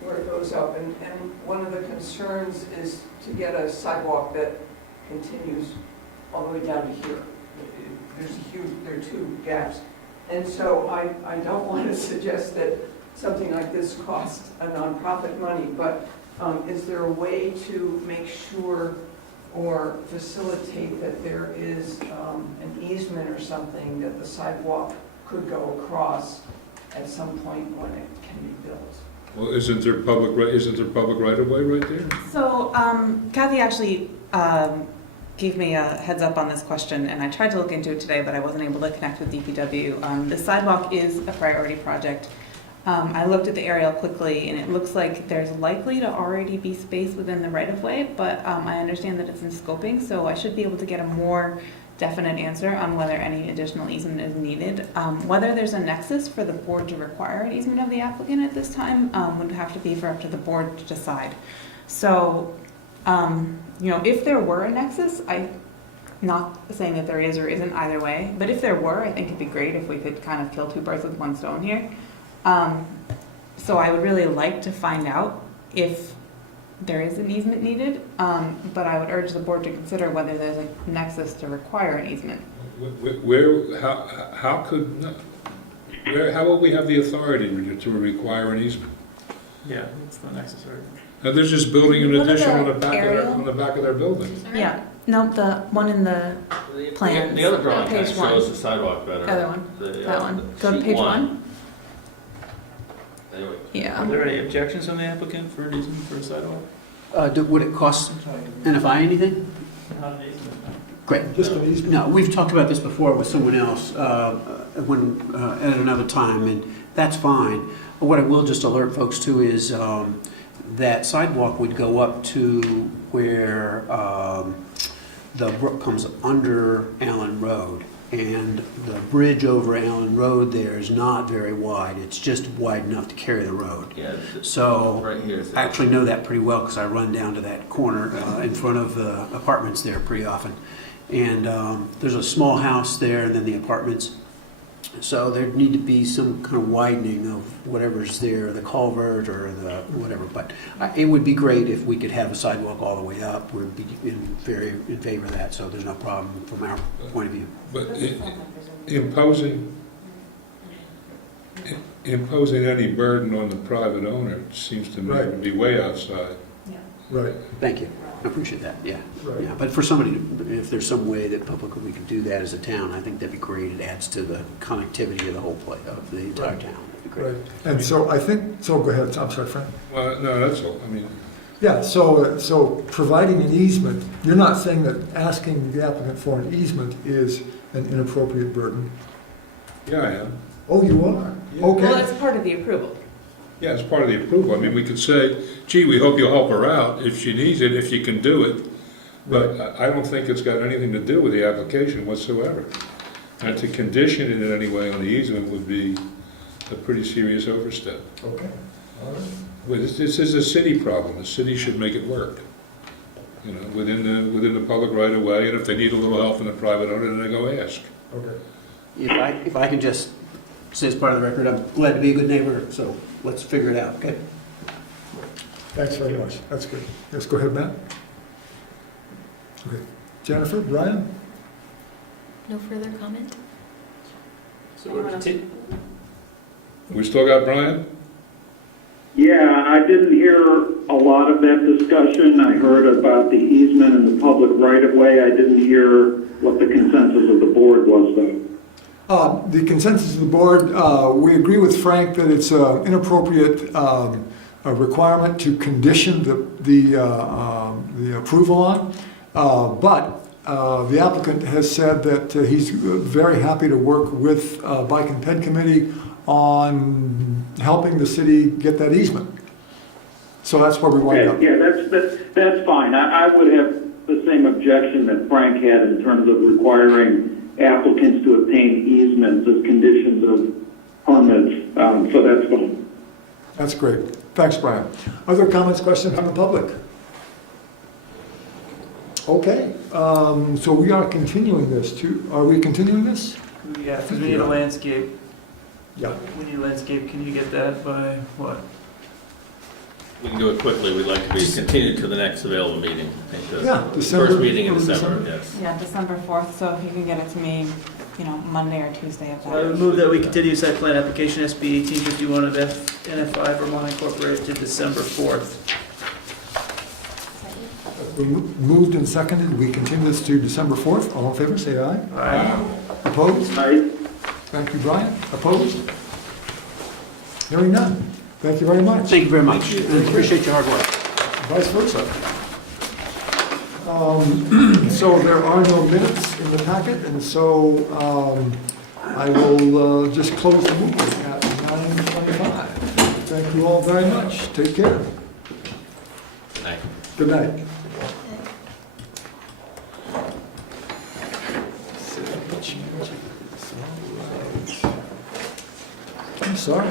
where it goes up. And one of the concerns is to get a sidewalk that continues all the way down to here. There are two gaps. And so I don't want to suggest that something like this costs a nonprofit money, but is there a way to make sure or facilitate that there is an easement or something that the sidewalk could go across at some point when it can be built? Well, isn't there public right of way right there? So Kathy actually gave me a heads up on this question, and I tried to look into it today, but I wasn't able to connect with DPW. The sidewalk is a priority project. I looked at the aerial quickly, and it looks like there's likely to already be space within the right-of-way, but I understand that it's in scoping, so I should be able to get a more definite answer on whether any additional easement is needed. Whether there's a nexus for the board to require an easement of the applicant at this time would have to be for up to the board to decide. So, if there were a nexus, I'm not saying that there is or isn't either way, but if there were, I think it'd be great if we could kind of kill two birds with one stone here. So I would really like to find out if there is an easement needed, but I would urge the board to consider whether there's a nexus to require an easement. How will we have the authority to require an easement? Yeah, it's not necessary. Now, they're just building an Look at addition on the the back of aerial. their building. Yeah, no, the one in the plans. The other drawing kind Page of one. shows the sidewalk better. Other one, that one. Go to sheet page one. Anyway. Yeah. Are there any objections from the applicant for an easement for a sidewalk? Would it cost NFI anything? Not an easement. Great. Just an easement? No, we've talked about this before with someone else at another time, and that's fine. But what I will just alert folks to is that sidewalk would go up to where the brook comes under Allen Road. And the bridge over Allen Road there is not very wide. It's just wide enough to carry the road. Yeah. So Right here. I actually know that pretty well because I run down to that corner in front of the apartments there pretty often. And there's a small house there and then the apartments. So there'd need to be some kind of widening of whatever's there, the culvert or the whatever. But it would be great if we could have a sidewalk all the way up. We'd be very in favor of that, so there's no problem from our point of view. But imposing any burden on the private owner seems to me to be way outside. Right. Thank you. I appreciate that, yeah. Right. Yeah. But for somebody, if there's some way that publicly we could do that as a town, I think that'd be great. It adds to the connectivity of the whole place, of the entire Right. town. That'd be great. Right. And so I think, so go ahead, I'm sorry, Frank. Well, no, that's all, I mean. Yeah, so providing an easement, you're not saying that asking the applicant for an easement is an inappropriate burden? Yeah, I am. Oh, you are? Yeah. Okay. Well, it's part of the approval. Yeah, it's part of the approval. I mean, we could say, gee, we hope you'll help her out if she needs it, if you can do it. But I don't think it's got anything to do with the application whatsoever. And to condition it in any way on the easement would be a pretty serious overstep. Okay, all right. Well, this is a city problem. The city should make it work. You know, within the public right of way, and if they need a little help from the private owner, then they go ask. Okay. If I can just say as part of the record, I'm glad to be a good neighbor, so let's figure it out, okay? Thanks very much. That's good. Yes, go ahead, Matt. Okay. Jennifer, Brian? No further comment? We still got Brian? Yeah, I didn't hear a lot of that discussion. I heard about the easement and the public right-of-way. I didn't hear what the consensus of the board was, though. The consensus of the board, we agree with Frank that it's an inappropriate a requirement to condition the approval on, but the applicant has said that he's very happy to work with Bike and Ped Committee on helping the city get that easement. So that's where we wind up. Yeah, that's fine. I would have the same objection that Frank had in terms of requiring applicants to obtain easements as conditions of permits, so that's fine. That's great. Thanks, Brian. Other comments, questions from the public? Okay, so we are continuing this too. Are we continuing this? Yeah, because we need a landscape. Yeah. We need a landscape. Can you get that by what? We can do it quickly. We'd like to be continued to the next available meeting. I think the Yeah, December- first meeting in early December, December. yes. Yeah, December 4th, so if you can get it to me, you know, Monday or Tuesday of So I would that. move that we continue site plan application SB 1851 of NF5 Vermont Incorporated to December 4th. We moved and seconded. We continue this to December 4th. All in favor, say aye. Aye. Opposed? Aye. Thank you, Brian. Opposed? Hearing none. Thank you very much. Thank you very much. I appreciate your hard work. Vice versa. So there are no minutes in the packet, and so I will just close the meeting at 9:25. Thank you all very much. Take care. Aye. Good night. I'm sorry,